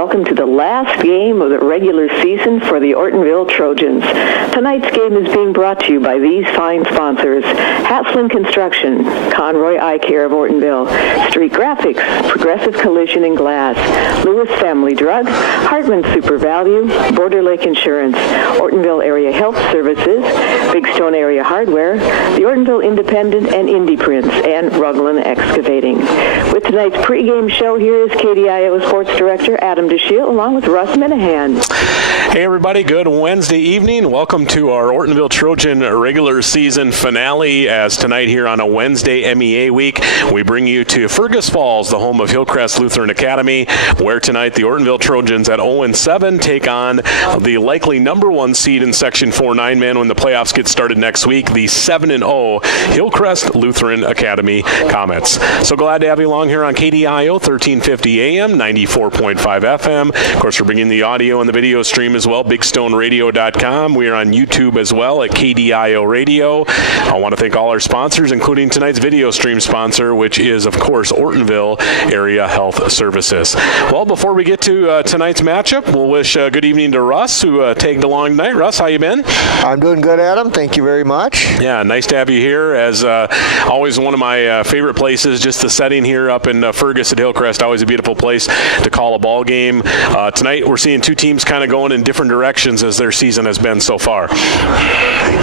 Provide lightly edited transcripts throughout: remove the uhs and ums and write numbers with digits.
welcome to the last game of the regular season for the Ortonville Trojans. Tonight's game is being brought to you by these fine sponsors: Haslin Construction, Conroy Eye Care of Ortonville, Street Graphics, Progressive Collision and Glass, Lewis Family Drug, Hartman Super Value, Border Lake Insurance, Ortonville Area Health Services, Big Stone Area Hardware, the Ortonville Independent and Indie Prints, and Rugland Excavating. With tonight's pregame show, here is KDIO Sports Director Adam DeShiel along with Russ Minahan. Hey everybody, good Wednesday evening. Welcome to our Ortonville Trojan regular season finale, as tonight here on a Wednesday MEA week, we bring you to Fergus Falls, the home of Hillcrest Lutheran Academy, where tonight the Ortonville Trojans at 0-7 take on the likely number one seed in Section 4 9-man when the playoffs get started next week, the 7-0 Hillcrest Lutheran Academy Comets. So glad to have you along here on KDIO 1350 AM, 94.5 FM. Of course, we're bringing the audio and the video stream as well, bigstoneradio.com. We are on YouTube as well at KDIO Radio. I want to thank all our sponsors, including tonight's video stream sponsor, which is, of course, Ortonville Area Health Services. Well, before we get to tonight's matchup, we'll wish good evening to Russ, who tagged along tonight. Russ, how you been? I'm doing good, Adam. Thank you very much. Yeah, nice to have you here. As always, one of my favorite places, just the setting here up in Fergus at Hillcrest, always a beautiful place to call a ball game. Tonight, we're seeing two teams kind of going in different directions as their season has been so far.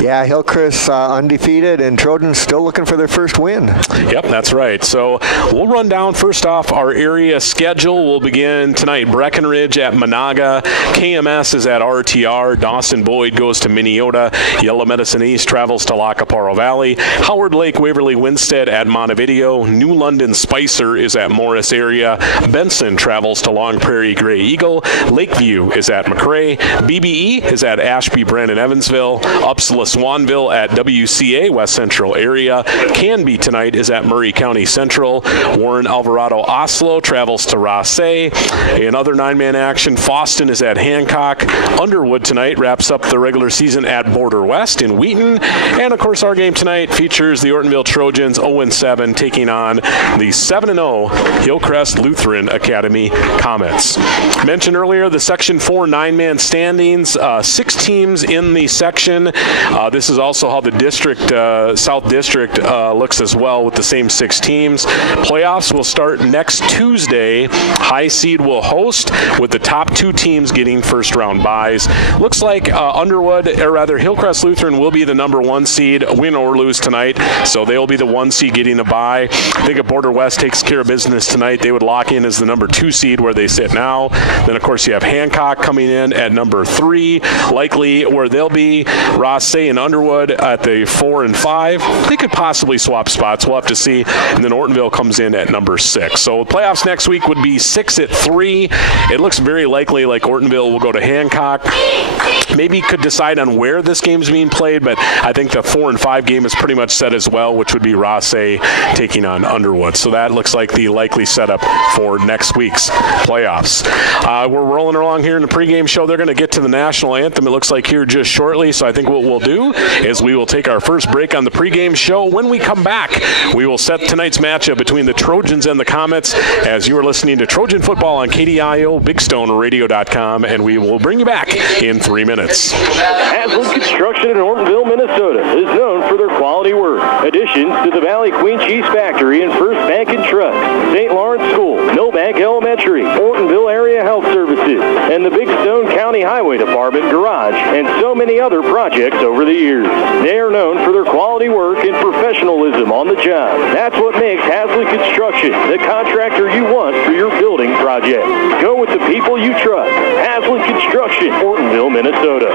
Yeah, Hillcrest undefeated, and Trojans still looking for their first win. Yep, that's right. So we'll run down first off our area schedule. We'll begin tonight. Breckenridge at Monaga. KMS is at RTR. Dawson Boyd goes to Minneota. Yellow Medicine East travels to Lacaparo Valley. Howard Lake Waverly Winstead at Montevideo. New London Spicer is at Morris area. Benson travels to Long Prairie Gray Eagle. Lakeview is at McRae. BBE is at Ashby Brandon Evansville. Upsala Swanville at WCA West Central area. Canby tonight is at Murray County Central. Warren Alvarado Oslo travels to Rossay. In other 9-man action, Foston is at Hancock. Underwood tonight wraps up the regular season at Border West in Wheaton. And of course, our game tonight features the Ortonville Trojans 0-7 taking on the 7-0 Hillcrest Lutheran Academy Comets. Mentioned earlier the Section 4 9-man standings, 6 teams in the section. This is also how the district, South District, looks as well, with the same 6 teams. Playoffs will start next Tuesday. High seed will host, with the top 2 teams getting first round byes. Looks like Hillcrest Lutheran will be the number 1 seed, win or lose tonight, so they'll be the 1 seed getting a bye. I think if Border West takes care of business tonight, they would lock in as the number 2 seed where they sit now. Then, of course, you have Hancock coming in at number 3, likely where they'll be. Rossay and Underwood at the 4 and 5. They could possibly swap spots. We'll have to see. And then Ortonville comes in at number 6. So playoffs next week would be 6 at 3. It looks very likely like Ortonville will go to Hancock. Maybe could decide on where this game's being played, but I think the 4 and 5 game is pretty much set as well, which would be Rossay taking on Underwood. So that looks like the likely setup for next week's playoffs. We're rolling along here in the pregame show. They're going to get to the national anthem, it looks like, here just shortly. So I think what we'll do is we will take our first break on the pregame show. When we come back, we will set tonight's matchup between the Trojans and the Comets, as you are listening to Trojan Football on KDIO, bigstoneradio.com, and we will bring you back in 3 minutes. Haslin Construction in Ortonville, Minnesota is known for their quality work. Additions to the Valley Queen Cheese Factory and First Bank and Trust, St. Lawrence School, Millbank Elementary, Ortonville Area Health Services, and the Big Stone County Highway Department Garage, and so many other projects over the years. They are known for their quality work and professionalism on the job. That's what makes Haslin Construction the contractor you want for your building project. Go with the people you trust. Haslin Construction, Ortonville, Minnesota.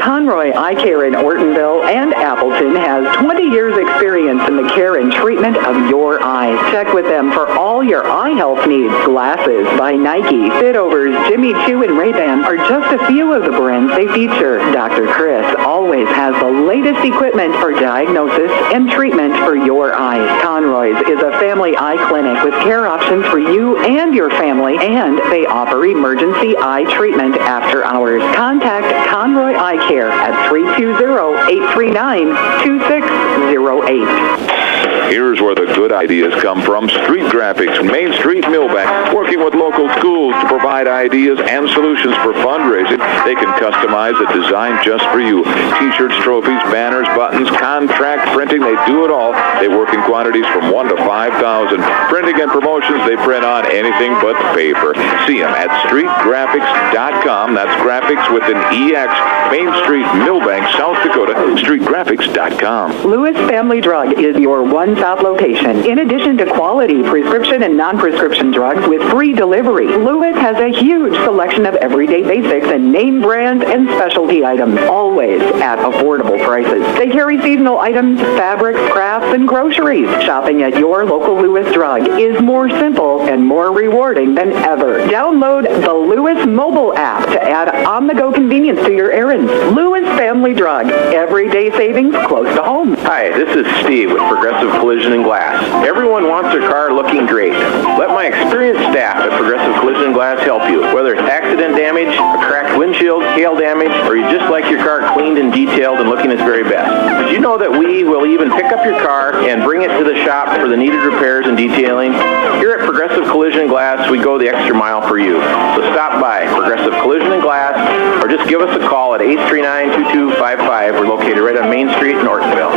Conroy Eye Care in Ortonville and Appleton has 20 years experience in the care and treatment of your eyes. Check with them for all your eye health needs. Glasses by Nike, Fitovers, Jimmy Choo, and Ray-Ban are just a few of the brands they feature. Dr. Chris always has the latest equipment for diagnosis and treatment for your eyes. Conroy's is a family eye clinic with care options for you and your family, and they offer emergency eye treatment after hours. Contact Conroy Eye Care at 320-839-2608. Here's where the good ideas come from. Street Graphics, Main Street, Millbank, working with local schools to provide ideas and solutions for fundraising. They can customize a design just for you. T-shirts, trophies, banners, buttons, contract printing, they do it all. They work in quantities from 1 to 5,000. Printing and promotions, they print on anything but paper. See them at streetgraphics.com. That's graphics with an EX. Main Street, Millbank, South Dakota, streetgraphics.com. Lewis Family Drug is your one-stop location. In addition to quality prescription and non-prescription drugs with free delivery, Lewis has a huge selection of everyday basics and name brand and specialty items, always at affordable prices. They carry seasonal items, fabrics, crafts, and groceries. Shopping at your local Lewis Drug is more simple and more rewarding than ever. Download the Lewis mobile app to add on-the-go convenience to your errands. Lewis Family Drug. Everyday savings close to home. Hi, this is Steve with Progressive Collision and Glass. Everyone wants their car looking great. Let my experienced staff at Progressive Collision and Glass help you. Whether it's accident damage, a cracked windshield, hail damage, or you just like your car cleaned and detailed and looking its very best. Did you know that we will even pick up your car and bring it to the shop for the needed repairs and detailing? Here at Progressive Collision and Glass, we go the extra mile for you. So stop by Progressive Collision and Glass or just give us a call at 839-2255. We're located right on Main Street in Ortonville.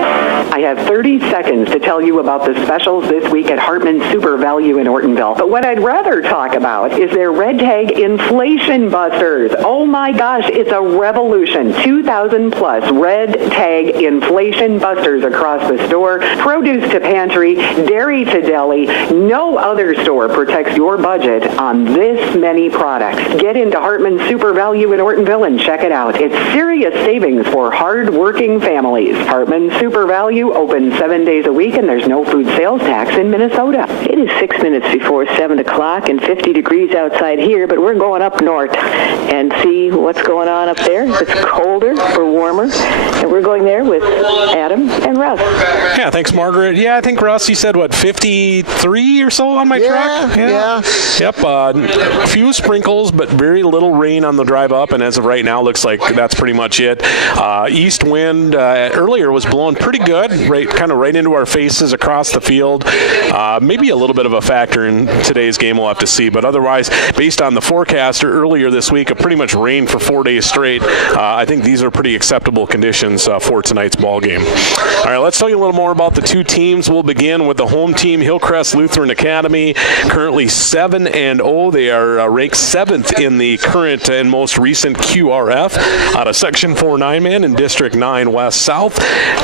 I have 30 seconds to tell you about the specials this week at Hartman Super Value in Ortonville. But what I'd rather talk about is their Red Tag Inflation Busters. Oh my gosh, it's a revolution. 2,000 plus Red Tag Inflation Busters across the store. Produce to pantry, dairy to deli. No other store protects your budget on this many products. Get into Hartman Super Value in Ortonville and check it out. It's serious savings for hard-working families. Hartman Super Value open 7 days a week, and there's no food sales tax in Minnesota. It is 6 minutes before 7 o'clock and 50 degrees outside here, but we're going up north and see what's going on up there. It's colder or warmer, and we're going there with Adam and Russ. Yeah, thanks, Margaret. Yeah, I think, Russ, you said, 53 or so on my truck? Yeah. Yep, a few sprinkles, but very little rain on the drive up, and as of right now, looks like that's pretty much it. East wind earlier was blowing pretty good, right into our faces across the field. Maybe a little bit of a factor in today's game, we'll have to see, but otherwise, based on the forecaster earlier this week, it pretty much rained for 4 days straight. I think these are pretty acceptable conditions for tonight's ball game. All right, let's tell you a little more about the two teams. We'll begin with the home team, Hillcrest Lutheran Academy, currently 7-0. They are ranked 7th in the current and most recent QRF out of Section 4 9-man in District 9 West South.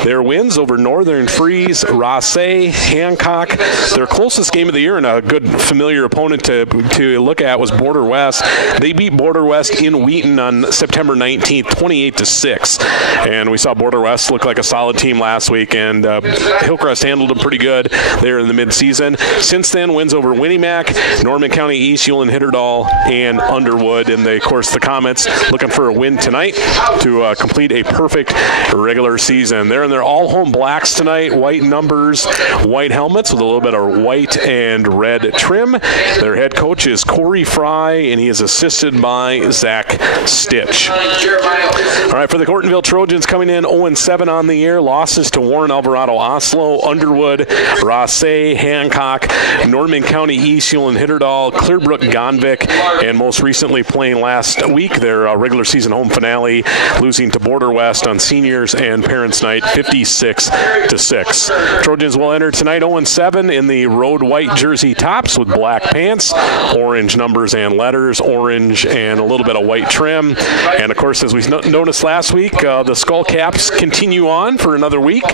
Their wins over Northern Freeze, Rossay, Hancock. Their closest game of the year and a good familiar opponent to look at was Border West. They beat Border West in Wheaton on September 19th, 28-6. And we saw Border West look like a solid team last week, and Hillcrest handled them pretty good there in the midseason. Since then, wins over Winnimac, Norman County East, Ulen Hitterdal, and Underwood. And of course, the Comets looking for a win tonight to complete a perfect regular season. They're in their all-home blacks tonight, white numbers, white helmets with a little bit of white and red trim. Their head coach is Corey Fry, and he is assisted by Zach Stitch. All right, for the Ortonville Trojans coming in 0-7 on the year, losses to Warren, Alvarado, Oslo, Underwood, Rossay, Hancock, Norman County East, Ulen Hitterdal, Clearbrook, Gonvick, and most recently playing last week their regular season home finale, losing to Border West on Seniors and Parents Night 56-6. Trojans will enter tonight 0-7 in the road white jersey tops with black pants, orange numbers and letters, orange and a little bit of white trim. And of course, as we noticed last week, the skull caps continue on for another week.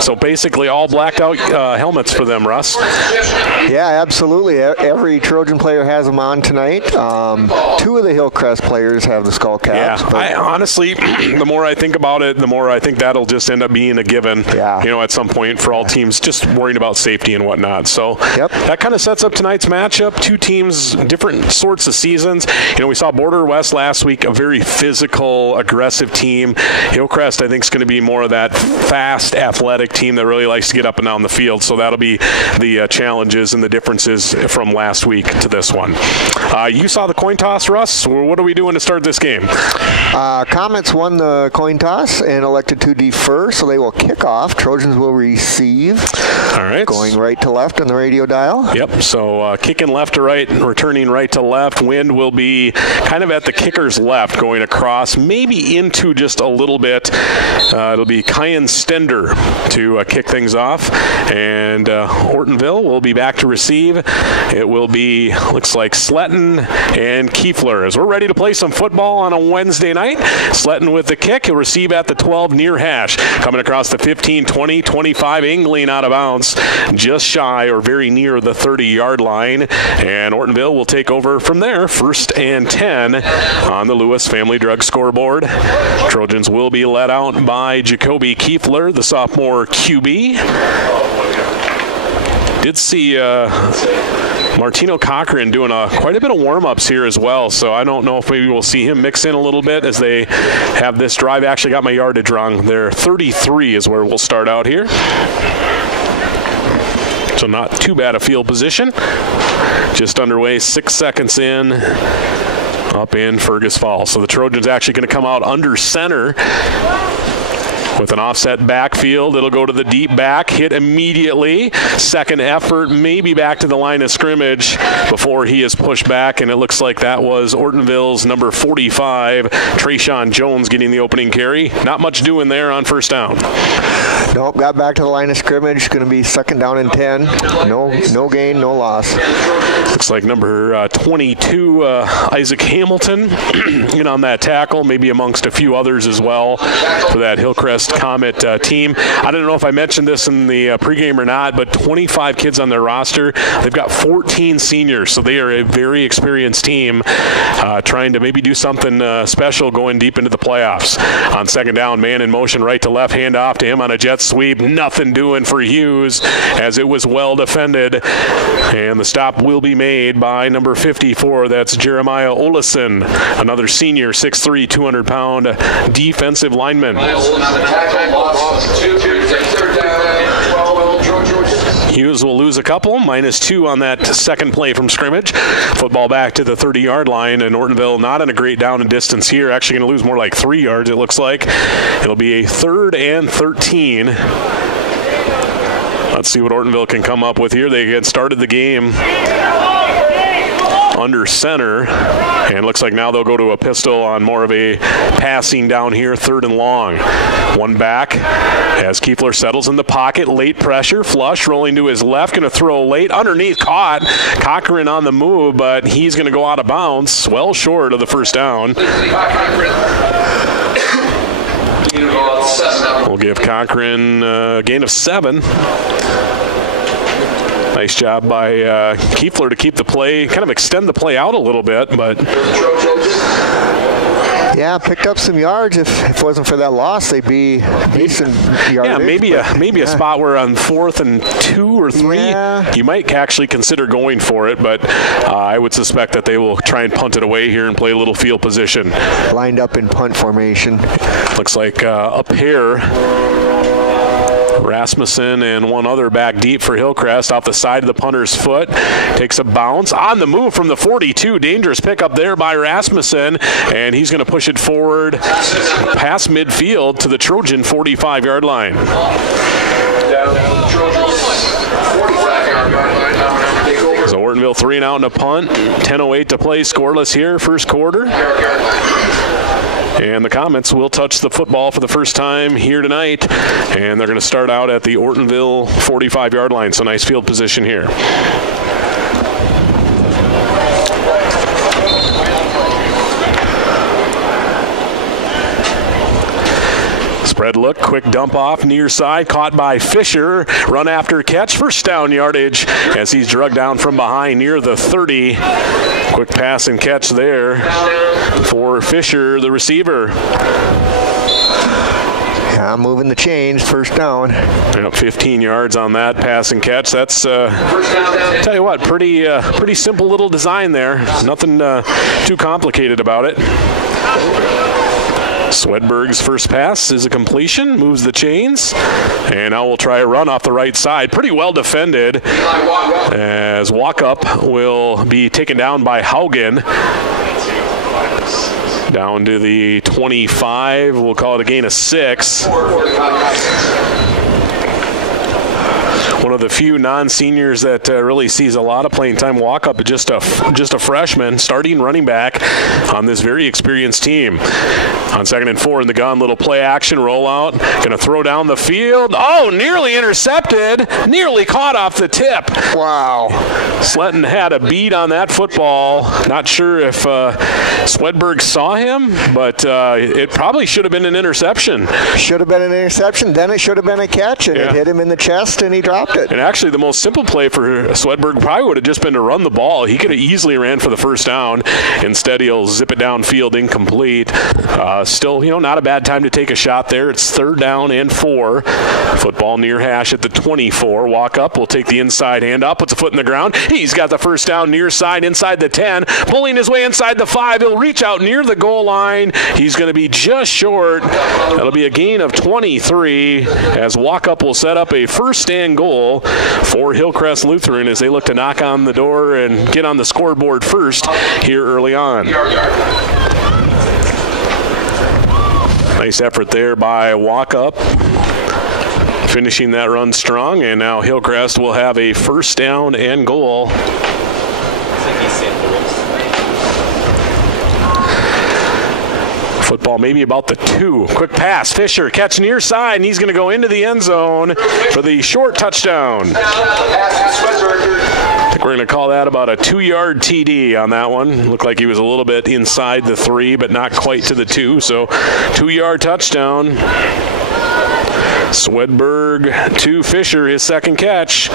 So basically all blacked out helmets for them, Russ. Yeah, absolutely. Every Trojan player has them on tonight. Two of the Hillcrest players have the skull caps. Yeah, I honestly, the more I think about it, the more I think that'll just end up being a given, at some point for all teams, just worrying about safety and whatnot. So that kind of sets up tonight's matchup. Two teams, different sorts of seasons. We saw Border West last week, a very physical, aggressive team. Hillcrest, I think, is going to be more of that fast, athletic team that really likes to get up and down the field. So that'll be the challenges and the differences from last week to this one. You saw the coin toss, Russ. What are we doing to start this game? Comets won the coin toss and elected to defer, so they will kick off. Trojans will receive. All right. Going right to left on the radio dial. Yep, so kicking left to right, returning right to left. Wind will be kind of at the kicker's left, going across, maybe into just a little bit. It'll be Kyan Stender to kick things off. And Ortonville will be back to receive. It will be, looks like, Sletton and Kiefler. As we're ready to play some football on a Wednesday night, Sletton with the kick. He'll receive at the 12 near hash. Coming across the 15, 20, 25, angling out of bounds, just shy or very near the 30-yard line. And Ortonville will take over from there. 1st and 10 on the Lewis Family Drug scoreboard. Trojans will be led out by Jacoby Kiefler, the sophomore QB. Did see Martino Cochran doing quite a bit of warm-ups here as well, so I don't know if maybe we'll see him mix in a little bit as they have this drive. Actually got my yardage wrong there. 33 is where we'll start out here. So not too bad a field position. Just underway, 6 seconds in, up in Fergus Falls. So the Trojans actually going to come out under center with an offset backfield. It'll go to the deep back, hit immediately. Second effort, maybe back to the line of scrimmage before he is pushed back, and it looks like that was Ortonville's number 45, Trojan Jones, getting the opening carry. Not much doing there on first down. Nope, got back to the line of scrimmage. Going to be 2nd down and 10. No gain, no loss. Looks like number 22, Isaac Hamilton, in on that tackle, maybe amongst a few others as well for that Hillcrest Comet team. I don't know if I mentioned this in the pregame or not, but 25 kids on their roster. They've got 14 seniors, so they are a very experienced team trying to maybe do something special going deep into the playoffs. On 2nd down, man in motion right to left, hand off to him on a jet sweep. Nothing doing for Hughes as it was well defended. And the stop will be made by number 54. That's Jeremiah Olesen, another senior, 6'3", 200-pound defensive lineman. Hughes will lose a couple, -2 on that second play from scrimmage. Football back to the 30-yard line, and Ortonville not in a great down and distance here. Actually going to lose more like 3 yards, it looks like. It'll be a 3rd and 13. Let's see what Ortonville can come up with here. They had started the game under center, and looks like now they'll go to a pistol on more of a passing down here, 3rd and long. One back as Kiefler settles in the pocket, late pressure, flush, rolling to his left, going to throw late, underneath, caught. Cochran on the move, but he's going to go out of bounds, well short of the first down. We'll give Cochran a gain of 7. Nice job by Kiefler to keep the play, kind of extend the play out a little bit, but yeah, picked up some yards. If it wasn't for that loss, they'd be decent yardage. Yeah, maybe a spot where on 4th and 2 or 3, you might actually consider going for it, but I would suspect that they will try and punt it away here and play a little field position. Lined up in punt formation. Looks like a pair. Rasmussen and one other back deep for Hillcrest off the side of the punter's foot. Takes a bounce on the move from the 42. Dangerous pickup there by Rasmussen, and he's going to push it forward past midfield to the Trojan 45-yard line. So Ortonville 3 and out in a punt. 10:08 to play, scoreless here, first quarter. And the Comets will touch the football for the first time here tonight. And they're going to start out at the Ortonville 45-yard line. So nice field position here. Spread look, quick dump off, near side, caught by Fisher. Run after catch, first down yardage as he's drugged down from behind near the 30. Quick pass and catch there for Fisher, the receiver. Yeah, moving the chains, first down. 15 yards on that pass and catch. That's, tell you what, pretty simple little design there. Nothing too complicated about it. Swedberg's first pass is a completion, moves the chains, and now we'll try a run off the right side. Pretty well defended as walk-up will be taken down by Haugen. Down to the 25, we'll call it a gain of 6. one of the few non-seniors that really sees a lot of playing time. Walkup, just a freshman, starting running back on this very experienced team. On 2nd and 4 in the gun, little play action rollout. Going to throw down the field. Oh, nearly intercepted. Nearly caught off the tip. Wow. Sletton had a beat on that football. Not sure if Swedberg saw him, but it probably should have been an interception. Should have been an interception. Then it should have been a catch, and it hit him in the chest, and he dropped it. And actually, the most simple play for Swedberg probably would have just been to run the ball. He could have easily ran for the first down. Instead, he'll zip it downfield, incomplete. Still, not a bad time to take a shot there. It's 3rd down and 4. Football near hash at the 24. Walk up, will take the inside hand up, puts a foot in the ground. He's got the first down near side inside the 10, pulling his way inside the 5. He'll reach out near the goal line. He's going to be just short. That'll be a gain of 23 as Walk Up will set up a first and goal for Hillcrest Lutheran as they look to knock on the door and get on the scoreboard first here early on. Nice effort there by Walk Up, finishing that run strong, and now Hillcrest will have a first down and goal. Football maybe about the 2. Quick pass, Fisher, catch near side, and he's going to go into the end zone for the short touchdown. I think we're going to call that about a 2-yard TD on that one. Looked like he was a little bit inside the 3, but not quite to the 2, so 2-yard touchdown. Swedberg to Fisher, his second catch.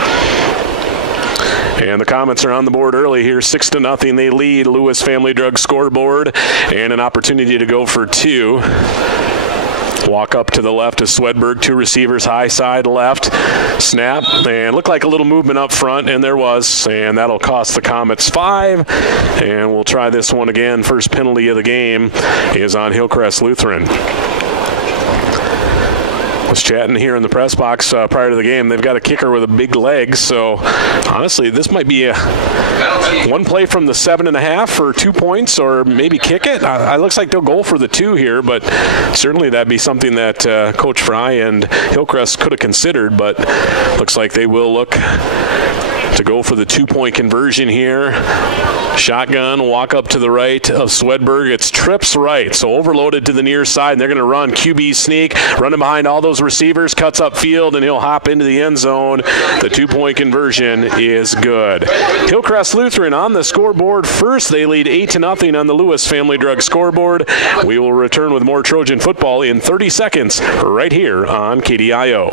And the Comets are on the board early here, 6-0. They lead Lewis Family Drug scoreboard, and an opportunity to go for 2. Walk up to the left of Swedberg, 2 receivers, high side left, snap, and looked like a little movement up front, and there was, and that'll cost the Comets 5, and we'll try this one again. First penalty of the game is on Hillcrest Lutheran. Was chatting here in the press box prior to the game. They've got a kicker with a big leg, so honestly, this might be a one play from the 7.5 for 2 points, or maybe kick it. It looks like they'll go for the 2 here, but certainly that'd be something that Coach Fry and Hillcrest could have considered, but looks like they will look to go for the 2-point conversion here. Shotgun, walk up to the right of Swedberg. It's trips right, so overloaded to the near side, and they're going to run QB sneak, running behind all those receivers, cuts up field, and he'll hop into the end zone. The 2-point conversion is good. Hillcrest Lutheran on the scoreboard first. They lead 8-0 on the Lewis Family Drug scoreboard. We will return with more Trojan football in 30 seconds right here on KDIO.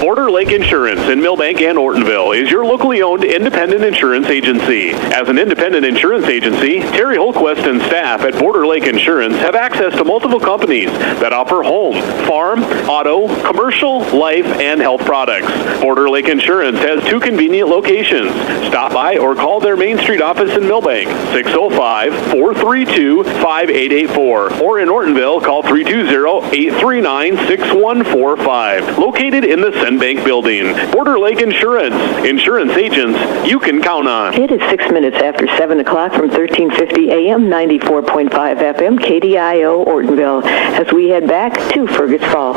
Border Lake Insurance in Millbank and Ortonville is your locally owned independent insurance agency. As an independent insurance agency, Terry Holquist and staff at Border Lake Insurance have access to multiple companies that offer home, farm, auto, commercial, life, and health products. Border Lake Insurance has 2 convenient locations. Stop by or call their Main Street office in Millbank, 605-432-5884. Or in Ortonville, call 320-839-6145. Located in the Bank Building. Border Lake Insurance. Insurance agents you can count on. It is 6 minutes after 7 o'clock from 1350 AM, 94.5 FM, KDIO Ortonville, as we head back to Fergus Falls.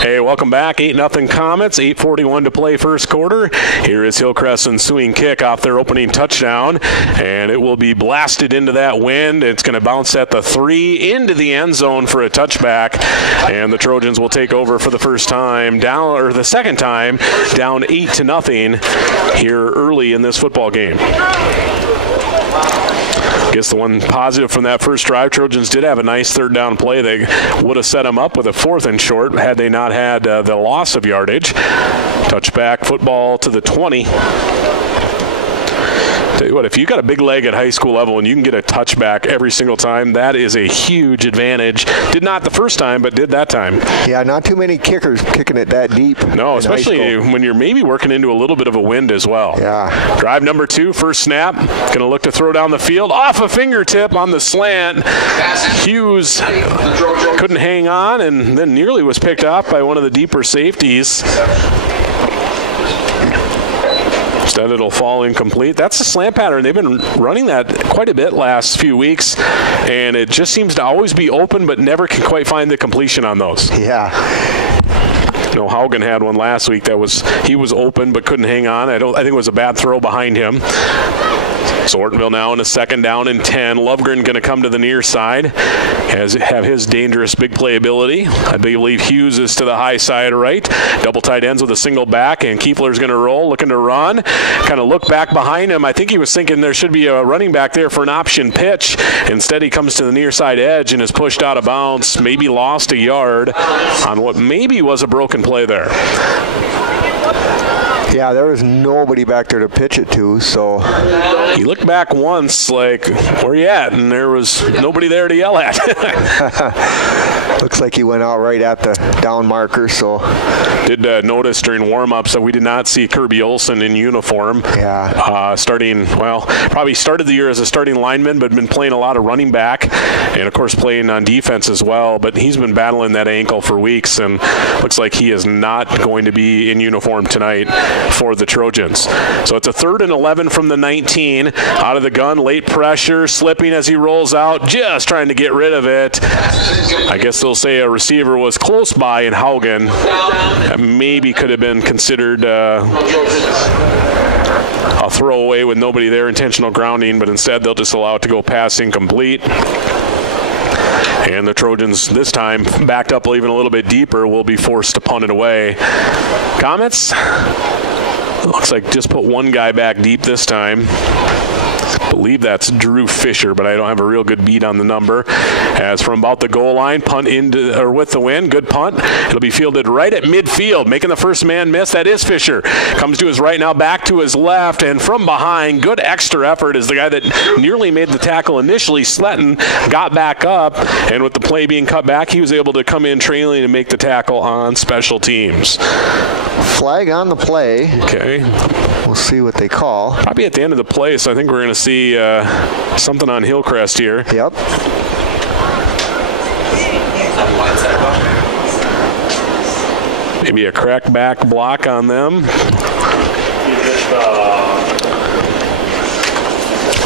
Hey, welcome back. 8-0 Comets, 8:41 to play first quarter. Here is Hillcrest ensuing kick off their opening touchdown, and it will be blasted into that wind. It's going to bounce at the 3 into the end zone for a touchback, and the Trojans will take over for the first time the second time, down 8-0 here early in this football game. I guess the one positive from that first drive, Trojans did have a nice 3rd down play. They would have set them up with a 4th and short had they not had the loss of yardage. Touchback football to the 20. Tell you what, if you got a big leg at high school level and you can get a touchback every single time, that is a huge advantage. Did not the first time, but did that time. Yeah, not too many kickers kicking it that deep. No, especially when you're maybe working into a little bit of a wind as well. Yeah. Drive number 2, first snap. Going to look to throw down the field. Off a fingertip on the slant. Hughes couldn't hang on and then nearly was picked off by one of the deeper safeties. Instead, it'll fall incomplete. That's the slant pattern. They've been running that quite a bit last few weeks, and it just seems to always be open but never can quite find the completion on those. Yeah. No, Haugen had one last week he was open but couldn't hang on. I think it was a bad throw behind him. So Ortonville now in a 2nd down and 10. Lovegren going to come to the near side, have his dangerous big play ability. I believe Hughes is to the high side right. Double tight ends with a single back, and Kiefler's going to roll, looking to run. Kind of look back behind him. I think he was thinking there should be a running back there for an option pitch. Instead, he comes to the near side edge and is pushed out of bounds, maybe lost a yard on what maybe was a broken play there. Yeah, there was nobody back there to pitch it to, so. He looked back once, like, where you at? And there was nobody there to yell at. Looks like he went out right at the down marker, so. Did notice during warm-ups that we did not see Kirby Olsen in uniform. Yeah. Probably started the year as a starting lineman, but been playing a lot of running back, and of course playing on defense as well. But he's been battling that ankle for weeks, and looks like he is not going to be in uniform tonight for the Trojans. So it's a 3rd and 11 from the 19. Out of the gun, late pressure, slipping as he rolls out, just trying to get rid of it. I guess they'll say a receiver was close by in Haugen. That maybe could have been considered a throwaway with nobody there, intentional grounding, but instead they'll just allow it to go pass incomplete. And the Trojans this time, backed up even a little bit deeper, will be forced to punt it away. Comments? Looks like just put one guy back deep this time. I believe that's Drew Fisher, but I don't have a real good beat on the number. As from about the goal line, punt with the win. Good punt. It'll be fielded right at midfield, making the first man miss. That is Fisher. Comes to his right now, back to his left, and from behind, good extra effort is the guy that nearly made the tackle initially. Sletton got back up, and with the play being cut back, he was able to come in trailing and make the tackle on special teams. Flag on the play. Okay. We'll see what they call. Probably at the end of the play, so I think we're going to see something on Hillcrest here. Yep. Maybe a crackback block on them.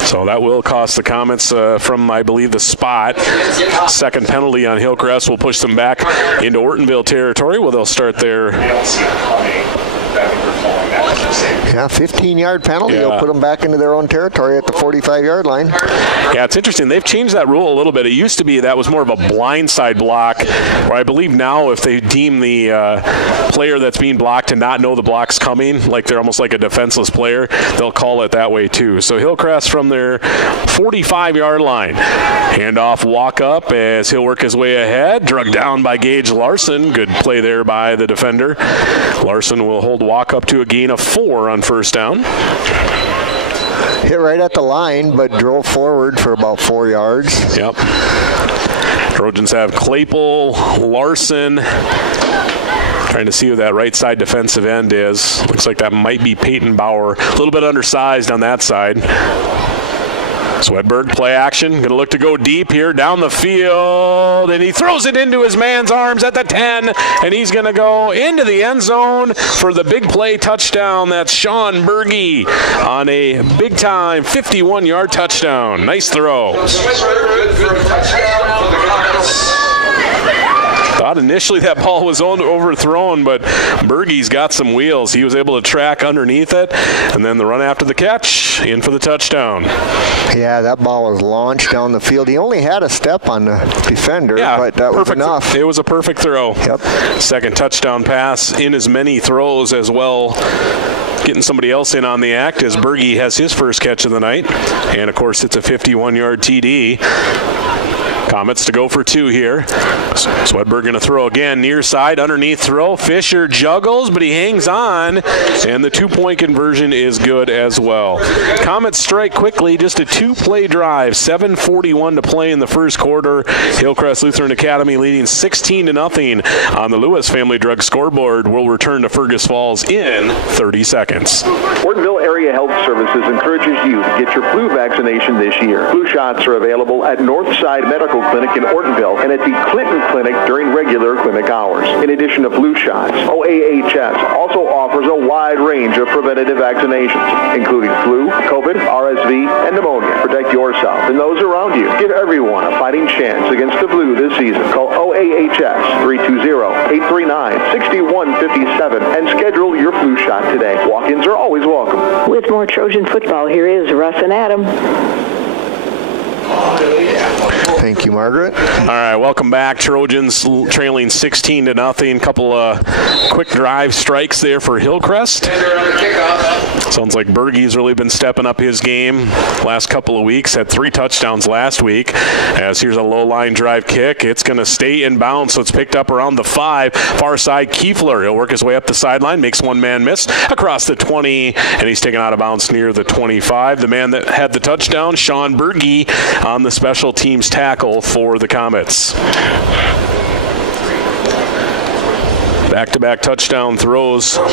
So that will cost the Comets from, I believe, the spot. 2nd penalty on Hillcrest will push them back into Ortonville territory, where they'll start their... Yeah, 15-yard penalty. They'll put them back into their own territory at the 45-yard line. Yeah, it's interesting. They've changed that rule a little bit. It used to be that was more of a blindside block, where I believe now if they deem the player that's being blocked to not know the block's coming, like they're almost like a defenseless player, they'll call it that way too. So Hillcrest from their 45-yard line. Handoff, walk up as he'll work his way ahead. Drugged down by Gage Larson. Good play there by the defender. Larson will hold walk up to a gain of 4 on first down. Hit right at the line, but drove forward for about 4 yards. Yep. Trojans have Claypool, Larson. Trying to see who that right side defensive end is. Looks like that might be Peyton Bauer. A little bit undersized on that side. Swedberg, play action, going to look to go deep here down the field, and he throws it into his man's arms at the 10, and he's going to go into the end zone for the big play touchdown. That's Sean Berge on a big-time 51-yard touchdown. Nice throw. Thought initially that ball was overthrown, but Berge's got some wheels. He was able to track underneath it, and then the run after the catch, in for the touchdown. Yeah, that ball was launched down the field. He only had a step on the defender, but that was enough. It was a perfect throw. Yep. 2nd touchdown pass in as many throws as well. Getting somebody else in on the act as Berge has his first catch of the night. And, of course, it's a 51-yard TD. Comets to go for 2 here. Swedberg going to throw again, near side, underneath throw. Fisher juggles, but he hangs on, and the 2-point conversion is good as well. Comets strike quickly, just a 2-play drive, 7:41 to play in the first quarter. Hillcrest Lutheran Academy leading 16-0 on the Lewis Family Drug scoreboard. We'll return to Fergus Falls in 30 seconds. Ortonville Area Health Services encourages you to get your flu vaccination this year. Flu shots are available at Northside Medical Medical Clinic in Ortonville and at the Clinton Clinic during regular clinic hours. In addition to flu shots, OAHS also offers a wide range of preventative vaccinations, including flu, COVID, RSV, and pneumonia. Protect yourself and those around you. Give everyone a fighting chance against the flu this season. Call OAHS 320-839-6157 and schedule your flu shot today. Walk-ins are always welcome. With more Trojan football, here is Russ and Adam. Thank you, Margaret. All right, welcome back. Trojans trailing 16-0. Couple of quick drive strikes there for Hillcrest. Sounds like Bergey's really been stepping up his game last couple of weeks. Had 3 touchdowns last week. As here's a low line drive kick. It's going to stay in bounds, so it's picked up around the 5. Far side, Kiefler. He'll work his way up the sideline, makes one man miss across the 20, and he's taken out of bounds near the 25. The man that had the touchdown, Sean Bergey, on the special teams tackle for the Comets. Back-to-back touchdown throws for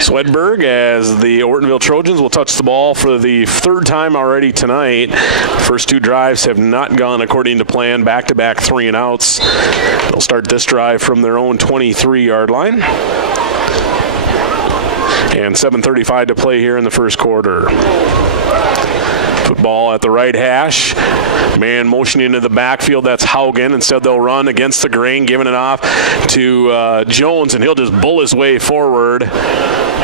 Swedberg as the Ortonville Trojans will touch the ball for the 3rd time already tonight. First 2 drives have not gone according to plan. Back-to-back 3-and-outs. They'll start this drive from their own 23-yard line. And 7:35 to play here in the first quarter. Football at the right hash. Man motioning into the backfield. That's Haugen. Instead, they'll run against the grain, giving it off to Jones, and he'll just bull his way forward.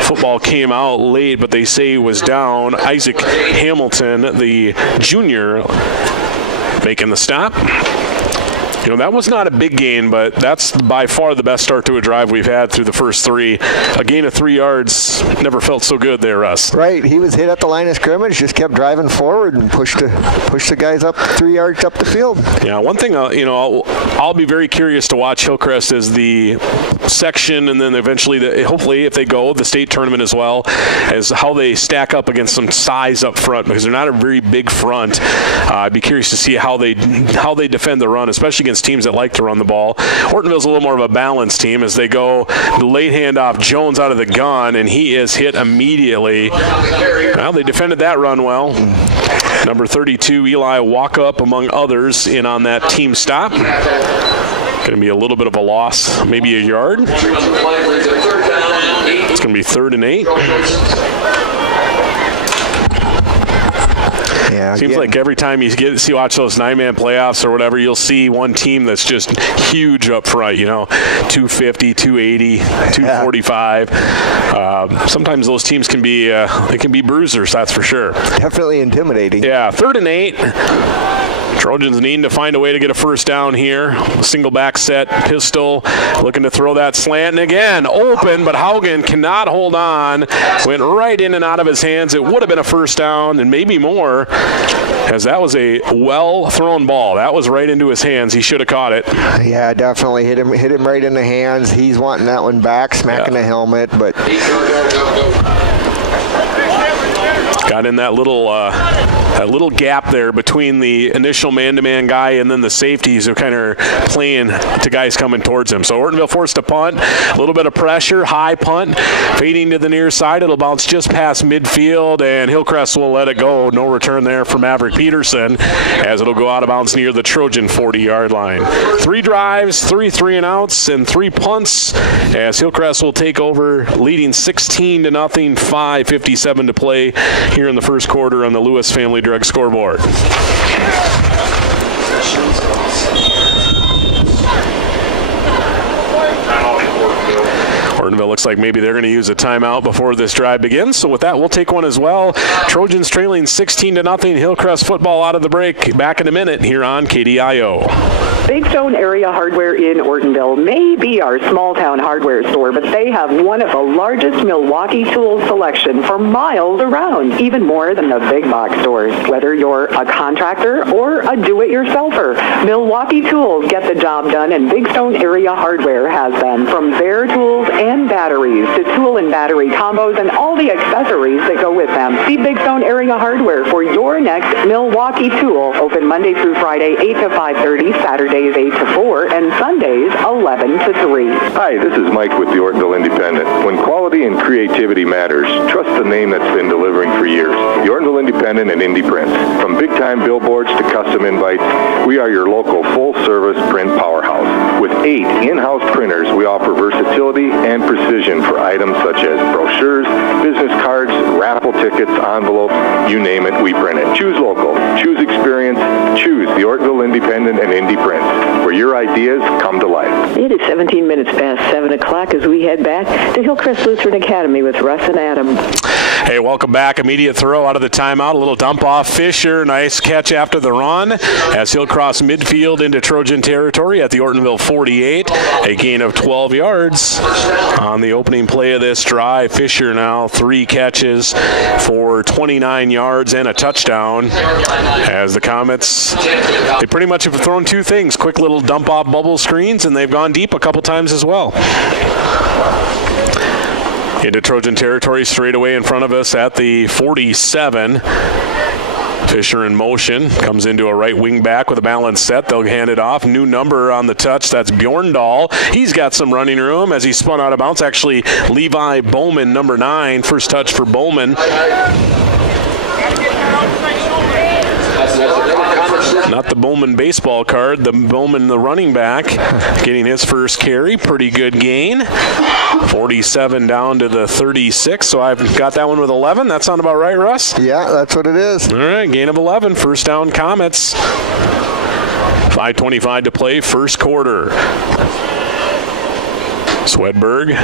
Football came out late, but they say he was down. Isaac Hamilton, the junior, making the stop. You know, that was not a big gain, but that's by far the best start to a drive we've had through the first 3. A gain of 3 yards never felt so good there, Russ. Right. He was hit at the line of scrimmage, just kept driving forward and pushed the guys up 3 yards up the field. Yeah, one thing, I'll be very curious to watch Hillcrest as the section and then eventually, hopefully, if they go, the state tournament as well, as how they stack up against some size up front because they're not a very big front. I'd be curious to see how they defend the run, especially against teams that like to run the ball. Ortonville's a little more of a balanced team as they go the late handoff, Jones out of the gun, and he is hit immediately. Well, they defended that run well. Number 32, Eli Walkup, among others, in on that team stop. Going to be a little bit of a loss, maybe a yard. It's going to be 3rd and 8. Yeah, seems like every time you watch those 9-man playoffs or whatever, you'll see one team that's just huge up front, 250, 280, 245. Sometimes those teams can be bruisers, that's for sure. Definitely intimidating. Yeah, 3rd and 8. Trojans needing to find a way to get a first down here. Single back set, pistol, looking to throw that slant. And again, open, but Haugen cannot hold on. Went right in and out of his hands. It would have been a first down and maybe more, as that was a well-thrown ball. That was right into his hands. He should have caught it. Yeah, definitely hit him right in the hands. He's wanting that one back, smacking the helmet, but got in that little gap there between the initial man-to-man guy and then the safeties who kind of playing to guys coming towards him. So Ortonville forced a punt, a little bit of pressure, high punt, fading to the near side. It'll bounce just past midfield, and Hillcrest will let it go. No return there for Maverick Peterson, as it'll go out of bounds near the Trojan 40-yard line. 3 drives, 3 3-and-outs, and 3 punts, as Hillcrest will take over, leading 16-0, 5:57 to play here in the first quarter on the Lewis Family Drug scoreboard. Ortonville looks like maybe they're going to use a timeout before this drive begins. So with that, we'll take one as well. Trojans trailing 16-0. Hillcrest football out of the break. Back in a minute here on KDIO. Big Stone Area Hardware in Ortonville may be our small-town hardware store, but they have one of the largest Milwaukee tool selection for miles around, even more than the big box stores. Whether you're a contractor or a do-it-yourselfer, Milwaukee Tools get the job done, and Big Stone Area Hardware has them. From bare tools and and batteries to tool and battery combos and all the accessories that go with them. See Big Stone Area Hardware for your next Milwaukee tool. Open Monday through Friday, 8 to 5:30, Saturdays 8 to 4, and Sundays 11 to 3. Hi, this is Mike with the Ortonville Independent. When quality and creativity matters, trust the name that's been delivering for years. The Ortonville Independent and Indie Prints. From big-time billboards to custom invites, we are your local full-service print powerhouse. With 8 in-house printers, we offer versatility and precision for items such as brochures, business cards, raffle tickets, envelopes, you name it, we print it. Choose local, choose experience, choose the Ortonville Independent and Indie Prints, where your ideas come to life. It is 17 minutes past 7 o'clock as we head back to Hillcrest Lutheran Academy with Russ and Adam. Hey, welcome back. Immediate throw out of the timeout. A little dump off. Fisher, nice catch after the run as he'll cross midfield into Trojan territory at the Ortonville 48. A gain of 12 yards on the opening play of this drive. Fisher now 3 catches for 29 yards and a touchdown. As the Comets, they pretty much have thrown 2 things. Quick little dump off bubble screens, and they've gone deep a couple times as well. Into Trojan territory straight away in front of us at the 47. Fisher in motion, comes into a right wing back with a balanced set. They'll hand it off. New number on the touch. That's Bjorndal. He's got some running room as he spun out of bounds. Actually, Levi Bowman, number 9. First touch for Bowman. Not the Bowman baseball card, the Bowman, the running back, getting his first carry. Pretty good gain. 47 down to the 36, so I've got that one with 11. That sound about right, Russ? Yeah, that's what it is. All right, gain of 11. First down, Comets. 5:25 to play, first quarter. Swedberg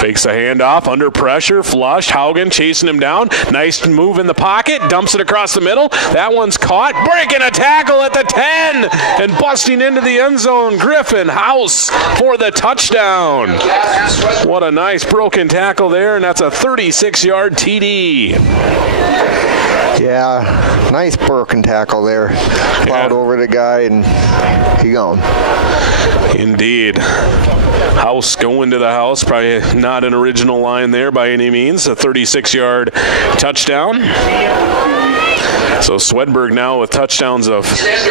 fakes a handoff, under pressure, flushed. Haugen chasing him down. Nice move in the pocket, dumps it across the middle. That one's caught. Breaking a tackle at the 10 and busting into the end zone. Griffin House for the touchdown. What a nice broken tackle there, and that's a 36-yard TD. Yeah, nice broken tackle there. Plowed over the guy, and he gone. Indeed. House going to the house. Probably not an original line there by any means. A 36-yard touchdown. So Swedberg now with touchdowns of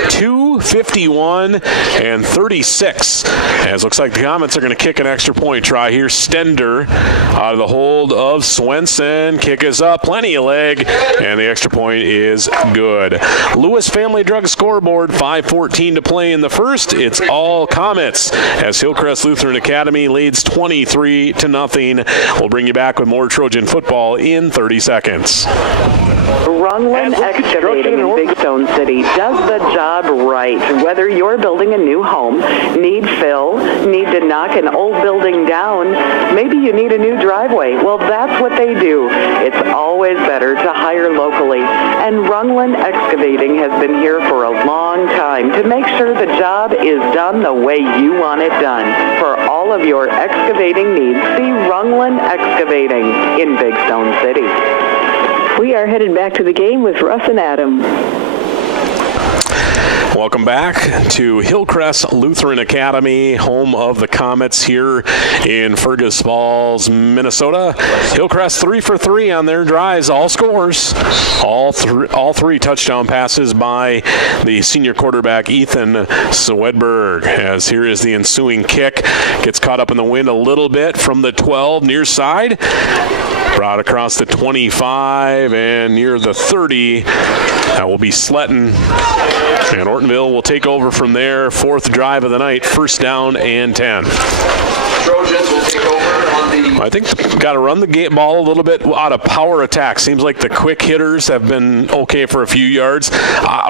2, 51, and 36. As looks like the Comets are going to kick an extra point try here. Stender out of the hold of Swenson. Kick is up. Plenty of leg. And the extra point is good. Lewis Family Drug scoreboard. 5:14 to play in the first. It's all Comets as Hillcrest Lutheran Academy leads 23-0. We'll bring you back with more Trojan football in 30 seconds. Rungland Excavating in Big Stone City does the job right. Whether you're building a new home, need fill, need to knock an old building down, maybe you need a new driveway. Well, that's what they do. It's always better to hire locally. And Rungland Excavating has been here for a long time to make sure the job is done the way you want it done. For all of your excavating needs, see Rungland Excavating in Big Stone City. We are headed back to the game with Russ and Adam. Welcome back to Hillcrest Lutheran Academy, home of the Comets here in Fergus Falls, Minnesota. Hillcrest 3 for 3 on their drives, all scores. All three touchdown passes by the senior quarterback Ethan Swedberg. As here is the ensuing kick. Gets caught up in the wind a little bit from the 12 near side. Brought across the 25 and near the 30. That will be Sletton. And Ortonville will take over from there. 4th drive of the night. First down and 10. Trojans will take over on the... I think got to run the ball a little bit out of power attack. Seems like the quick hitters have been okay for a few yards.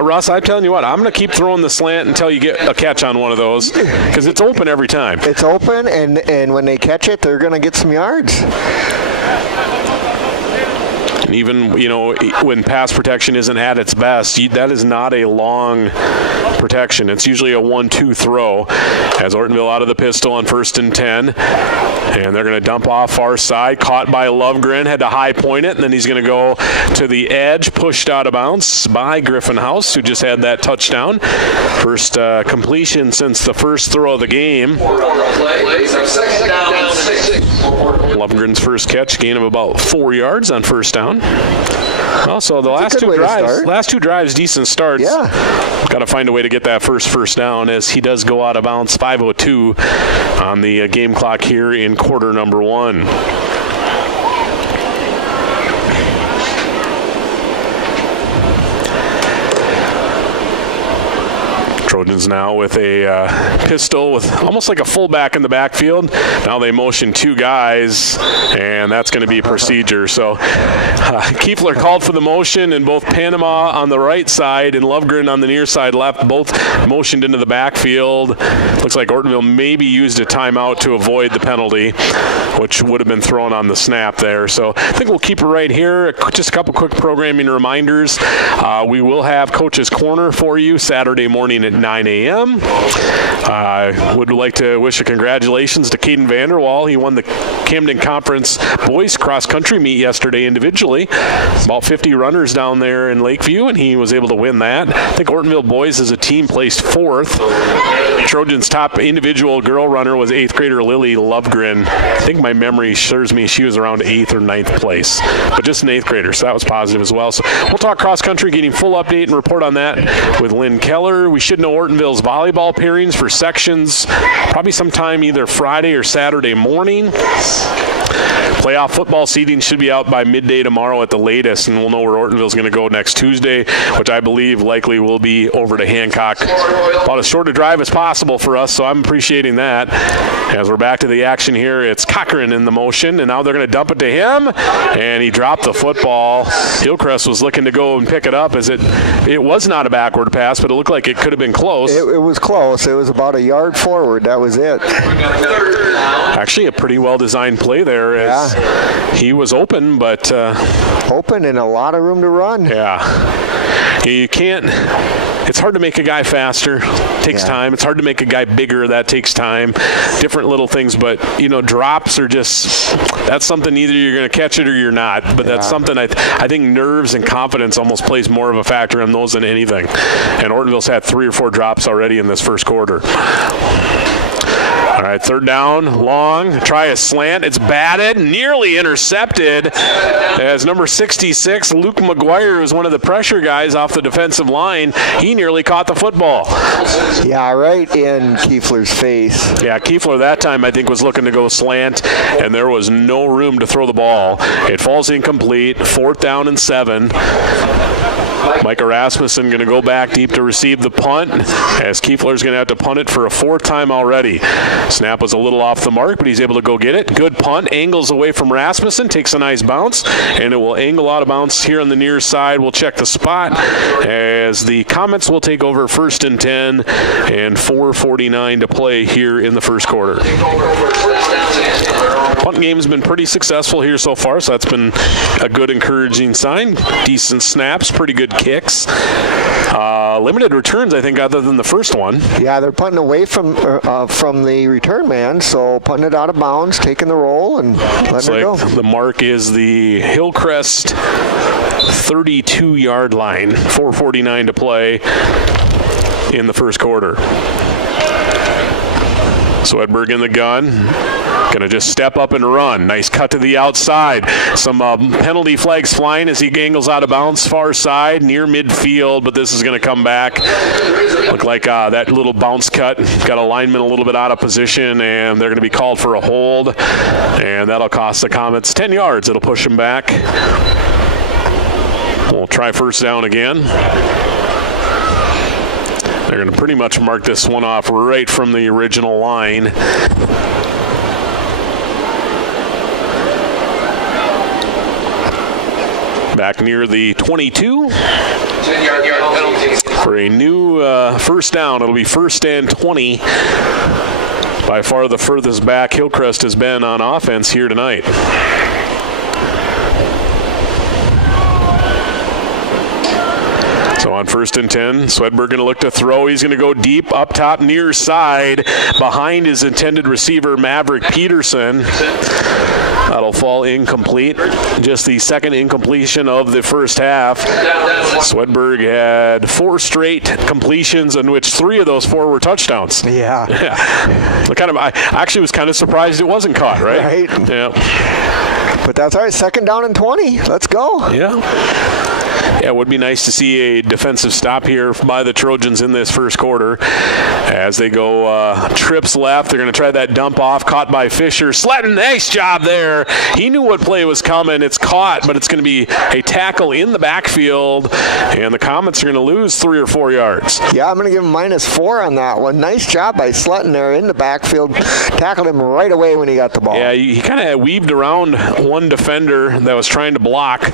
Russ, I'm telling you what, I'm going to keep throwing the slant until you get a catch on one of those because it's open every time. It's open, and when they catch it, they're going to get some yards. Even, when pass protection isn't at its best, that is not a long protection. It's usually a 1-2 throw. As Ortonville out of the pistol on 1st and 10. And they're going to dump off far side. Caught by Lovegren. Had to high point it. And then he's going to go to the edge. Pushed out of bounds by Griffin House, who just had that touchdown. First completion since the first throw of the game. Lovegren's first catch, gain of about 4 yards on first down. Also, the last two drives, decent starts. Yeah. Got to find a way to get that first down as he does go out of bounds. 5:02 on the game clock here in quarter number 1. Trojans now with a pistol with almost like a fullback in the backfield. Now they motion 2 guys, and that's going to be procedure. So Kiefler called for the motion, and both Panama on the right side and Lovegren on the near side left, both motioned into the backfield. Looks like Ortonville maybe used a timeout to avoid the penalty, which would have been thrown on the snap there. So I think we'll keep it right here. Just a couple quick programming reminders. We will have Coach's Corner for you Saturday morning at 9 a.m. I would like to wish a congratulations to Caden Vanderwall. He won the Camden Conference Boys Cross Country Meet yesterday individually. About 50 runners down there in Lakeview, and he was able to win that. I think Ortonville Boys as a team placed 4th. Trojan's top individual girl runner was 8th grader Lily Lovegren. I think my memory serves me she was around 8th or 9th place, but just an 8th grader, so that was positive as well. So we'll talk cross country, getting full update and report on that with Lynn Keller. We should know Ortonville's volleyball pairings for sections probably sometime either Friday or Saturday morning. Playoff football seeding should be out by midday tomorrow at the latest, and we'll know where Ortonville's going to go next Tuesday, which I believe likely will be over to Hancock. About as short a drive as possible for us, so I'm appreciating that. As we're back to the action here, it's Cochran in the motion, and now they're going to dump it to him, and he dropped the football. Hillcrest was looking to go and pick it up as it was not a backward pass, but it looked like it could have been close. It was close. It was about a yard forward. That was it. Actually, a pretty well-designed play there. He was open, but... open and a lot of room to run. Yeah. You can't... It's hard to make a guy faster. Takes time. It's hard to make a guy bigger. That takes time. Different little things, but, drops are just... That's something either you're going to catch it or you're not, but that's something I think nerves and confidence almost plays more of a factor in those than anything. And Ortonville's had 3 or 4 drops already in this first quarter. All right, 3rd down, long, try a slant. It's batted, nearly intercepted as number 66, Luke McGuire, who's one of the pressure guys off the defensive line. He nearly caught the football. Yeah, right in Kiefler's face. Yeah, Kiefler that time I think was looking to go slant, and there was no room to throw the ball. It falls incomplete, 4th down and 7. Micah Rasmussen going to go back deep to receive the punt, as Kiefler's going to have to punt it for a 4th time already. Snap was a little off the mark, but he's able to go get it. Good punt, angles away from Rasmussen, takes a nice bounce, and it will angle out of bounds here on the near side. We'll check the spot as the Comets will take over 1st and 10 and 4:49 to play here in the first quarter. Punt game's been pretty successful here so far, so that's been a good encouraging sign. Decent snaps, pretty good kicks. Limited returns, I think, other than the first one. Yeah, they're punting away from the return man, so punting it out of bounds, taking the roll, and letting it go. The mark is the Hillcrest 32-yard line. 4:49 to play in the first quarter. So Edberg in the gun. Going to just step up and run. Nice cut to the outside. Some penalty flags flying as he angles out of bounds far side near midfield, but this is going to come back. Look like that little bounce cut got a lineman a little bit out of position, and they're going to be called for a hold, and that'll cost the Comets 10 yards. It'll push them back. We'll try 1st down again. They're going to pretty much mark this one off right from the original line. Back near the 22 for a new 1st down. It'll be 1st and 20. By far the furthest back Hillcrest has been on offense here tonight. So on 1st and 10, Swedberg going to look to throw. He's going to go deep, up top, near side, behind his intended receiver, Maverick Peterson. That'll fall incomplete. Just the second incompletion of the first half. Swedberg had 4 straight completions, in which 3 of those 4 were touchdowns. Yeah. I actually was kind of surprised it wasn't caught, right? Right. Yeah. But that's all right. 2nd down and 20. Let's go. Yeah. Yeah, it would be nice to see a defensive stop here by the Trojans in this first quarter. As they go trips left, they're going to try that dump off, caught by Fisher. Sletton, nice job there. He knew what play was coming. It's caught, but it's going to be a tackle in the backfield, and the Comets are going to lose 3 or 4 yards. Yeah, I'm going to give him -4 on that one. Nice job by Sletton there in the backfield. Tackled him right away when he got the ball. Yeah, he kind of weaved around one defender that was trying to block.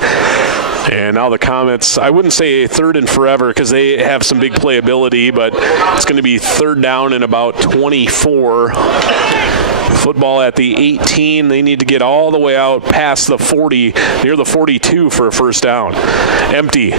And now the Comets, I wouldn't say 3rd and forever because they have some big playability, but it's going to be 3rd down and about 24. Football at the 18. They need to get all the way out past the 40, near the 42 for a first down. Empty.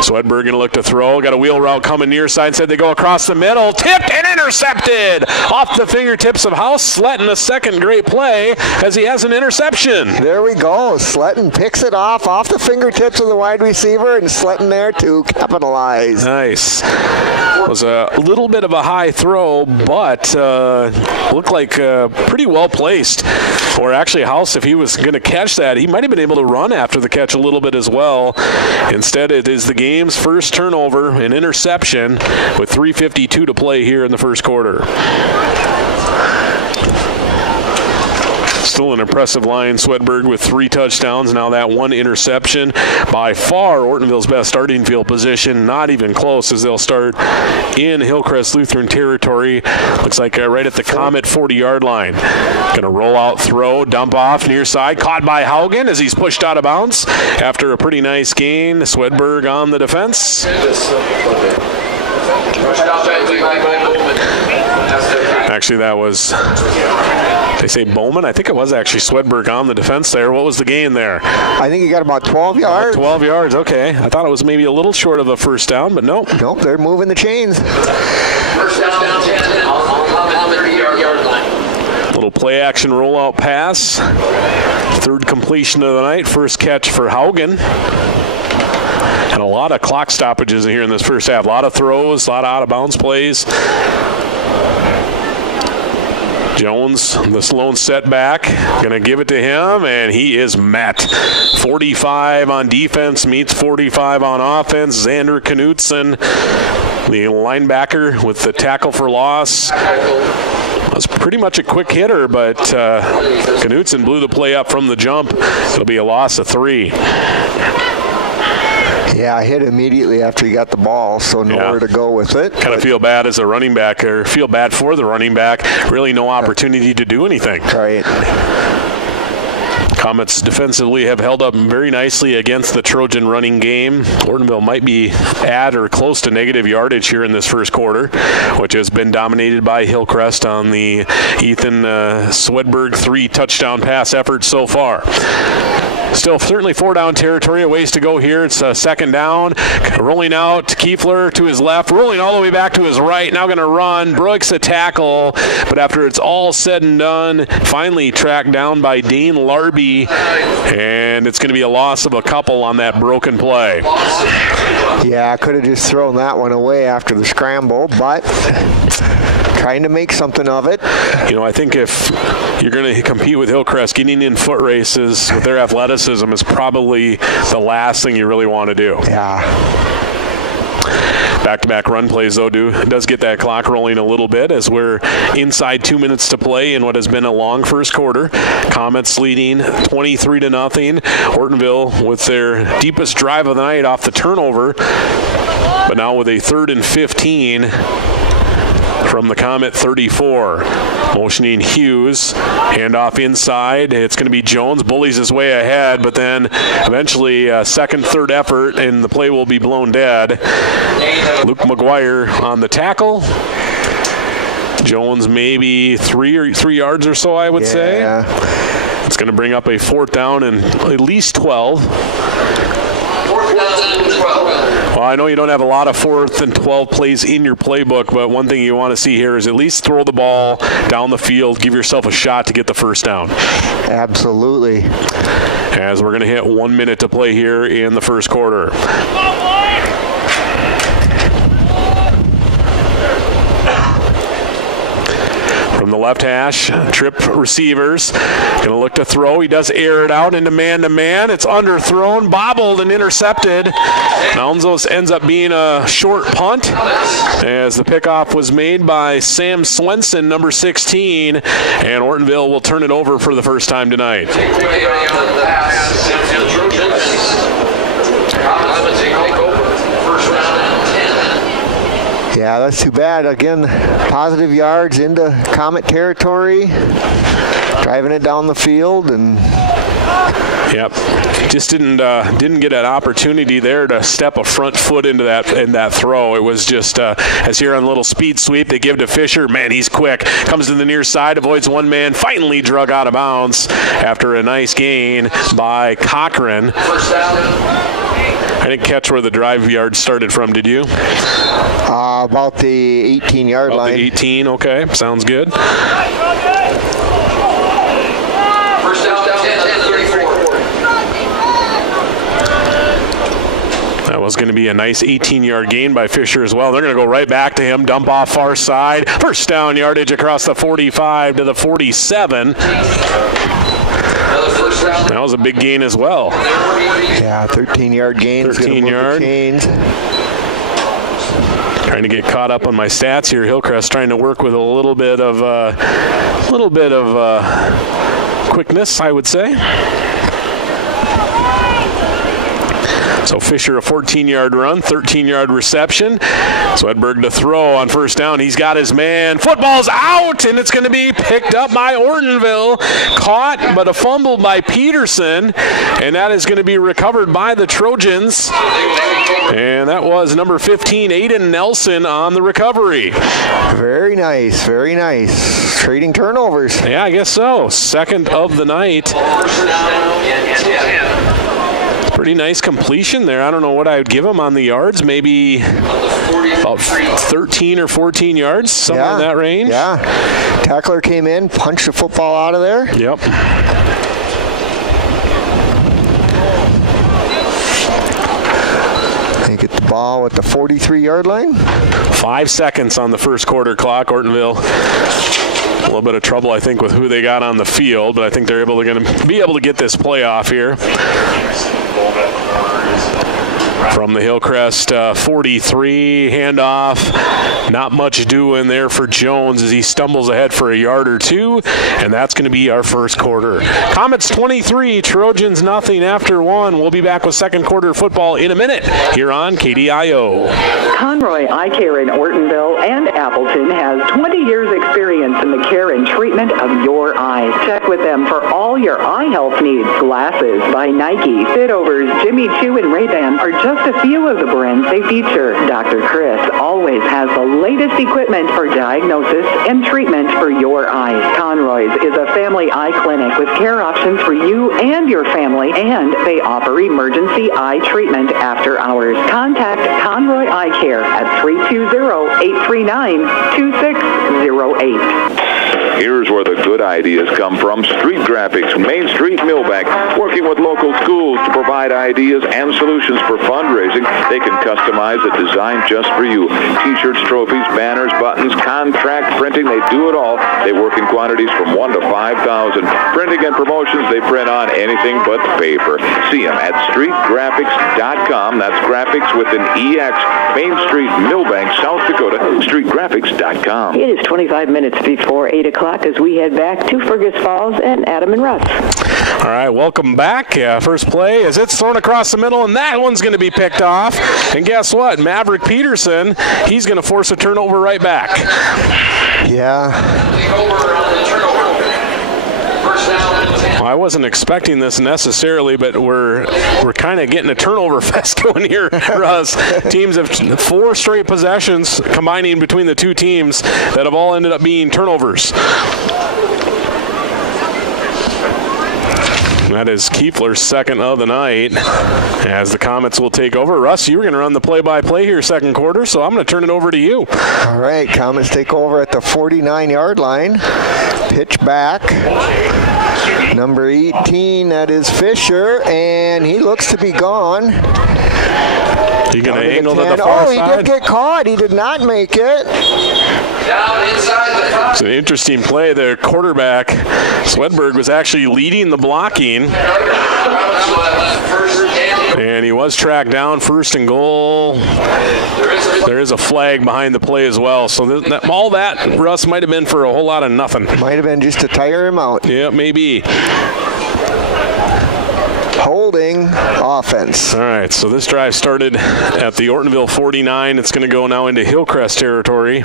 Swedberg going to look to throw. Got a wheel route coming near side. Said they go across the middle. Tipped and intercepted. Off the fingertips of House. Sletton, a second great play as he has an interception. There we go. Sletton picks it off the fingertips of the wide receiver, and Sletton there to capitalize. Nice. It was a little bit of a high throw, but looked like pretty well placed. Or actually, House, if he was going to catch that, he might have been able to run after the catch a little bit as well. Instead, it is the game's first turnover, an interception, with 3:52 to play here in the first quarter. Still an impressive line. Swedberg with 3 touchdowns. Now that 1 interception. By far, Ortonville's best starting field position. Not even close as they'll start in Hillcrest Lutheran territory. Looks like right at the Comet 40-yard line. Going to roll out, throw, dump off near side. Caught by Haugen as he's pushed out of bounds after a pretty nice gain. Swedberg on the defense. Actually, that was... They say Bowman? I think it was actually Swedberg on the defense there. What was the gain there? I think he got about 12 yards. 12 yards, okay. I thought it was maybe a little short of a first down, but nope. Nope, they're moving the chains. First down, 10 on the 30-yard line. Little play action rollout pass. 3rd completion of the night. First catch for Haugen. And a lot of clock stoppages here in this first half. A lot of throws, a lot of out-of-bounds plays. Jones, the lone setback, going to give it to him, and he is met. 45 on defense meets 45 on offense. Xander Knutson, the linebacker, with the tackle for loss. Was pretty much a quick hitter, but Knutson blew the play up from the jump. It'll be a loss of 3. Yeah, I hit immediately after he got the ball, so nowhere to go with it. Kind of feel bad as a running back, or feel bad for the running back. Really no opportunity to do anything. Right. Comets defensively have held up very nicely against the Trojan running game. Ortonville might be at or close to negative yardage here in this first quarter, which has been dominated by Hillcrest on the Ethan Swedberg 3 touchdown pass effort so far. Still certainly 4-down territory, a ways to go here. It's 2nd down. Rolling out, Kiefler to his left, rolling all the way back to his right. Now going to run, breaks a tackle, but after it's all said and done, finally tracked down by Dane Larby, and it's going to be a loss of a couple on that broken play. Yeah, I could have just thrown that one away after the scramble, but trying to make something of it. You know, I think if you're going to compete with Hillcrest, getting in foot races with their athleticism is probably the last thing you really want to do. Yeah. Back-to-back run plays, though, does get that clock rolling a little bit as we're inside 2 minutes to play in what has been a long first quarter. Comets leading 23-0. Ortonville with their deepest drive of the night off the turnover, but now with a 3rd and 15 from the Comet 34. Motioning Hughes, handoff inside. It's going to be Jones, bullies his way ahead, but then eventually a second, third effort, and the play will be blown dead. Luke McGuire on the tackle. Jones maybe 3 yards or so, I would say. It's going to bring up a 4th down and at least 12. Well, I know you don't have a lot of 4th and 12 plays in your playbook, but one thing you want to see here is at least throw the ball down the field, give yourself a shot to get the first down. Absolutely. As we're going to hit 1 minute to play here in the first quarter. From the left hash, trip receivers. Going to look to throw. He does air it out into man-to-man. It's underthrown, bobbled, and intercepted. Moundsos ends up being a short punt as the pickoff was made by Sam Swenson, number 16, and Ortonville will turn it over for the first time tonight. Yeah, that's too bad. Again, positive yards into Comet territory, driving it down the field, and yep, just didn't get an opportunity there to step a front foot into that throw. It was just as here on a little speed sweep they give to Fisher. Man, he's quick. Comes to the near side, avoids one man, finally drug out of bounds after a nice gain by Cochran. First down. I didn't catch where the drive yard started from, did you? About the 18-yard line. The 18, okay. Sounds good. First down, 10-34. That was going to be a nice 18-yard gain by Fisher as well. They're going to go right back to him, dump off far side. First down yardage across the 45 to the 47. That was a big gain as well. Yeah, 13-yard gain. 13-yard. Trying to get caught up on my stats here. Hillcrest trying to work with a little bit of quickness, I would say. So Fisher a 14-yard run, 13-yard reception. So Edberg to throw on first down. He's got his man. Football's out, and it's going to be picked up by Ortonville. Caught, but a fumble by Peterson, and that is going to be recovered by the Trojans. And that was number 15, Aiden Nelson, on the recovery. Very nice, very nice. Trading turnovers. Yeah, I guess so. Second of the night. Pretty nice completion there. I don't know what I would give him on the yards. Maybe about 13 or 14 yards, somewhere in that range. Yeah. Tackler came in, punched the football out of there. Yep. They get the ball at the 43-yard line. 5 seconds on the first quarter clock. Ortonville a little bit of trouble, I think, with who they got on the field, but I think they're going to be able to get this playoff here. From the Hillcrest 43, handoff. Not much doing there for Jones as he stumbles ahead for a yard or two, and that's going to be our first quarter. Comets 23, Trojans nothing after one. We'll be back with second quarter football in a minute here on KDIO. Conroy Eye Care in Ortonville and Appleton has 20 years experience in the care and treatment of your eyes. Check with them for all your eye health needs. Glasses by Nike, Fitovers, Jimmy Choo, and Ray-Ban are just a few of the brands they feature. Dr. Chris always has the latest equipment for diagnosis and treatment for your eyes. Conroy's is a family eye clinic with care options for you and your family, and they offer emergency eye treatment after hours. Contact Conroy Eye Care at 320-839-2608. Here's where the good ideas come from. Street Graphics, Main Street, Millbank, working with local schools to provide ideas and solutions for fundraising. They can customize a design just for you. T-shirts, trophies, banners, buttons, contract printing, they do it all. They work in quantities from 1 to 5,000. Printing and promotions, they print on anything but paper. See them at streetgraphics.com. That's graphics with an EX. Main Street, Millbank, South Dakota, streetgraphics.com. It is 25 minutes before 8 o'clock as we head back to Fergus Falls and Adam and Russ. All right, welcome back. First play as it's thrown across the middle, and that one's going to be picked off. And guess what? Maverick Peterson, he's going to force a turnover right back. Yeah. Well, I wasn't expecting this necessarily, but we're kind of getting a turnover fest going here, Russ. Teams have 4 straight possessions combining between the two teams that have all ended up being turnovers. That is Kiefler's second of the night as the Comets will take over. Russ, you were going to run the play-by-play here second quarter, so I'm going to turn it over to you. All right, Comets take over at the 49-yard line. Pitch back. Number 18, that is Fisher, and he looks to be gone. He's going to angle to the far side. Oh, he did get caught. He did not make it. It's an interesting play. The quarterback, Swedberg, was actually leading the blocking. And he was tracked down, first and goal. There is a flag behind the play as well. So all that, Russ, might have been for a whole lot of nothing. Might have been just to tire him out. Yeah, maybe. Holding offense. All right, so this drive started at the Ortonville 49. It's going to go now into Hillcrest territory.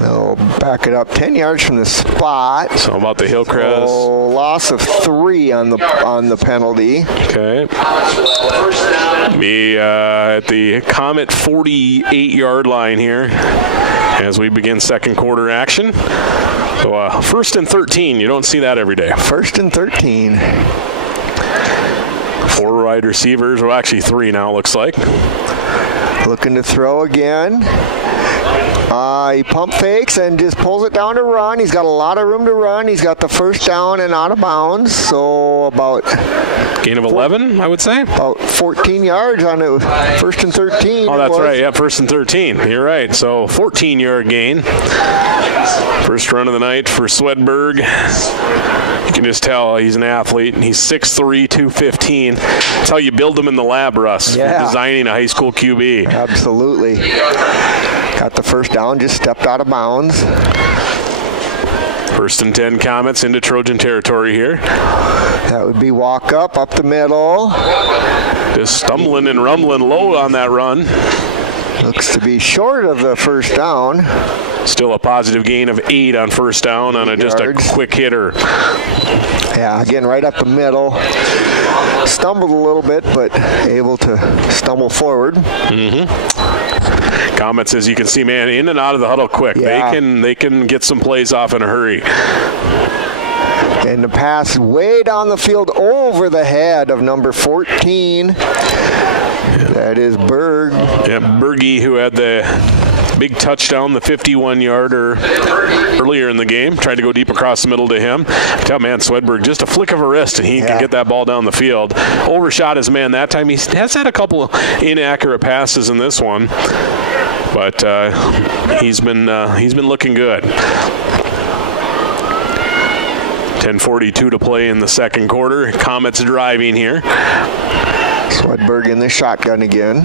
They'll back it up 10 yards from the spot. So about the Hillcrest. So loss of 3 on the penalty. Okay. Be at the Comet 48-yard line here as we begin second quarter action. So first and 13, you don't see that every day. First and 13. 4 wide receivers, well actually 3 now it looks like. Looking to throw again. He pump fakes and just pulls it down to run. He's got a lot of room to run. He's got the first down and out of bounds. So about... Gain of 11, I would say? About 14 yards on it. First and 13. Oh, that's right. Yeah, first and 13. You're right. So 14-yard gain. First run of the night for Swedberg. You can just tell he's an athlete. He's 6'3", 215. That's how you build him in the lab, Russ. Yeah. You're designing a high school QB. Absolutely. Got the first down, just stepped out of bounds. First and 10 Comets into Trojan territory here. That would be walk up the middle. Just stumbling and rumbling low on that run. Looks to be short of the first down. Still a positive gain of 8 on first down on just a quick hitter. Yeah, again, right up the middle. Stumbled a little bit, but able to stumble forward. Comets, as you can see, man, in and out of the huddle quick. Yeah. They can get some plays off in a hurry. And the pass way down the field over the head of number 14. That is Berg. Yeah, Bergie, who had the big touchdown, the 51-yarder earlier in the game. Tried to go deep across the middle to him. Tell man, Swedberg, just a flick of a wrist, and he can get that ball down the field. Overshot his man that time. He has had a couple of inaccurate passes in this one, but he's been looking good. 10:42 to play in the second quarter. Comets driving here. Swedberg in the shotgun again.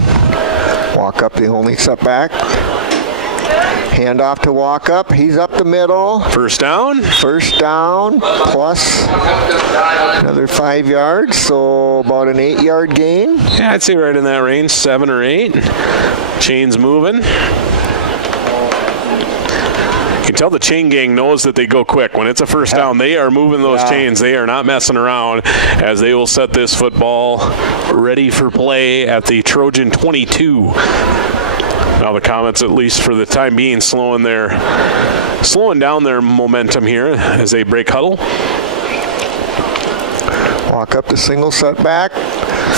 Walk up, the only setback. Hand off to walk up. He's up the middle. First down. First down plus another 5 yards, so about an 8-yard gain. Yeah, I'd say right in that range, 7 or 8. Chains moving. You can tell the chain gang knows that they go quick. When it's a first down, they are moving those chains. They are not messing around as they will set this football ready for play at the Trojan 22. Now the Comets, at least for the time being, slowing down their momentum here as they break huddle. Walk up the single setback.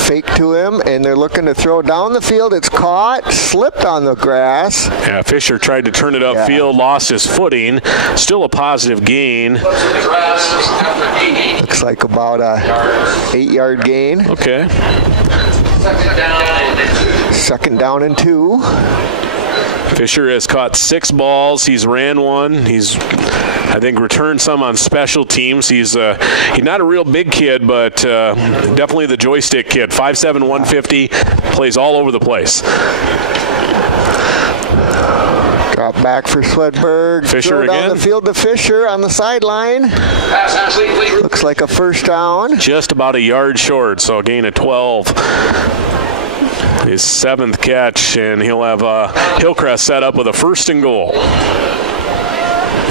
Fake to him, and they're looking to throw down the field. It's caught, slipped on the grass. Yeah, Fisher tried to turn it upfield, lost his footing. Still a positive gain. Looks like about a 8-yard gain. Okay. Second down and 2. Fisher has caught 6 balls. He's ran 1. He's, I think, returned some on special teams. He's not a real big kid, but definitely the joystick kid. 5'7", 150, plays all over the place. Drop back for Swedberg. Fisher throw down again. the field to Fisher on the sideline. Looks like a first down. Just about a yard short, so a gain of 12. His 7th catch, and he'll have Hillcrest set up with a first and goal.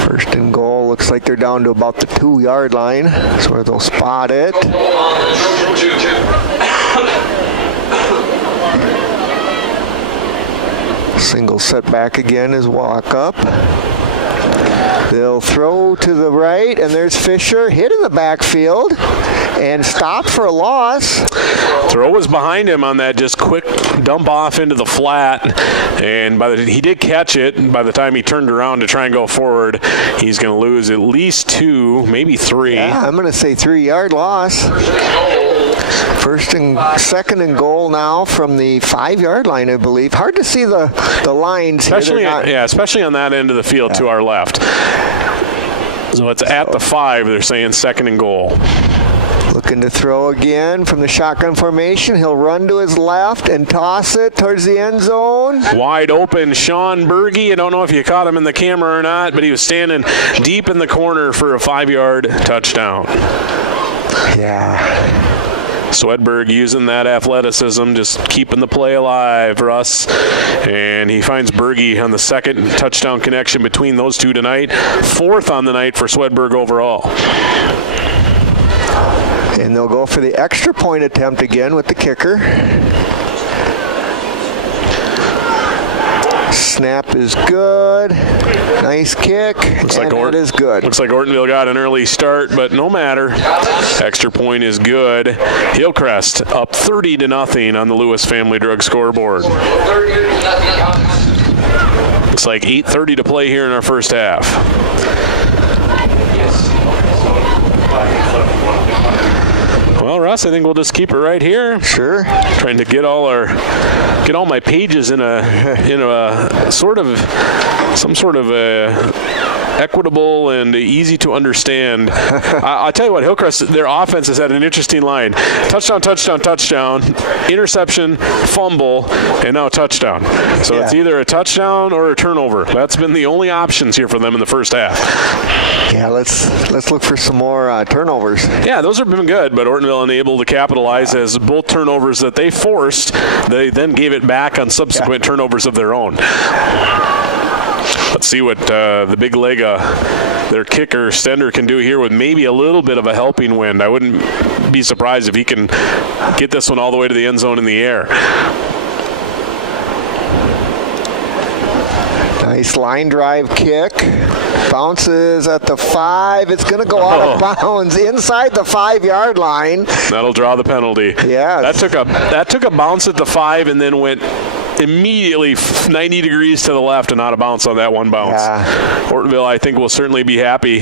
First and goal. Looks like they're down to about the 2-yard line. That's where they'll spot it. Single setback again is walk up. They'll throw to the right, and there's Fisher, hit in the backfield, and stopped for a loss. Throw was behind him on that just quick dump off into the flat, and he did catch it. And by the time he turned around to try and go forward, he's going to lose at least 2, maybe 3. Yeah, I'm going to say 3-yard loss. Second and goal now from the 5-yard line, I believe. Hard to see the lines. Especially on that end of the field to our left. So it's at the 5. They're saying second and goal. Looking to throw again from the shotgun formation. He'll run to his left and toss it towards the end zone. Wide open, Sean Berge. I don't know if you caught him in the camera or not, but he was standing deep in the corner for a 5-yard touchdown. Yeah. Swedberg using that athleticism, just keeping the play alive, Russ. And he finds Berge on the second touchdown connection between those two tonight. 4th on the night for Swedberg overall. And they'll go for the extra point attempt again with the kicker. Snap is good. Nice kick. That is good. Looks like Ortonville got an early start, but no matter. Extra point is good. Hillcrest up 30-0 on the Lewis Family Drug scoreboard. Looks like 8:30 to play here in our first half. Well, Russ, I think we'll just keep it right here. Sure. Trying to get all my pages in a some sort of equitable and easy to understand. I'll tell you what, Hillcrest, their offense has had an interesting line. Touchdown, touchdown, touchdown, interception, fumble, and now touchdown. So It's either a touchdown or a turnover. That's been the only options here for them in the first half. Yeah, let's look for some more turnovers. Yeah, those have been good, but Ortonville unable to capitalize as both turnovers that they forced, they then gave it back on subsequent turnovers of their own. Let's see what the big leg, their kicker, Stender, can do here with maybe a little bit of a helping wind. I wouldn't be surprised if he can get this one all the way to the end zone in the air. Nice line drive kick. Bounces at the 5. It's going to go out of bounds inside the 5-yard line. That'll draw the penalty. Yeah. That took a bounce at the 5 and then went immediately 90 degrees to the left and out of bounds on that one bounce. Yeah. Ortonville, I think, will certainly be happy.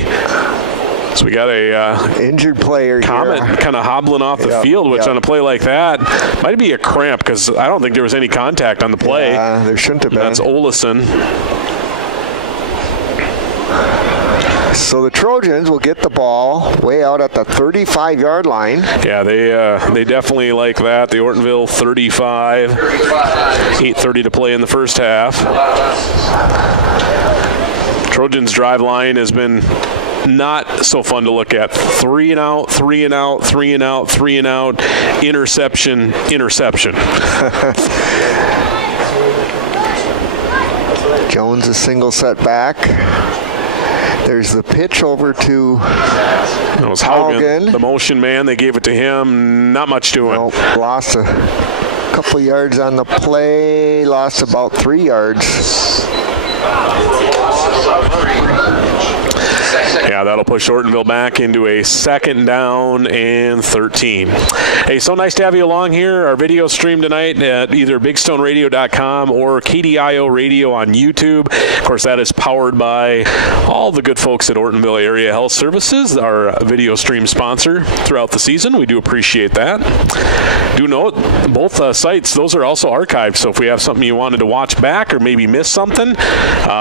So we got a injured player Comet kind of hobbling off the field, which on a play like that might be a cramp because I don't think there was any contact on the play. Yeah, there shouldn't have been. That's Olison. So the Trojans will get the ball way out at the 35-yard line. Yeah, they definitely like that. The Ortonville 35. 8:30 to play in the first half. Trojans' drive line has been not so fun to look at. 3 and out, 3 and out, 3 and out, 3 and out, interception, interception. Jones a single set back. There's the pitch over to Haugen. The motion man, they gave it to him. Not much to him. Lost a couple yards on the play. Lost about 3 yards. Yeah, that'll push Ortonville back into a 2nd down and 13. Hey, so nice to have you along here. Our video stream tonight at either bigstoneradio.com or KDIO Radio on YouTube. Of course, that is powered by all the good folks at Ortonville Area Health Services, our video stream sponsor throughout the season. We do appreciate that. Do note, both sites, those are also archived, so if we have something you wanted to watch back or maybe miss something,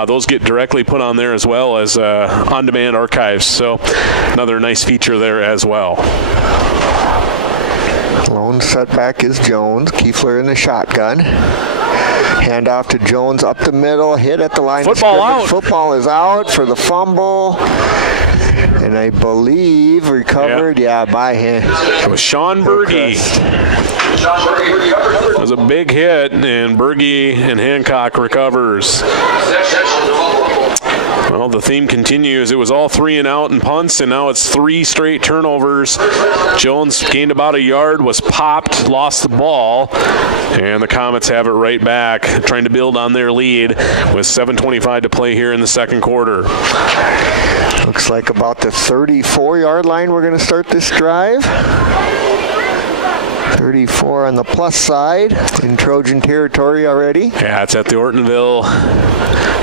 those get directly put on there as well as on-demand archives. So another nice feature there as well. Lone setback is Jones. Kiefler in the shotgun. Handoff to Jones up the middle. Hit at the line. Football out. Football is out for the fumble. And I believe recovered, by him. It was Sean Berge. It was a big hit, and Berge and Hancock recovers. Well, the theme continues. It was all 3 and out and punts, and now it's 3 straight turnovers. Jones gained about a yard, was popped, lost the ball, and the Comets have it right back, trying to build on their lead with 7:25 to play here in the second quarter. Looks like about the 34-yard line we're going to start this drive. 34 on the plus side in Trojan territory already. Yeah, it's at the Ortonville.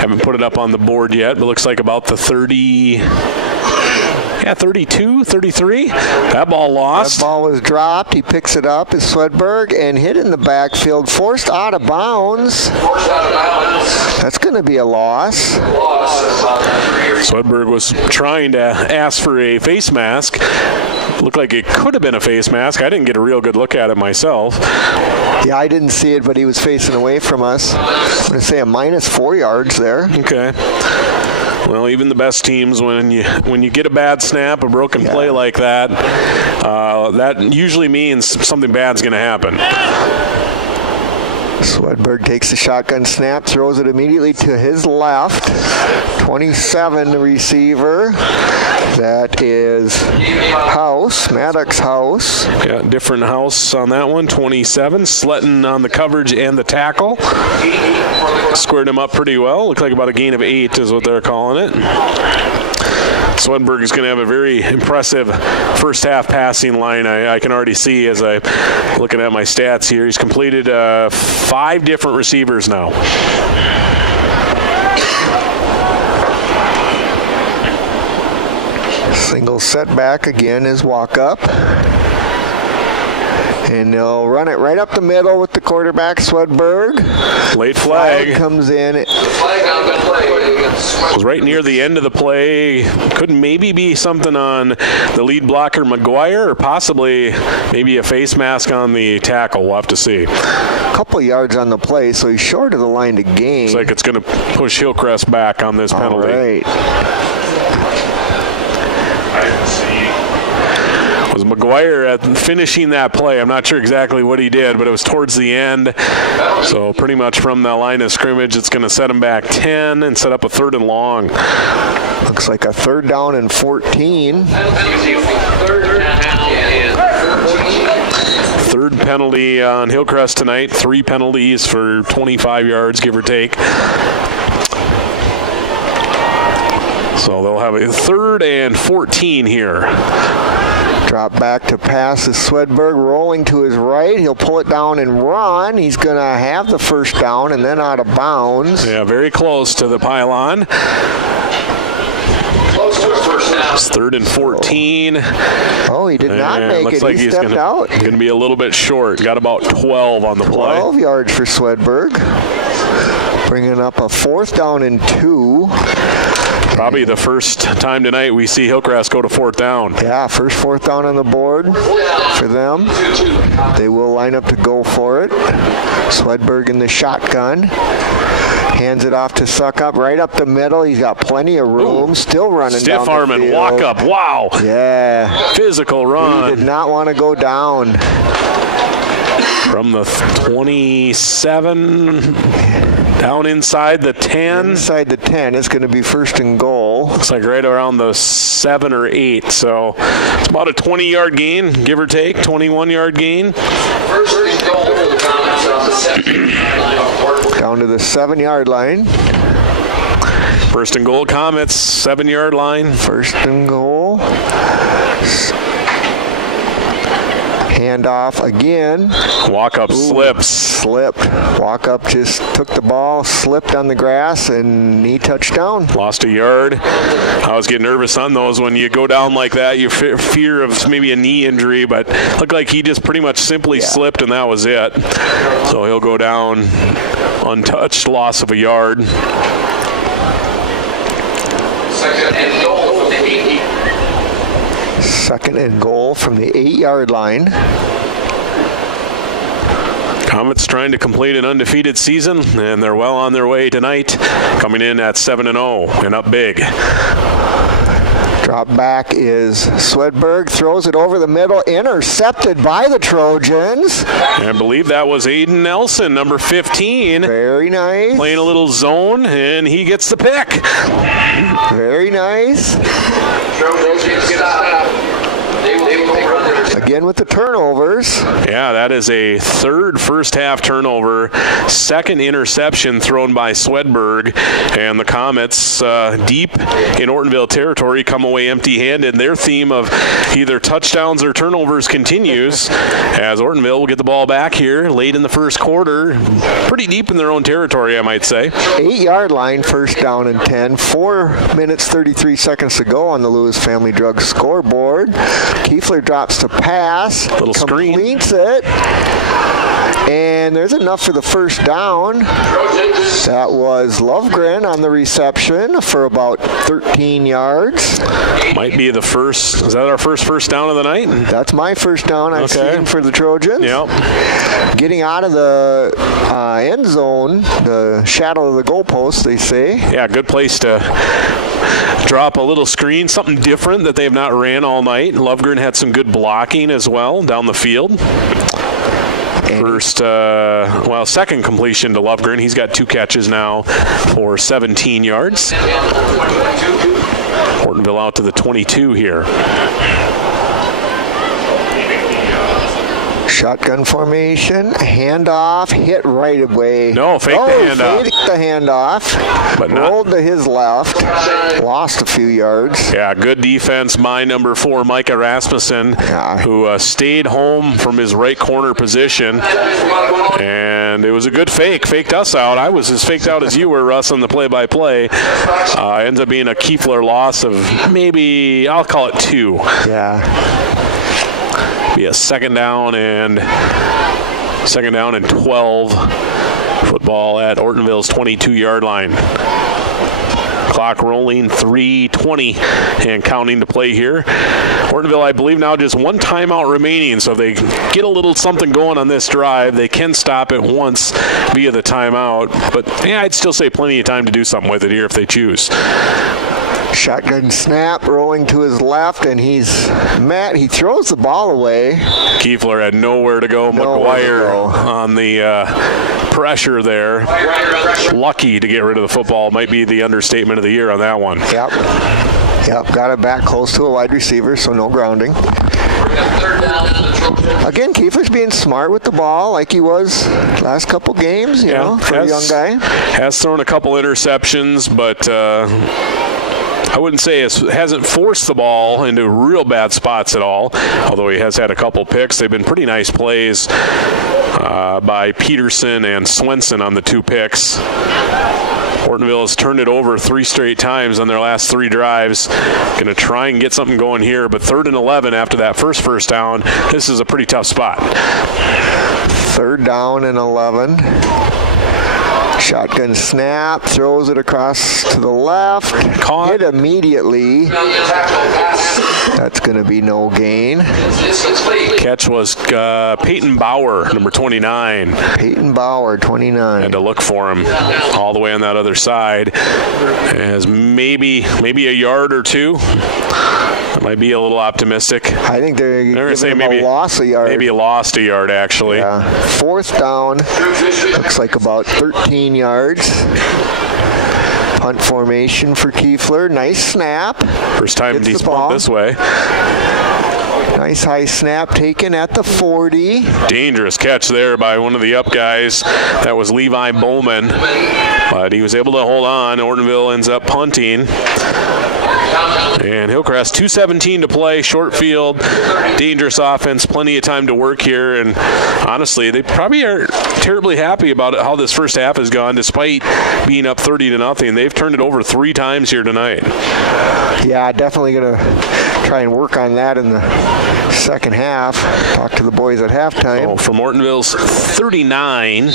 Haven't put it up on the board yet, but looks like about the 32, 33. That ball lost. That ball was dropped. He picks it up. It's Swedberg and hit in the backfield. Forced out of bounds. That's going to be a loss. Swedberg was trying to ask for a face mask. Looked like it could have been a face mask. I didn't get a real good look at it myself. Yeah, I didn't see it, but he was facing away from us. I'm going to say a minus 4 yards there. Okay. Well, even the best teams, when you get a bad snap, a broken play like that, that usually means something bad's going to happen. Swedberg takes the shotgun snap, throws it immediately to his left. 27, the receiver. That is House, Maddox House. Yeah, different House on that one. 27. Sletton on the coverage and the tackle. Squared him up pretty well. Looked like about a gain of 8 is what they're calling it. Swedberg is going to have a very impressive first half passing line. I can already see as I'm looking at my stats here. He's completed 5 different receivers now. Single setback again is walk up. And they'll run it right up the middle with the quarterback, Swedberg. Late flag. Comes in. It was right near the end of the play. Could maybe be something on the lead blocker, McGuire, or possibly maybe a face mask on the tackle. We'll have to see. A couple yards on the play, so he's short of the line to gain. Looks like it's going to push Hillcrest back on this penalty. All right. Was McGuire at finishing that play. I'm not sure exactly what he did, but it was towards the end. So pretty much from the line of scrimmage, it's going to set him back 10 and set up a 3rd and long. Looks like a 3rd down and 14. 3rd penalty on Hillcrest tonight. 3 penalties for 25 yards, give or take. So they'll have a 3rd and 14 here. Drop back to pass is Swedberg, rolling to his right. He'll pull it down and run. He's going to have the first down and then out of bounds. Yeah, very close to the pylon. It's 3rd and 14. Oh, he did not make looks it. Like he he's stepped out. Going to be a little bit short. Got about 12 on the play. 12 yards for Swedberg. Bringing up a 4th down and 2. Probably the first time tonight we see Hillcrest go to 4th down. Yeah, first 4th down on the board for them. They will line up to go for it. Swedberg in the shotgun. Hands it off to Suckup right up the middle. He's got plenty of room. Still running down the field. Stiff arm and walk up. Wow. Yeah. Physical run. He did not want to go down. From the 27 down inside the 10. Inside the 10. It's going to be 1st and goal. Looks like right around the 7 or 8. So it's about a 20-yard gain, give or take. 21-yard gain. First and goal for the Comets on the 7-yard line. Down to the 7-yard line. 1st and goal, Comets, 7-yard line. 1st and goal. Handoff again. Walk up slips. Slipped. Walk up just took the ball, slipped on the grass, and knee touchdown. Lost a yard. I was getting nervous on those. When you go down like that, you fear of maybe a knee injury, but looked like he just pretty much simply slipped, and that was it. So he'll go down untouched, loss of a yard. 2nd and goal from the 8. 2nd and goal from the 8-yard line. Comets trying to complete an undefeated season, and they're well on their way tonight, coming in at 7-0 and up big. Drop back is Swedberg, throws it over the middle, intercepted by the Trojans. I believe that was Aiden Nelson, number 15. Very nice. Playing a little zone, and he gets the pick. Very nice. Again with the turnovers. Yeah, that is a third first half turnover. Second interception thrown by Swedberg. And the Comets, deep in Ortonville territory, come away empty-handed. Their theme of either touchdowns or turnovers continues as Ortonville will get the ball back here late in the first quarter. Pretty deep in their own territory, I might say. 8-yard line, first down and 10. 4 minutes, 33 seconds to go on the Lewis Family Drugs scoreboard. Kiefler drops to pass. Little screen. Completes it. And there's enough for the first down. That was Lovegren on the reception for about 13 yards. Might be the first. Is that our first down of the night? That's my first down I've seen for the Trojans. Yep. Getting out of the end zone, the shadow of the goalpost, they say. Yeah, good place to drop a little screen, something different that they've not ran all night. Lovegren had some good blocking as well down the field. Second completion to Lovegren. He's got 2 catches now for 17 yards. Ortonville out to the 22 here. Shotgun formation, handoff, hit right away. No, fake the handoff. Faked the handoff, but rolled to his left, lost a few yards. Yeah, good defense by number 4, Micah Rasmussen, who stayed home from his right corner position. And it was a good fake. Faked us out. I was as faked out as you were, Russ, on the play-by-play. Ends up being a Kiefler loss of maybe, I'll call it 2. Yeah. Be a second down and 12. Football at Ortonville's 22-yard line. Clock rolling, 3:20 and counting to play here. Ortonville, I believe, now just 1 timeout remaining, so if they get a little something going on this drive, they can stop it once via the timeout. But yeah, I'd still say plenty of time to do something with it here if they choose. Shotgun snap, rolling to his left, and he throws the ball away. Kiefler had nowhere to go. McGuire on the pressure there. Lucky to get rid of the football might be the understatement of the year on that one. Yep, got it back close to a wide receiver, so no grounding. Again, Kiefler's being smart with the ball like he was last couple games, you know, for a young guy. Has thrown a couple interceptions, but I wouldn't say hasn't forced the ball into real bad spots at all, although he has had a couple picks. They've been pretty nice plays by Peterson and Swenson on the 2 picks. Ortonville has turned it over 3 straight times on their last 3 drives. Going to try and get something going here, but 3rd and 11 after that first down, this is a pretty tough spot. 3rd down and 11. Shotgun snap, throws it across to the left. Caught. Hit immediately. That's going to be no gain. Catch was Peyton Bauer, number 29. Peyton Bauer, 29. Had to look for him all the way on that other side. As maybe a yard or 2. That might be a little optimistic. I think they're going to say maybe lost a yard. Maybe lost a yard, actually. Yeah. 4th down. Looks like about 13 yards. Punt formation for Kiefler. Nice snap. First time he's pumped this way. Nice high snap taken at the 40. Dangerous catch there by one of the up guys. That was Levi Bowman. But he was able to hold on. Ortonville ends up punting. And Hillcrest, 2:17 to play, short field, dangerous offense, plenty of time to work here. And honestly, they probably aren't terribly happy about how this first half has gone, despite being up 30-0. They've turned it over 3 times here tonight. Yeah, definitely going to try and work on that in the second half. Talk to the boys at halftime. Oh, from Ortonville's 39.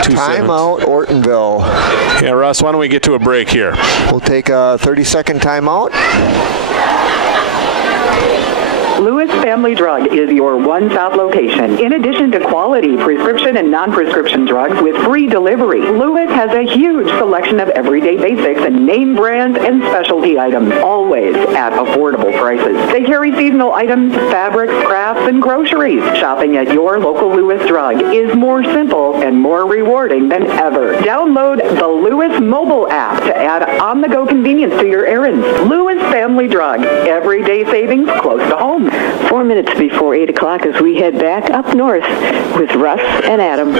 Timeout, Ortonville. Yeah, Russ, why don't we get to a break here? We'll take a 30-second timeout. Lewis Family Drug is your one-stop location. In addition to quality prescription and non-prescription drugs with free delivery, Lewis has a huge selection of everyday basics and name brand and specialty items, always at affordable prices. They carry seasonal items, fabrics, crafts, and groceries. Shopping at your local Lewis Drug is more simple and more rewarding than ever. Download the Lewis mobile app to add on-the-go convenience to your errands. Lewis Family Drug, everyday savings close to home. 4 minutes before 8 o'clock as we head back up north with Russ and Adam.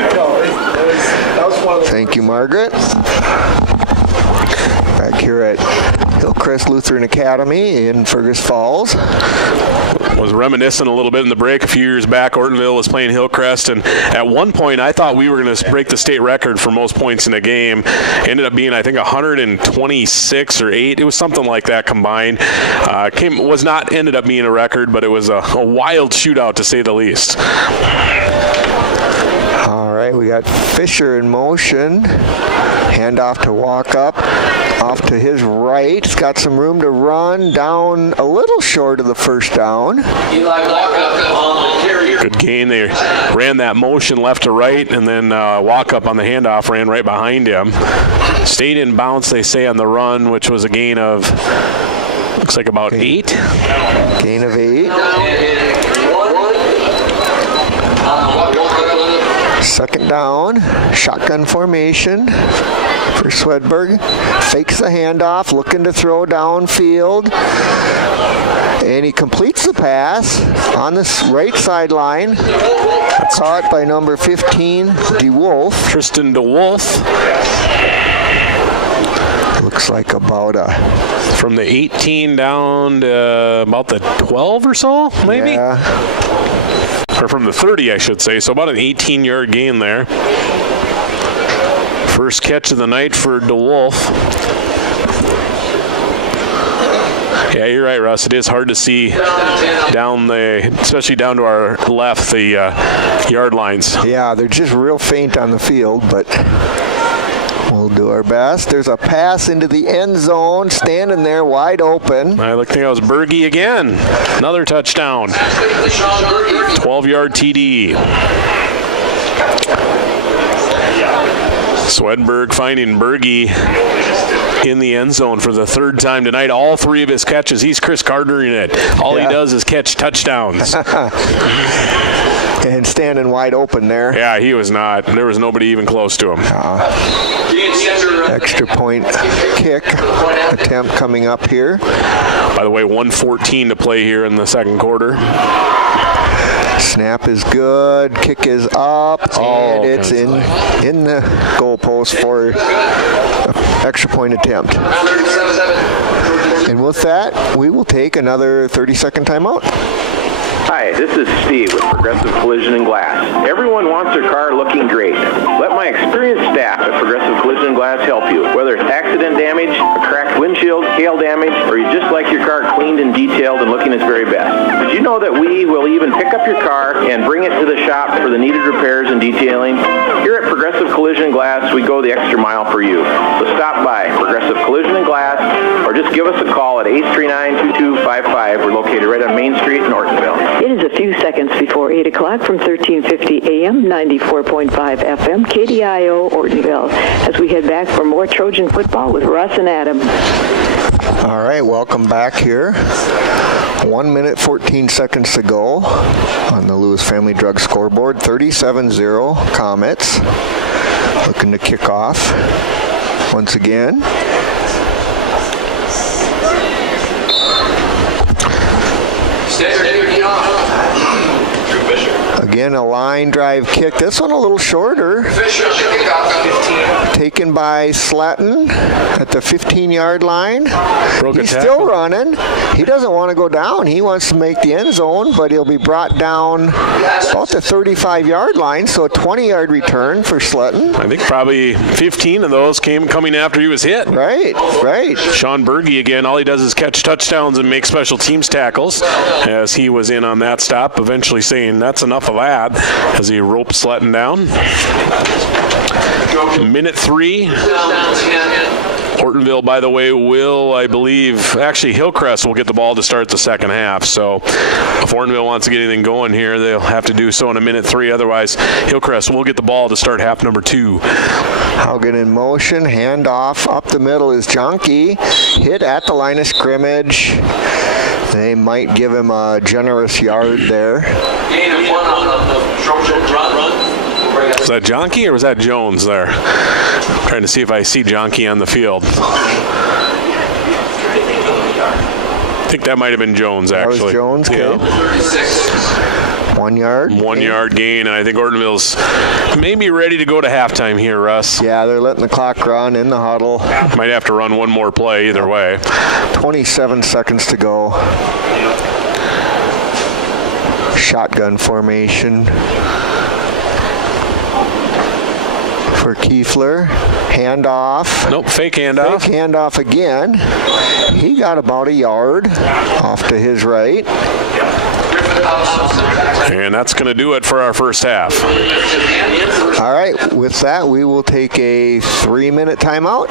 Thank you, Margaret. Back here at Hillcrest Lutheran Academy in Fergus Falls. Was reminiscent a little bit in the break a few years back. Ortonville was playing Hillcrest, and at one point I thought we were going to break the state record for most points in a game. Ended up being, I think, 126 or 8. It was something like that combined. Ended up being a record, but it was a wild shootout to say the least. All right, we got Fisher in motion. Handoff to walk up. Off to his right. He's got some room to run. Down a little short of the first down. Good gain. They ran that motion left to right, and then walk up on the handoff ran right behind him. Stayed in bounds, they say, on the run, which was a gain of, looks like about 8. Gain of 8. Second down, shotgun formation for Swedberg. Fakes the handoff, looking to throw downfield. And he completes the pass on the right sideline. Caught by number 15, DeWolf. Tristan DeWolf. Looks like about from the 18 down to about the 12 or so, maybe? Yeah. Or from the 30, I should say. So about an 18-yard gain there. First catch of the night for DeWolf. Yeah, you're right, Russ. It is hard to see especially down to our left, the yard lines. Yeah, they're just real faint on the field, but we'll do our best. There's a pass into the end zone, standing there wide open. I think that was Berge again. Another touchdown. 12-yard TD. Swedberg finding Berge in the end zone for the third time tonight. All 3 of his catches, he's Chris Gardner-ing it. All he does is catch touchdowns. And standing wide open there. Yeah, he was not. There was nobody even close to him. Extra point kick attempt coming up here. By the way, 1:14 to play here in the second quarter. Snap is good. Kick is up. And it's in the goalpost for an extra point attempt. And with that, we will take another 30-second timeout. Hi, this is Steve with Progressive Collision and Glass. Everyone wants their car looking great. Let my experienced staff at Progressive Collision and Glass help you. Whether it's accident damage, a cracked windshield, hail damage, or you just like your car cleaned and detailed and looking its very best. Did you know that we will even pick up your car and bring it to the shop for the needed repairs and detailing? Here at Progressive Collision and Glass, we go the extra mile for you. So stop by Progressive Collision and Glass or just give us a call at 839-2255. We're located right on Main Street in Ortonville. It is a few seconds before 8 o'clock from 1350 AM, 94.5 FM, KDIO, Ortonville, as we head back for more Trojan football with Russ and Adam. All right, welcome back here. 1 minute, 14 seconds to go on the Lewis Family Drug scoreboard. 37-0 Comets. Looking to kick off once again. Again, a line drive kick. This one a little shorter. Taken by Slatton at the 15-yard line. He's still running. He doesn't want to go down. He wants to make the end zone, but he'll be brought down about the 35-yard line, so a 20-yard return for Slatton. I think probably 15 of those coming after he was hit. Right. Sean Berge, again, all he does is catch touchdowns and make special teams tackles, as he was in on that stop, eventually saying that's enough of that as he ropes Slatton down. Minute 3. Ortonville, by the way, will, I believe, actually Hillcrest will get the ball to start the second half. So if Ortonville wants to get anything going here, they'll have to do so in a minute 3. Otherwise, Hillcrest will get the ball to start half number 2. Haugen in motion, handoff up the middle is Jonke. Hit at the line of scrimmage. They might give him a generous yard there. Gain of 1 on the Trojan run. Was that Jonke or was that Jones there? I'm trying to see if I see Jonke on the field. I think that might have been Jones, actually. That was Jones, okay. Yeah. 1 yard. 1 yard gain, and I think Ortonville's maybe ready to go to halftime here, Russ. Yeah, they're letting the clock run in the huddle. Might have to run one more play either way. 27 seconds to go. Shotgun formation for Kiefler. Handoff. Nope, fake handoff. Fake handoff again. He got about a yard off to his right. And that's going to do it for our first half. All right, with that, we will take a 3-minute timeout.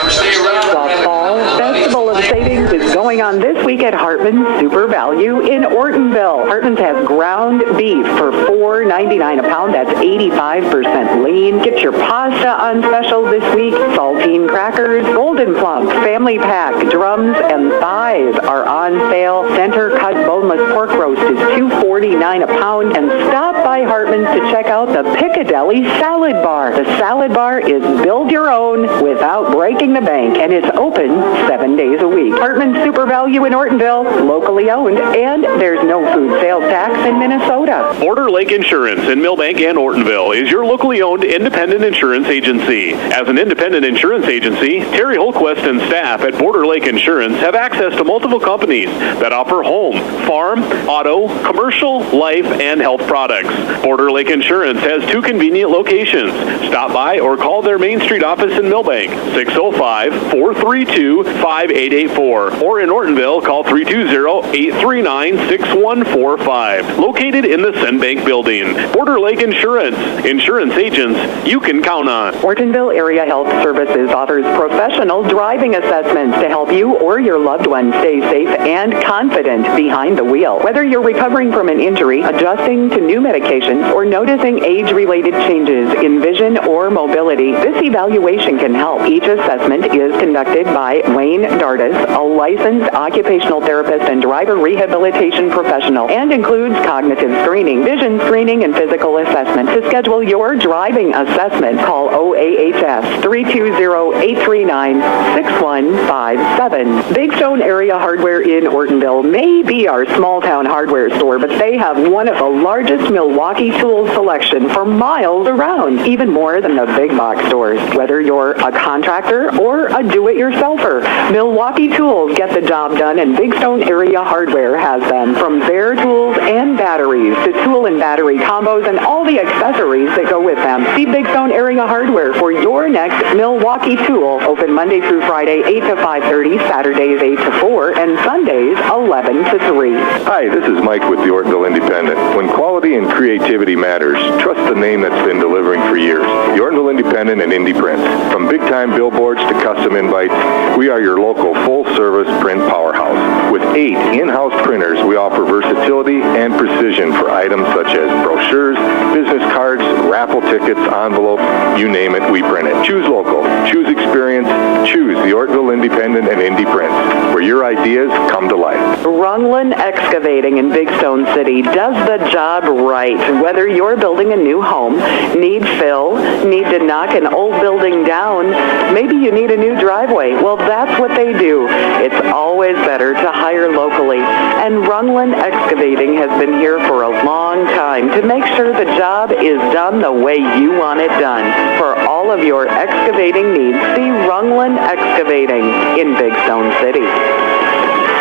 The Fall Festival of Savings is going on this week at Hartman's Super Value in Ortonville. Hartman's has ground beef for $4.99 a pound. That's 85% lean. Get your pasta on special this week. Saltine crackers, golden plump, family pack, drums, and thighs are on sale. Center cut boneless pork roast is $2.49 a pound. And stop by Hartman's to check out the Piccadilly Salad Bar. The salad bar is build your own without breaking the bank, and it's open 7 days a week. Hartman's Super Value in Ortonville, locally owned, and there's no food sales tax in Minnesota. Border Lake Insurance in Millbank and Ortonville is your locally owned independent insurance agency. As an independent insurance agency, Terry Holquist and staff at Border Lake Insurance have access to multiple companies that offer home, farm, auto, commercial, life, and health products. Border Lake Insurance has 2 convenient locations. Stop by or call their Main Street office in Millbank, 605-432-5884. Or in Ortonville, call 320-839-6145. Located in the Senbank building. Border Lake Insurance. Insurance agents you can count on. Ortonville Area Health Services offers professional driving assessments to help you or your loved one stay safe and confident behind the wheel. Whether you're recovering from an injury, adjusting to new medications, or noticing age-related changes in vision or mobility, this evaluation can help. Each assessment is conducted by Wayne Dardis, a licensed occupational therapist and driver rehabilitation professional, and includes cognitive screening, vision screening, and physical assessment. To schedule your driving assessment, call OAHS 320-839-6157. Big Stone Area Hardware in Ortonville may be our small-town hardware store, but they have one of the largest Milwaukee tool selection for miles around, even more than the big box stores. Whether you're a contractor or a do-it-yourselfer, Milwaukee Tools get the job done, and Big Stone Area Hardware has them. From bare tools and batteries to tool and battery combos and all the accessories that go with them. See Big Stone Area Hardware for your next Milwaukee tool. Open Monday through Friday, 8 to 5:30, Saturdays 8 to 4, and Sundays 11 to 3. Hi, this is Mike with the Ortonville Independent. When quality and creativity matters, trust the name that's been delivering for years. The Ortonville Independent and Indie Prints. From big-time billboards to custom invites, we are your local full-service print powerhouse. With 8 in-house printers, we offer versatility and precision for items such as brochures, business cards, raffle tickets, envelopes, you name it, we print it. Choose local, choose experience, choose the Ortonville Independent and Indie Prints, where your ideas come to life. Rungland Excavating in Big Stone City does the job right. Whether you're building a new home, need fill, need to knock an old building down, maybe you need a new driveway. Well, that's what they do. It's always better to hire locally. And Rungland Excavating has been here for a long time to make sure the job is done the way you want it done. For all of your excavating needs, see Rungland Excavating in Big Stone City.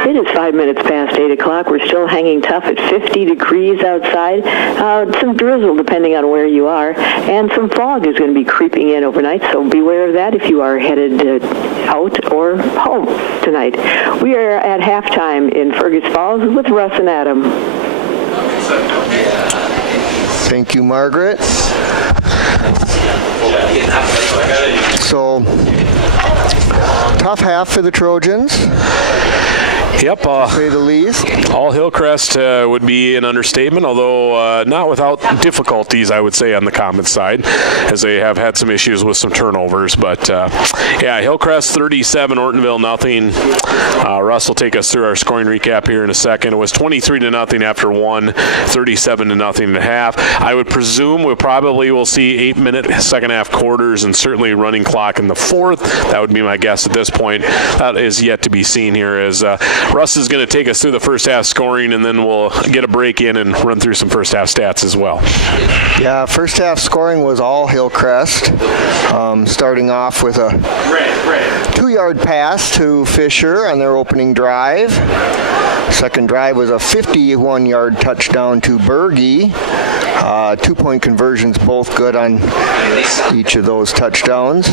It is 5 minutes past 8 o'clock. We're still hanging tough at 50 degrees outside. Some drizzle depending on where you are. And some fog is going to be creeping in overnight, so beware of that if you are headed out or home tonight. We are at halftime in Fergus Falls with Russ and Adam. Thank you, Margaret. So, tough half for the Trojans. Yep. To say the least. All Hillcrest would be an understatement, although not without difficulties, I would say, on the Comets side, as they have had some issues with some turnovers. But, yeah, Hillcrest 37, Ortonville nothing. Russ will take us through our scoring recap here in a second. It was 23-0 after one, 37-0 at half. I would presume we probably will see 8-minute second half quarters and certainly running clock in the fourth. That would be my guess at this point. That is yet to be seen here, as Russ is going to take us through the first half scoring, and then we'll get a break in and run through some first half stats as well. Yeah, first half scoring was all Hillcrest, starting off with a 2-yard pass to Fisher on their opening drive. Second drive was a 51-yard touchdown to Berge. 2-point conversions, both good on each of those touchdowns.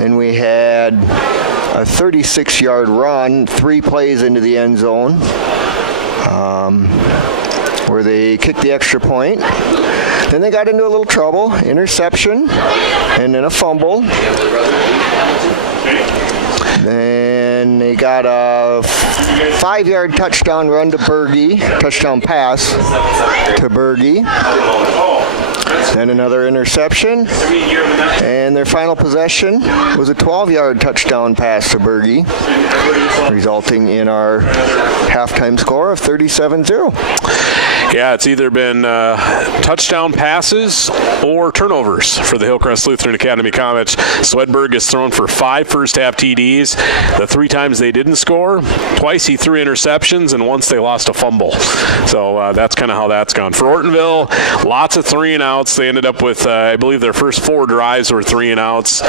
And we had a 36-yard run, 3 plays into the end zone, where they kicked the extra point. Then they got into a little trouble, interception, and then a fumble. Then they got a 5-yard touchdown run to Berge, touchdown pass to Berge. Then another interception, and their final possession was a 12-yard touchdown pass to Berge, resulting in our halftime score of 37-0. Yeah, it's either been touchdown passes or turnovers for the Hillcrest Lutheran Academy Comets. Swedberg has thrown for 5 first-half TDs. The 3 times they didn't score, twice he threw interceptions, and once they lost a fumble. So that's kind of how that's gone. For Ortonville, lots of 3-and-outs. They ended up with, I believe, their first 4 drives were 3-and-outs.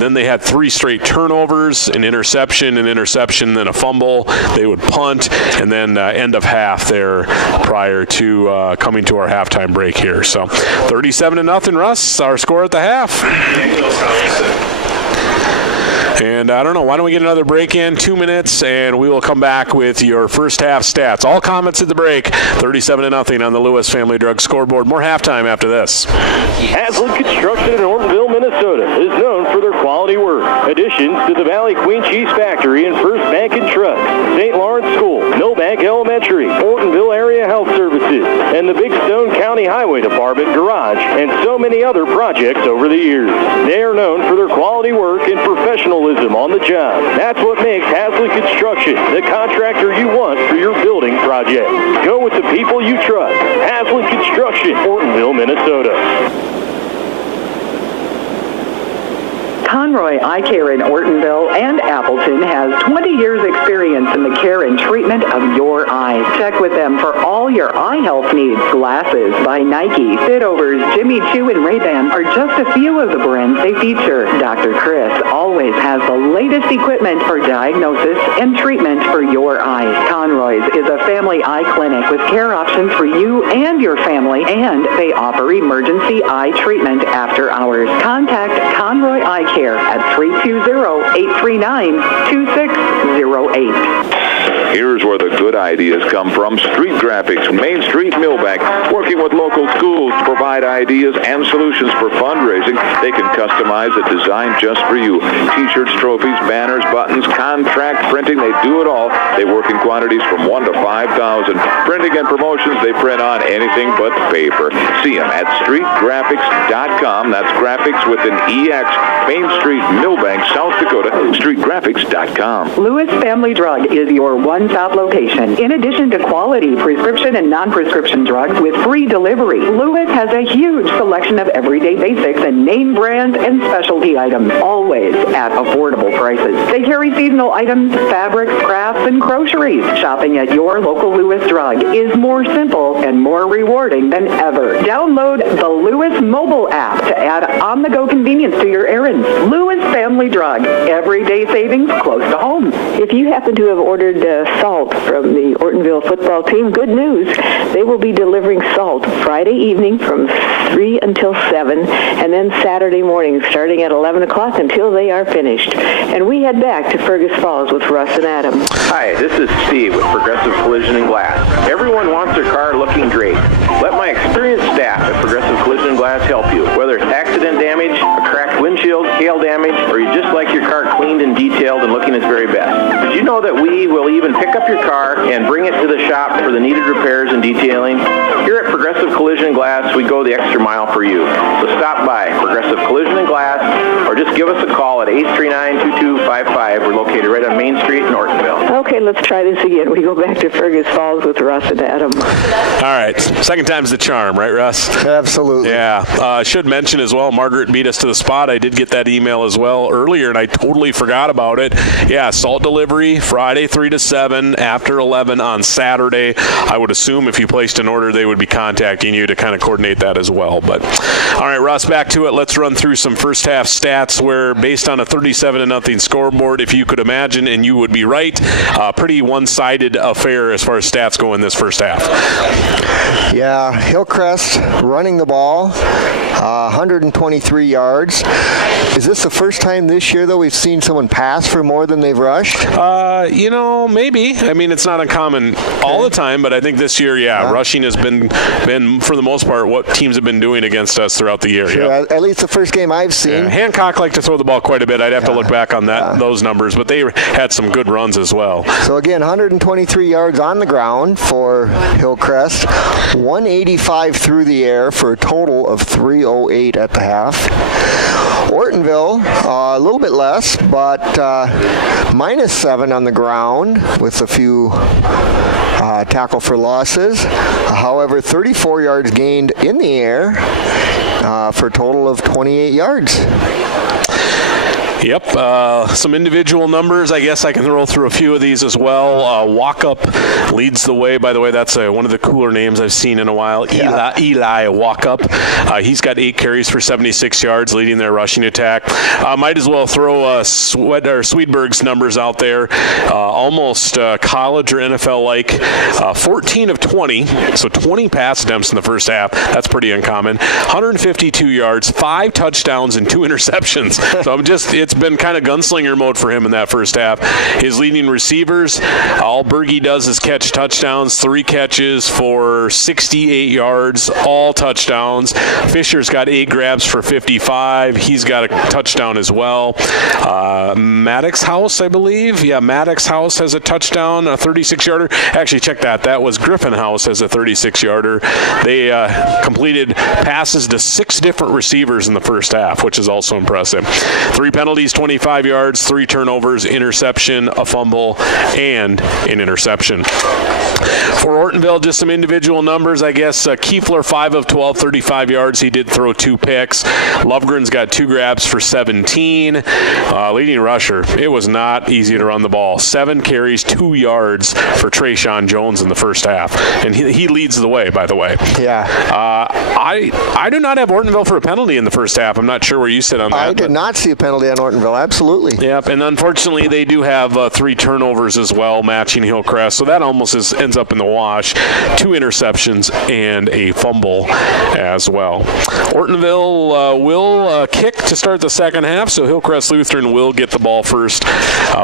Then they had 3 straight turnovers, an interception, then a fumble. They would punt, and then end of half there prior to coming to our halftime break here. So 37-0, Russ, our score at the half. And I don't know, why don't we get another break in, 2 minutes, and we will come back with your first half stats. All comments at the break, 37-0 on the Lewis Family Drug scoreboard. More halftime after this. Haslett Construction in Ortonville, Minnesota is known for their quality work. Additions to the Valley Queen Cheese Factory and First Bank and Trust, St. Lawrence School, Millbank Elementary, Ortonville Area Health Services, and the Big Stone County Highway Department Garage, and so many other projects over the years. They are known for their quality work and professionalism on the job. That's what makes Haslett Construction the contractor you want for your building project. Go with the people you trust. Haslett Construction, Ortonville, Minnesota. Conroy Eye Care in Ortonville and Appleton has 20 years experience in the care and treatment of your eyes. Check with them for all your eye health needs. Glasses by Nike, Fitovers, Jimmy Choo, and Ray-Ban are just a few of the brands they feature. Dr. Chris always has the latest equipment for diagnosis and treatment for your eyes. Conroy's is a family eye clinic with care options for you and your family, and they offer emergency eye treatment after hours. Contact Conroy Eye Care at 320-839-2608. Here's where the good ideas come from. Street Graphics, Main Street, Millbank, working with local schools to provide ideas and solutions for fundraising. They can customize a design just for you. T-shirts, trophies, banners, buttons, contract printing, they do it all. They work in quantities from 1 to 5,000. Printing and promotions, they print on anything but paper. See them at streetgraphics.com. That's graphics with an EX. Main Street, Millbank, South Dakota, streetgraphics.com. Lewis Family Drug is your one-stop location. In addition to quality prescription and non-prescription drugs with free delivery, Lewis has a huge selection of everyday basics and name brand and specialty items, always at affordable prices. They carry seasonal items, fabrics, crafts, and groceries. Shopping at your local Lewis Drug is more simple and more rewarding than ever. Download the Lewis mobile app to add on-the-go convenience to your errands. Lewis Family Drug, everyday savings close to home. If you happen to have ordered salt from the Ortonville football team, good news. They will be delivering salt Friday evening from 3 until 7, and then Saturday morning starting at 11 o'clock until they are finished. And we head back to Fergus Falls with Russ and Adam. Hi, this is Steve with Progressive Collision and Glass. Everyone wants their car looking great. Let my experienced staff at Progressive Collision and Glass help you. Whether We will even pick up your car and bring it to the shop for the needed repairs and detailing. Here at Progressive Collision and Glass, we go the extra mile for you. So stop by Progressive Collision and Glass or just give us a call at 839-2255. We're located right on Main Street in Ortonville. Okay, let's try this again. We go back to Fergus Falls with Russ and Adam. All right. Second time's the charm, right, Russ? Absolutely. Yeah. I should mention as well, Margaret beat us to the spot. I did get that email as well earlier, and I totally forgot about it. Yeah, salt delivery Friday 3 to 7, after 11 on Saturday. I would assume if you placed an order, they would be contacting you to kind of coordinate that as well. But all right, Russ, back to it. Let's run through some first half stats where, based on a 37-0 scoreboard, if you could imagine, and you would be right, pretty one-sided affair as far as stats go in this first half. Yeah, Hillcrest running the ball, 123 yards. Is this the first time this year, though, we've seen someone pass for more than they've rushed? Maybe. I mean, it's not uncommon all the time, but I think this year, rushing has been for the most part what teams have been doing against us throughout the year. Sure, yep. At least the first game I've seen. Yeah. Hancock liked to throw the ball quite a bit. I'd have to look back on those numbers, but they had some good runs as well. So again, 123 yards on the ground for Hillcrest, 185 through the air for a total of 308 at the half. Ortonville, a little bit less, but -7 on the ground with a few tackle for losses. However, 34 yards gained in the air for a total of 28 yards. Yep, some individual numbers. I guess I can roll through a few of these as well. Walkup leads the way. By the way, that's one of the cooler names I've seen in a while. Yeah. Eli Walkup. He's got 8 carries for 76 yards, leading their rushing attack. Might as well throw Swedberg's numbers out there. Almost college or NFL-like. 14 of 20, so 20 pass attempts in the first half. That's pretty uncommon. 152 yards, 5 touchdowns, and 2 interceptions. So it's been kind of gunslinger mode for him in that first half. His leading receivers, all Berge does is catch touchdowns, 3 catches for 68 yards, all touchdowns. Fisher's got 8 grabs for 55. He's got a touchdown as well. Maddox House, I believe. Yeah, Maddox House has a touchdown, a 36-yarder. Actually, check that. That was Griffin House as a 36-yarder. They completed passes to 6 different receivers in the first half, which is also impressive. 3 penalties, 25 yards, 3 turnovers, interception, a fumble, and an interception. For Ortonville, just some individual numbers, I guess. Kiefler, 5 of 12, 35 yards. He did throw 2 picks. Lovegren's got 2 grabs for 17. Leading rusher, it was not easy to run the ball. 7 carries, 2 yards for Trayshawn Jones in the first half. And he leads the way, by the way. Yeah. I do not have Ortonville for a penalty in the first half. I'm not sure where you sit on that. I did not see a penalty on Ortonville, absolutely. Yep, and unfortunately they do have 3 turnovers as well, matching Hillcrest, so that almost ends up in the wash. 2 interceptions and a fumble as well. Ortonville will kick to start the second half, so Hillcrest Lutheran will get the ball first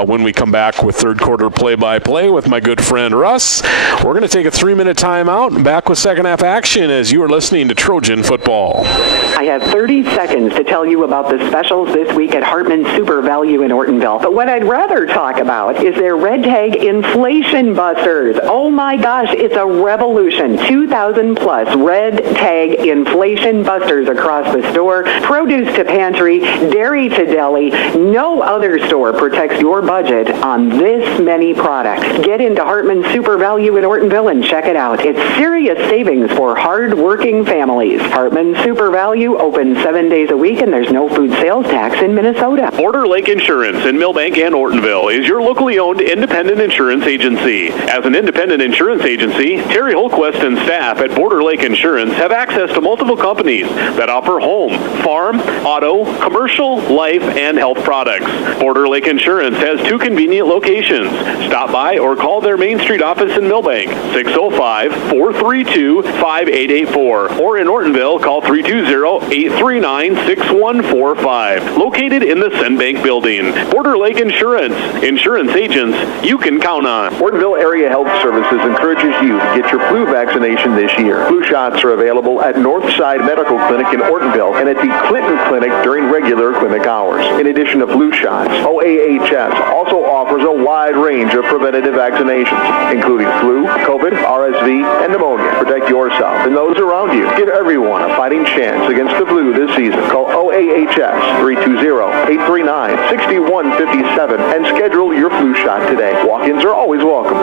when we come back with third quarter play-by-play with my good friend Russ. We're going to take a 3-minute timeout and back with second half action as you are listening to Trojan Football. I have 30 seconds to tell you about the specials this week at Hartman Super Value in Ortonville. But what I'd rather talk about is their Red Tag Inflation Busters. Oh my gosh, it's a revolution. 2,000 plus Red Tag Inflation Busters across the store. Produce to pantry, dairy to deli. No other store protects your budget on this many products. Get into Hartman Super Value in Ortonville and check it out. It's serious savings for hard-working families. Hartman Super Value open 7 days a week, and there's no food sales tax in Minnesota. Border Lake Insurance in Millbank and Ortonville is your locally owned independent insurance agency. As an independent insurance agency, Terry Holquist and staff at Border Lake Insurance have access to multiple companies that offer home, farm, auto, commercial, life, and health products. Border Lake Insurance has 2 convenient locations. Stop by or call their Main Street office in Millbank, 605-432-5884. Or in Ortonville, call 320 call 839-6145. Located in the Sandbank Building. Border Lake Insurance. Insurance agents you can count on. Ortonville Area Health Services encourages you to get your flu vaccination this year. Flu shots are available at Northside Medical Clinic in Ortonville and at the Clinton Clinic during regular clinic hours. In addition to flu shots, OAHS also offers a wide range of preventative vaccinations, including flu, COVID, RSV, and pneumonia. Protect yourself and those around you. Give everyone a fighting chance against the flu this season. Call OAHS 320-839-6157 and schedule your flu shot today. Walk-ins are always welcome.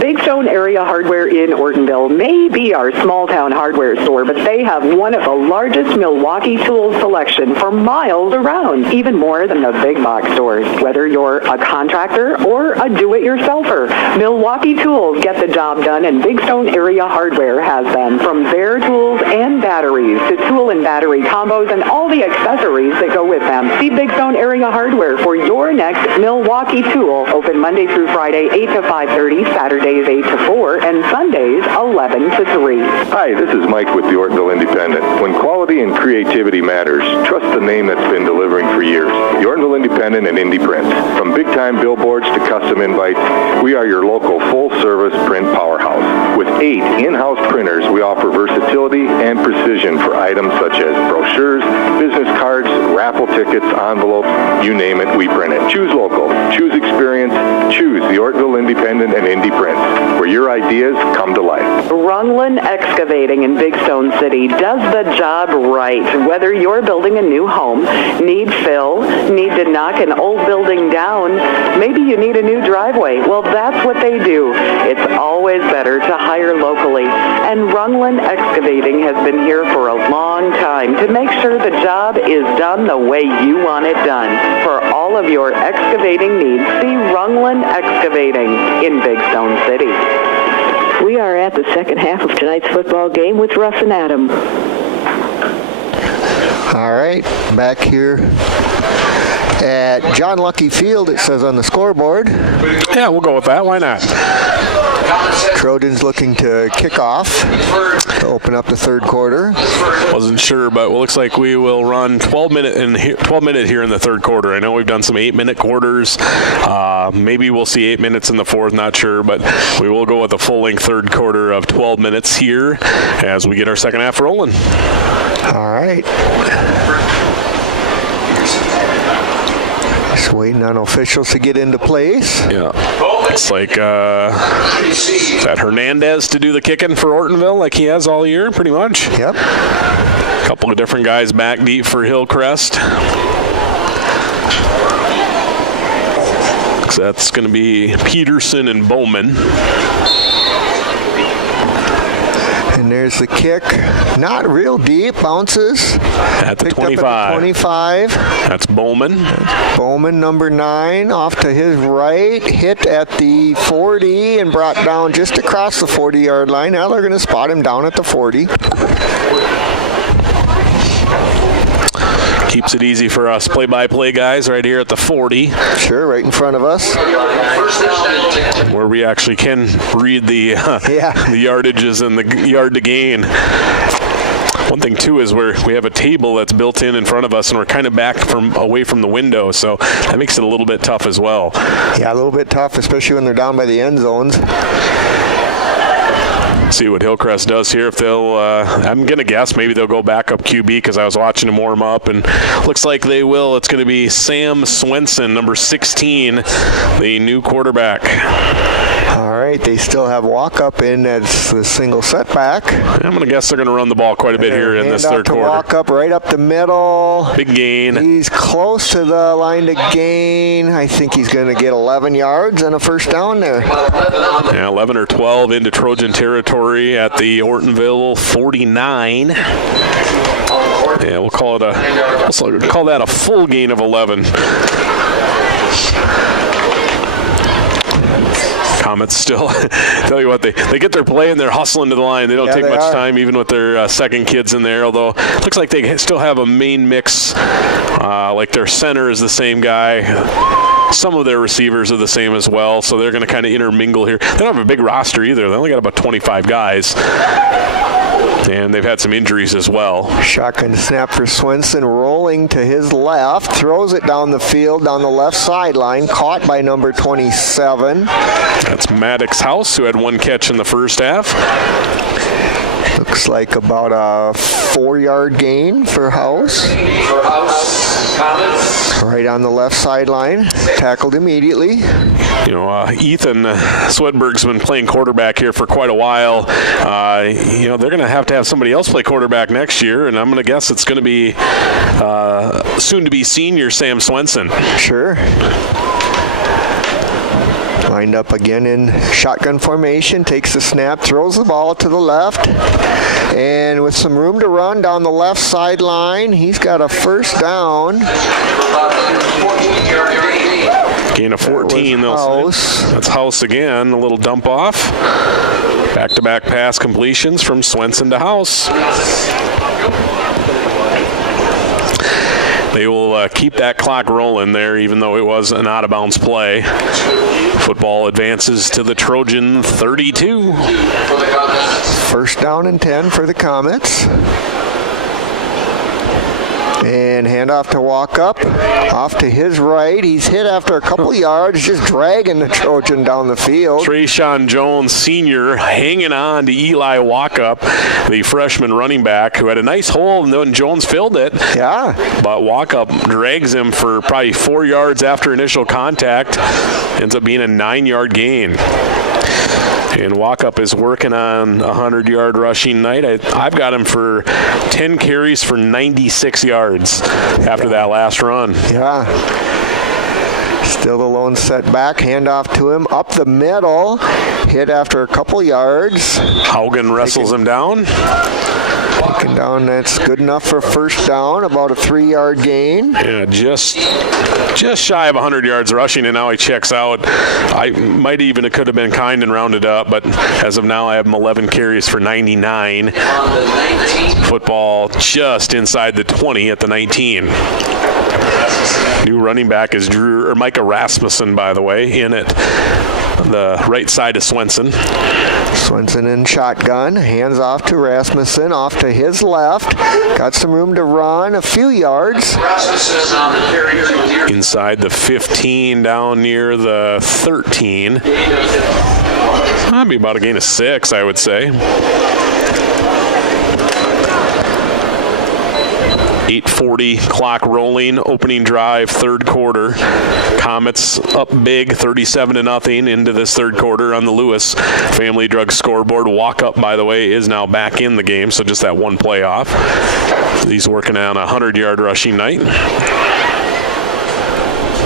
Big Stone Area Hardware in Ortonville may be our small-town hardware store, but they have one of the largest Milwaukee tool selection for miles around, even more than the big box stores. Whether you're a contractor or a do-it-yourselfer, Milwaukee Tools get the job done, and Big Stone Area Hardware has them. From bare tools and batteries to tool and battery combos and all the accessories that go with them. See Big Stone Area Hardware for your next Milwaukee tool. Open Monday through Friday, 8 to 5:30, Saturdays 8 to 4, and Sundays 11 to 3. Hi, this is Mike with the Ortonville Independent. When quality and creativity matters, trust the name that's been delivering for years. The Ortonville Independent and Indie Prints. From big-time billboards to custom invites, we are your local full-service print powerhouse. With 8 in-house printers, we offer versatility and precision for items such as brochures, business cards, raffle tickets, envelopes, you name it, we print it. Choose local, choose experience, choose the Ortonville Independent and Indie Prints, where your ideas come to life. Rungland Excavating in Big Stone City does the job right. Whether you're building a new home, need fill, need to knock an old building down, maybe you need a new driveway. Well, that's what they do. It's always better to hire locally. And Rungland Excavating has been here for a long time to make sure the job is done the way you want it done. For all of your excavating needs, see Rungland Excavating in Big Stone City. We are at the second half of tonight's football game with Russ and Adam. All right, back here at John Lucky Field, it says on the scoreboard. Yeah, we'll go with that. Why not? Trojans looking to kick off to open up the third quarter. Wasn't sure, but it looks like we will run 12 minute here in the third quarter. I know we've done some 8-minute quarters. Maybe we'll see 8 minutes in the fourth, not sure, but we will go with a full-length third quarter of 12 minutes here as we get our second half rolling. All right. Just waiting on officials to get into place. Yeah. It's like is that Hernandez to do the kicking for Ortonville like he has all year, pretty much. Yep. A couple of different guys back deep for Hillcrest. So that's going to be Peterson and Bowman. And there's the kick. Not real deep. Bounces. At the 25. Up at the 25. That's Bowman. Bowman, number 9, off to his right. Hit at the 40 and brought down just across the 40-yard line. Now they're going to spot him down at the 40. Keeps it easy for us play-by-play guys right here at the 40. Sure, right in front of us. Where we actually can read the yardages and the yard to gain. One thing, too, is we have a table that's built in front of us, and we're kind of back away from the window, so that makes it a little bit tough as well. Yeah, a little bit tough, especially when they're down by the end zones. See what Hillcrest does here. If they'll, I'm going to guess maybe they'll go back up QB because I was watching them warm up, and looks like they will. It's going to be Sam Swenson, number 16, the new quarterback. All right, they still have walk-up in as the single setback. I'm going to guess they're going to run the ball quite a bit here in this third quarter. Walk-up right up the middle. Big gain. He's close to the line to gain. I think he's going to get 11 yards and a first down there. Yeah, 11 or 12 into Trojan territory at the Ortonville 49. Yeah, we'll call that a full gain of 11. Comets still, tell you what, they get their play and they're hustling to the line. They don't take much time, even with their second kids in there, although it looks like they still have a main mix, like their center is the same guy. Some of their receivers are the same as well, so they're going to kind of intermingle here. They don't have a big roster either. They only got about 25 guys. And they've had some injuries as well. Shotgun snap for Swenson, rolling to his left, throws it down the field, down the left sideline, caught by number 27. That's Maddox House, who had one catch in the first half. Looks like about a 4-yard gain for House. Right on the left sideline, tackled immediately. You know, Ethan Swedberg's been playing quarterback here for quite a while. You know, they're going to have somebody else play quarterback next year, and I'm going to guess it's going to be soon-to-be senior Sam Swenson. Sure. Lined up again in shotgun formation, takes the snap, throws the ball to the left, and with some room to run down the left sideline, he's got a first down. Gain of 14, they'll say. That's House again, a little dump off. Back-to-back pass completions from Swenson to House. They will keep that clock rolling there, even though it was an out-of-bounds play. Football advances to the Trojan 32. First down and 10 for the Comets. And handoff to Walkup. Off to his right. He's hit after a couple yards, just dragging the Trojan down the field. Trayshawn Jones, senior, hanging on to Eli Walkup, the freshman running back, who had a nice hole, and then Jones filled it. Yeah. But Walkup drags him for probably 4 yards after initial contact. Ends up being a 9-yard gain. And Walkup is working on a 100-yard rushing night. I've got him for 10 carries for 96 yards after that last run. Yeah. Still the lone setback. Handoff to him up the middle. Hit after a couple yards. Haugen wrestles him down. Taken down, that's good enough for first down, about a 3-yard gain. Yeah, just shy of 100 yards rushing, and now he checks out. I might even, it could have been kind and rounded up, but as of now I have him 11 carries for 99. Football just inside the 20 at the 19. New running back is Micah Rasmussen, by the way, in it. The right side of Swenson. Swenson in shotgun, hands off to Rasmussen, off to his left. Got some room to run, a few yards. Inside the 15, down near the 13. That'd be about a gain of 6, I would say. 8:40 clock rolling, opening drive, third quarter. Comets up big, 37-0 into this third quarter on the Lewis Family Drug scoreboard. Walkup, by the way, is now back in the game, so just that one play off. He's working on a 100-yard rushing night.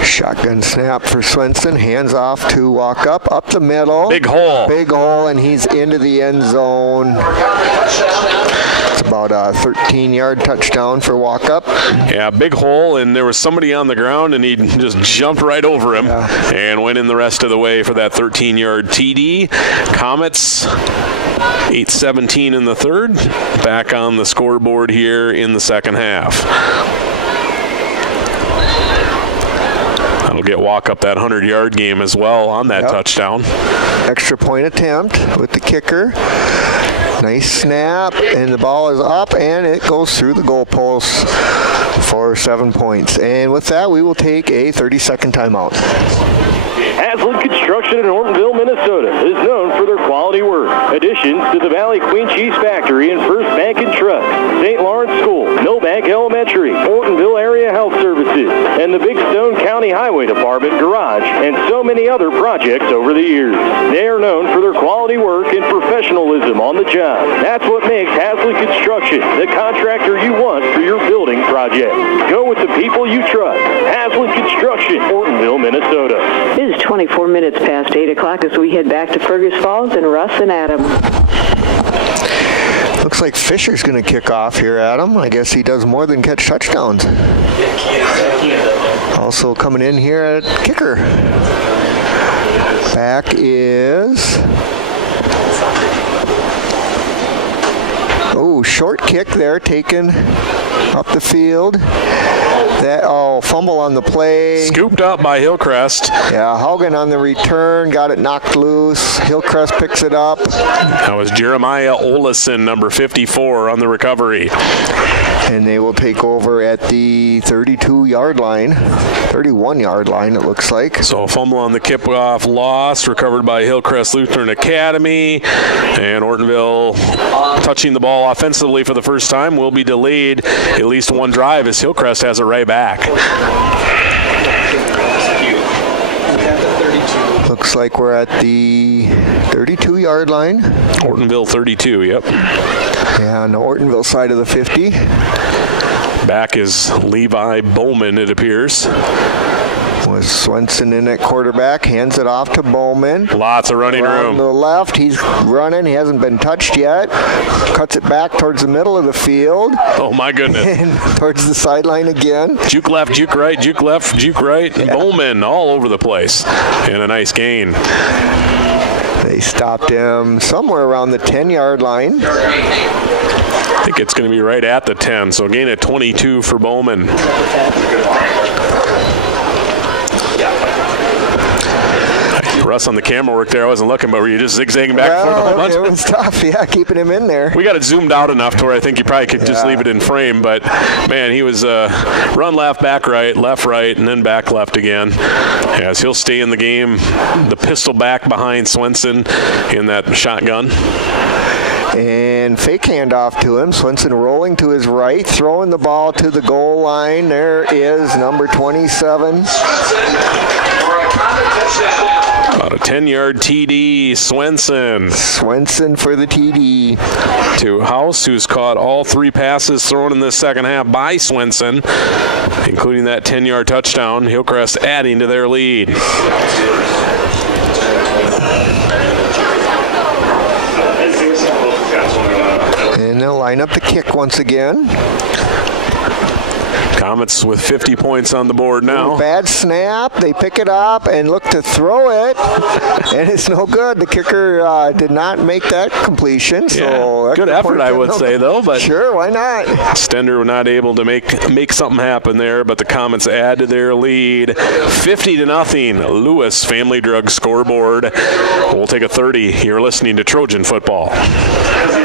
Shotgun snap for Swenson, hands off to Walkup, up the middle. Big hole. Big hole, and he's into the end zone. It's about a 13-yard touchdown for Walkup. Yeah, big hole, and there was somebody on the ground, and he just jumped right over him and went in the rest of the way for that 13-yard TD. Comets, 8:17 in the third, back on the scoreboard here in the second half. That'll get Walkup that 100-yard game as well on that touchdown. Extra point attempt with the kicker. Nice snap, and the ball is up, and it goes through the goalposts for 7 points. And with that, we will take a 30-second timeout. Haslam Construction in Ortonville, Minnesota is known for their quality work. Additions to the Valley Queen Cheese Factory and First Bank and Trust, St. Lawrence School, Millbank Elementary, Ortonville Area Health Services, and the Big Stone County Highway Department Garage, and so many other projects over the years. They are known for their quality work and professionalism on the job. That's what makes Haslam Construction the contractor you want for your building project. Go with the people you trust. Haslam Construction, Ortonville, Minnesota. It is 24 minutes past 8 o'clock as we head back to Fergus Falls and Russ and Adam. Looks like Fisher's going to kick off here, Adam. I guess he does more than catch touchdowns. Also coming in here at kicker. Back is... Oh, short kick there taken up the field. Fumble on the play. Scooped up by Hillcrest. Yeah, Haugen on the return, got it knocked loose. Hillcrest picks it up. That was Jeremiah Olison, number 54, on the recovery. And they will take over at the 32-yard line, 31-yard line, it looks like. So a fumble on the kickoff loss, recovered by Hillcrest Lutheran Academy. And Ortonville touching the ball offensively for the first time will be delayed at least one drive as Hillcrest has it right back. Looks like we're at the 32-yard line. Ortonville 32, yep. Yeah, on the Ortonville side of the 50. Back is Levi Bowman, it appears. With Swenson in at quarterback, hands it off to Bowman. Lots of running room. To the left, he's running. He hasn't been touched yet. Cuts it back towards the middle of the field. Oh, my goodness. And towards the sideline again. Juke left, juke right, juke left, juke right. Yeah. Bowman all over the place. And a nice gain. They stopped him somewhere around the 10-yard line. I think it's going to be right at the 10, so gain of 22 for Bowman. Russ on the camera work there. I wasn't looking, but were you just zigzagging back and forth a bunch? It was tough, yeah, keeping him in there. We got it zoomed out enough to where I think you probably could just leave it in frame, but man, he was run left, back right, and then back left again. As he'll stay in the game, the pistol back behind Swenson in that shotgun. And fake handoff to him. Swenson rolling to his right, throwing the ball to the goal line. There is number 27. About a 10-yard TD, Swenson. Swenson for the TD. To House, who's caught all three passes thrown in the second half by Swenson, including that 10-yard touchdown. Hillcrest adding to their lead. And they'll line up the kick once again. Comets with 50 points on the board now. Bad snap. They pick it up and look to throw it, and it's no good. The kicker did not make that completion. So good effort, I would say, though. But sure, why not? Stender were not able to make something happen there, but the Comets add to their lead. 50-0. Lewis Family Drug scoreboard. We'll take a 30. You're listening to Trojan Football.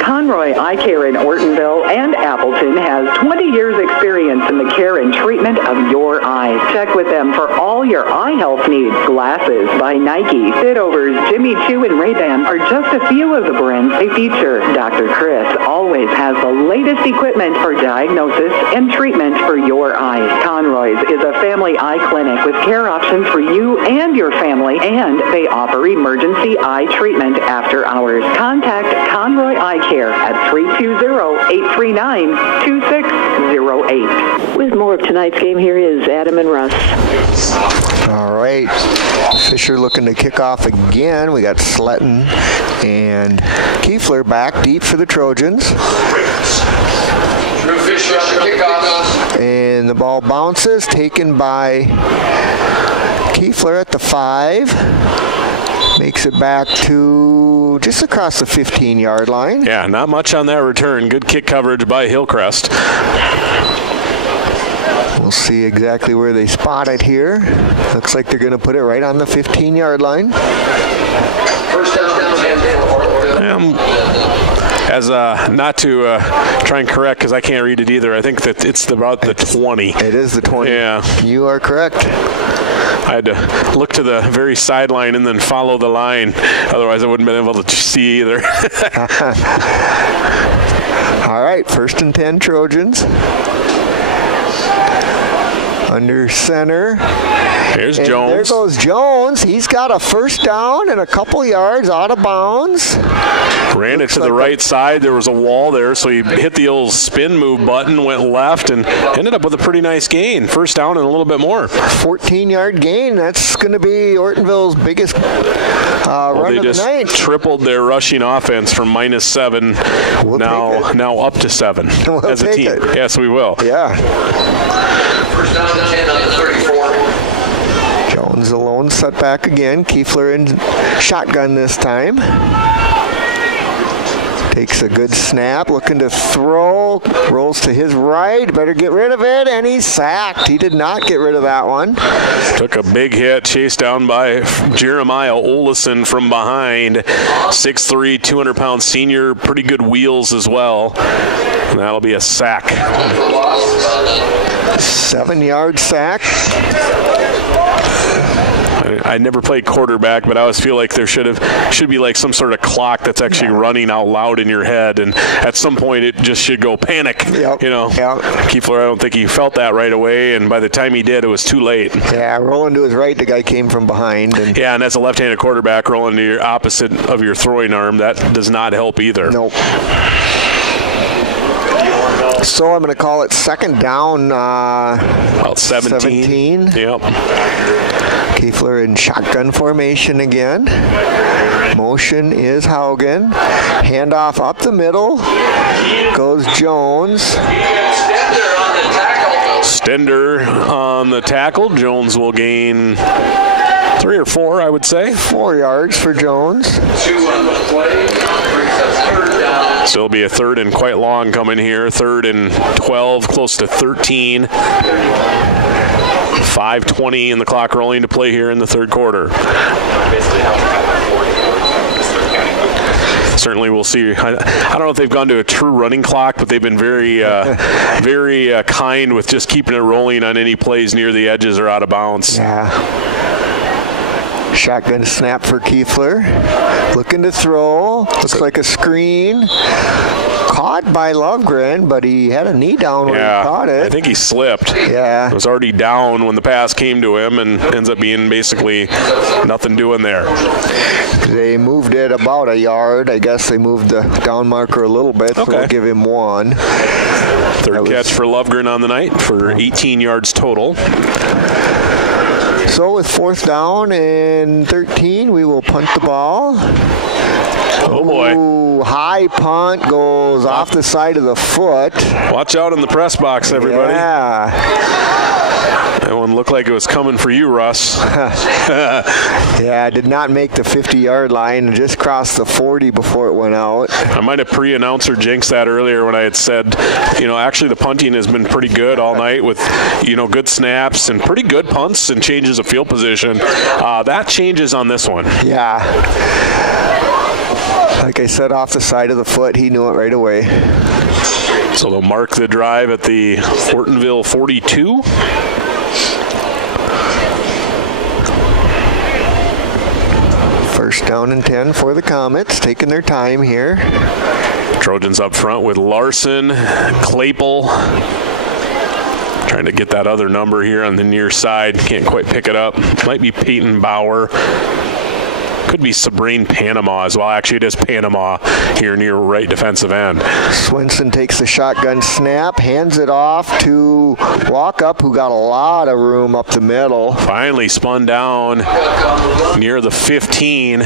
Conroy Eye Care in Ortonville and Appleton has 20 years experience in the care and treatment of your eyes. Check with them for all your eye health needs. Glasses by Nike, Fitovers, Jimmy Choo, and Ray-Ban are just a few of the brands they feature. Dr. Chris always has the latest equipment for diagnosis and treatment for your eyes. Conroy's is a family eye clinic with care options for you and your family, and they offer emergency eye treatment after hours. Contact Conroy Eye Care at 320-839-2608. With more of tonight's game, here is Adam and Russ. All right. Fisher looking to kick off again. We got Sletton and Kiefler back deep for the Trojans. Drew Fisher on the kickoff. And the ball bounces, taken by Kiefler at the 5. Makes it back to just across the 15-yard line. Yeah, not much on that return. Good kick coverage by Hillcrest. We'll see exactly where they spot it here. Looks like they're going to put it right on the 15-yard line. First down, as not to try and correct, because I can't read it either. I think that it's about the 20. It is the 20. Yeah. You are correct. I had to look to the very sideline and then follow the line. Otherwise, I wouldn't have been able to see either. All right, 1st and 10 Trojans. Under center. There's and Jones. There goes Jones. He's got a first down and a couple yards out of bounds. Ran it to the right side. There was a wall there, so he hit the old spin move button, went left, and ended up with a pretty nice gain. First down and a little bit more. 14-yard gain. That's going to be Ortonville's biggest run of the night. They just tripled their rushing offense from -7 now up to 7 as a team. Yes, we will. Yeah. First down, 10 on the 34. Jones alone, set back again. Kiefler in shotgun this time. Takes a good snap, looking to throw, rolls to his right, better get rid of it, and he's sacked. He did not get rid of that one. Took a big hit, chased down by Jeremiah Olison from behind. 6'3", 200-pound senior, pretty good wheels as well. And that'll be a sack. 7-yard sack. I never played quarterback, but I always feel like there should be like some sort of clock that's actually running out loud in your head, and at some point it just should go panic. Yep. Kiefler, I don't think he felt that right away, and by the time he did, it was too late. Yeah, rolling to his right, the guy came from behind. And as a left-handed quarterback, rolling to your opposite of your throwing arm, that does not help either. Nope. So I'm going to call it second down. About 17. Yep. Kiefler in shotgun formation again. Motion is Haugen. Handoff up the middle. Goes Jones. Stender on the tackle. Jones will gain 3 or 4, I would say. 4 yards for Jones. 2 on the play. Brings us third down. So it'll be a third and quite long coming here. 3rd and 12, close to 13. 5:20 in the clock rolling to play here in the third quarter. Certainly we'll see. I don't know if they've gone to a true running clock, but they've been very kind with just keeping it rolling on any plays near the edges or out of bounds. Yeah. Shotgun snap for Kiefler. Looking to throw. Looks like a screen. Caught by Lovegren, but he had a knee down when he caught it. I think he slipped. Yeah. It was already down when the pass came to him, and ends up being basically nothing doing there. They moved it about a yard. I guess they moved the down marker a little bit, so we'll give him 1. Third catch for Lovegren on the night for 18 yards total. So with 4th down and 13, we will punt the ball. Oh boy. Ooh, high punt goes off the side of the foot. Watch out in the press box, everybody. Yeah. That one looked like it was coming for you, Russ. Yeah, did not make the 50-yard line. Just crossed the 40 before it went out. I might have pre-announced or jinxed that earlier when I had said, actually the punting has been pretty good all night with, good snaps and pretty good punts and changes of field position. That changes on this one. Yeah. Like I said, off the side of the foot, he knew it right away. So they'll mark the drive at the Ortonville 42. First down and 10 for the Comets, taking their time here. Trojans up front with Larson, Claypool. Trying to get that other number here on the near side. Can't quite pick it up. Might be Peyton Bauer. Could be Sabrine Panama as well. Actually, it is Panama here near right defensive end. Swenson takes the shotgun snap, hands it off to Walkup, who got a lot of room up the middle. Finally spun down near the 15.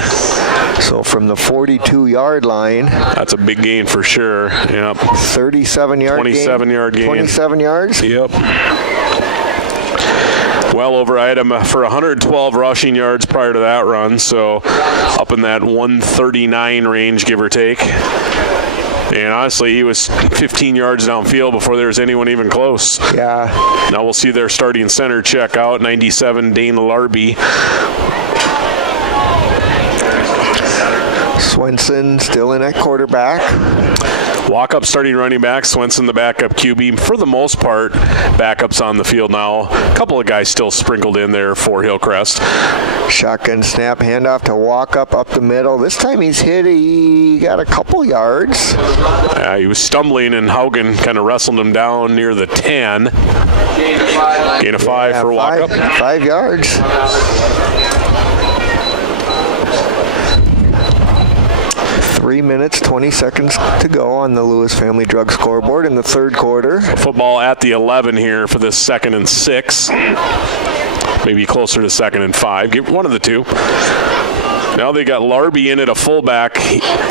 So from the 42-yard line. That's a big gain for sure. Yep. 37-yard gain. 27-yard gain. 27 yards? Yep. Well over item for 112 rushing yards prior to that run, so up in that 139 range, give or take. And honestly, he was 15 yards downfield before there was anyone even close. Yeah. Now we'll see their starting center check out, 97, Dane Larby. Swenson still in at quarterback. Walk-up starting running back, Swenson the backup QB. For the most part, backups on the field now. A couple of guys still sprinkled in there for Hillcrest. Shotgun snap, handoff to Walkup up the middle. This time he got a couple yards. He was stumbling, and Haugen kind of wrestled him down near the 10. Gain of 5 for Walkup. 5 yards. 3 minutes, 20 seconds to go on the Lewis Family Drug scoreboard in the third quarter. Football at the 11 here for this 2nd and 6. Maybe closer to 2nd and 5. Give one of the two. Now they got Larby in at a fullback.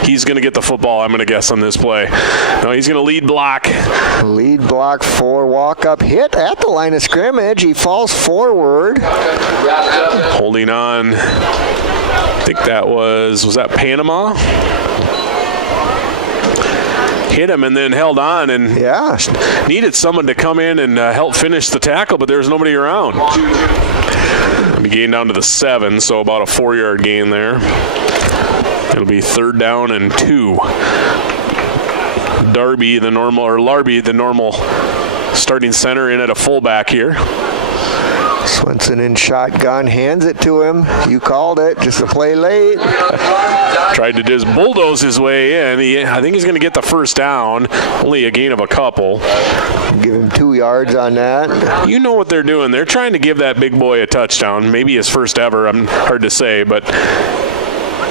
He's going to get the football, I'm going to guess, on this play. No, he's going to lead block. Lead block for Walkup. Hit at the line of scrimmage. He falls forward. Holding on. I think that was that Panama? hit him and then held on and needed someone to come in and help finish the tackle, but there's nobody around. He gained down to the 7, so about a 4-yard gain there. It'll be 3rd down and 2. Larby, the normal starting center, in at a fullback here. Swenson in shotgun, hands it to him. You called it, just a play late. Tried to just bulldoze his way in. I think he's going to get the first down, only a gain of a couple. Give him 2 yards on that. You know what they're doing. They're trying to give that big boy a touchdown, maybe his first ever. Hard to say, but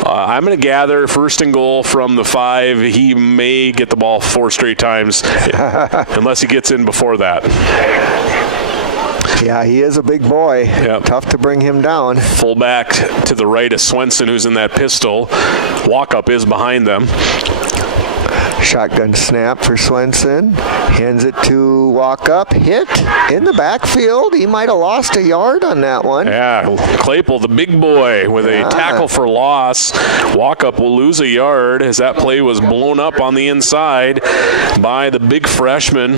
I'm going to gather 1st and goal from the 5. He may get the ball 4 straight times unless he gets in before that. Yeah, he is a big boy. Yep. Tough to bring him down. Fullback to the right of Swenson, who's in that pistol. Walkup is behind them. Shotgun snap for Swenson. Hands it to Walkup. Hit in the backfield. He might have lost a yard on that one. Yeah, Claypool, the big boy, with a tackle for loss. Walkup will lose a yard as that play was blown up on the inside by the big freshman,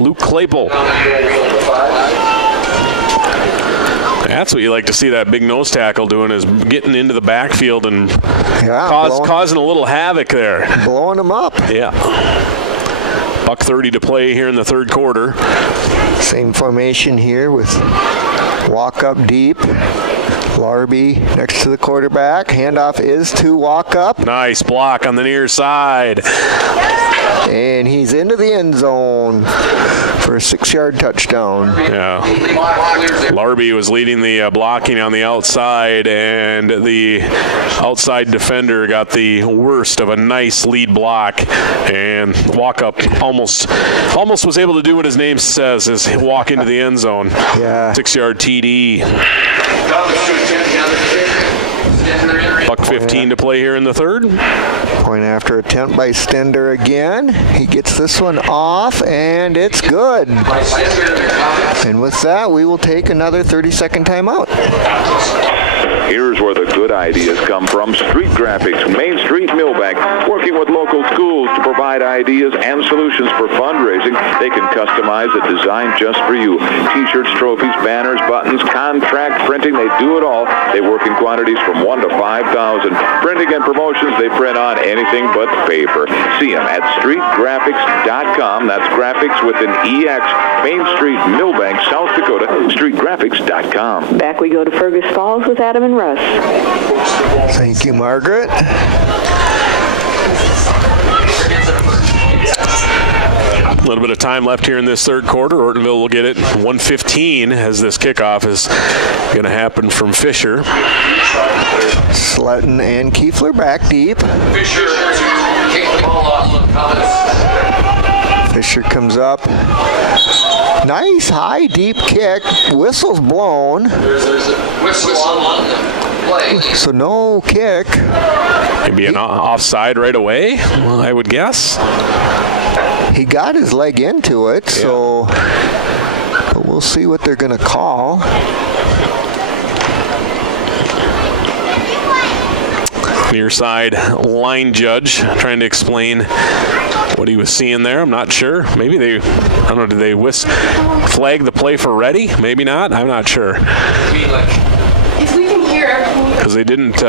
Luke Claypool. That's what you like to see that big nose tackle doing, is getting into the backfield and causing a little havoc there. Blowing them up. Yeah. $1:30 to play here in the 3rd quarter. Same formation here with Walkup deep. Larby next to the quarterback. Handoff is to Walkup. Nice block on the near side. And he's into the end zone for a 6-yard touchdown. Yeah. Larby was leading the blocking on the outside, and the outside defender got the worst of a nice lead block, and Walkup almost was able to do what his name says, is walk into the end zone. Yeah. 6-yard TD. $1:15 to play here in the 3rd. Point after attempt by Stender again. He gets this one off, and it's good. And with that, we will take another 30-second timeout. Here's where the good ideas come from. Street Graphics, Main Street, Millbank, working with local schools to provide ideas and solutions for fundraising. They can customize a design just for you. T-shirts, trophies, banners, buttons, contract printing, they do it all. They work in quantities from 1 to 5,000. Printing and promotions, they print on anything but paper. See them at streetgraphics.com. That's graphics with an EX. Main Street, Millbank, South Dakota, streetgraphics.com. Back we go to Fergus Falls with Adam and Russ. Thank you, Margaret. A little bit of time left here in this 3rd quarter. Ortonville will get it. 1:15 as this kickoff is going to happen from Fisher. Sletton and Kiefler back deep. Fisher kick the ball off. Fisher comes up. Nice high deep kick. Whistle's blown. There's a whistle on the play. So no kick. Maybe an offside right away, well, I would guess. He got his leg into it, so but we'll see what they're going to call. Near side line judge trying to explain what he was seeing there. I'm not sure. Maybe did they flag the play for ready? Maybe not. I'm not sure. If we can hear everything. Because they didn't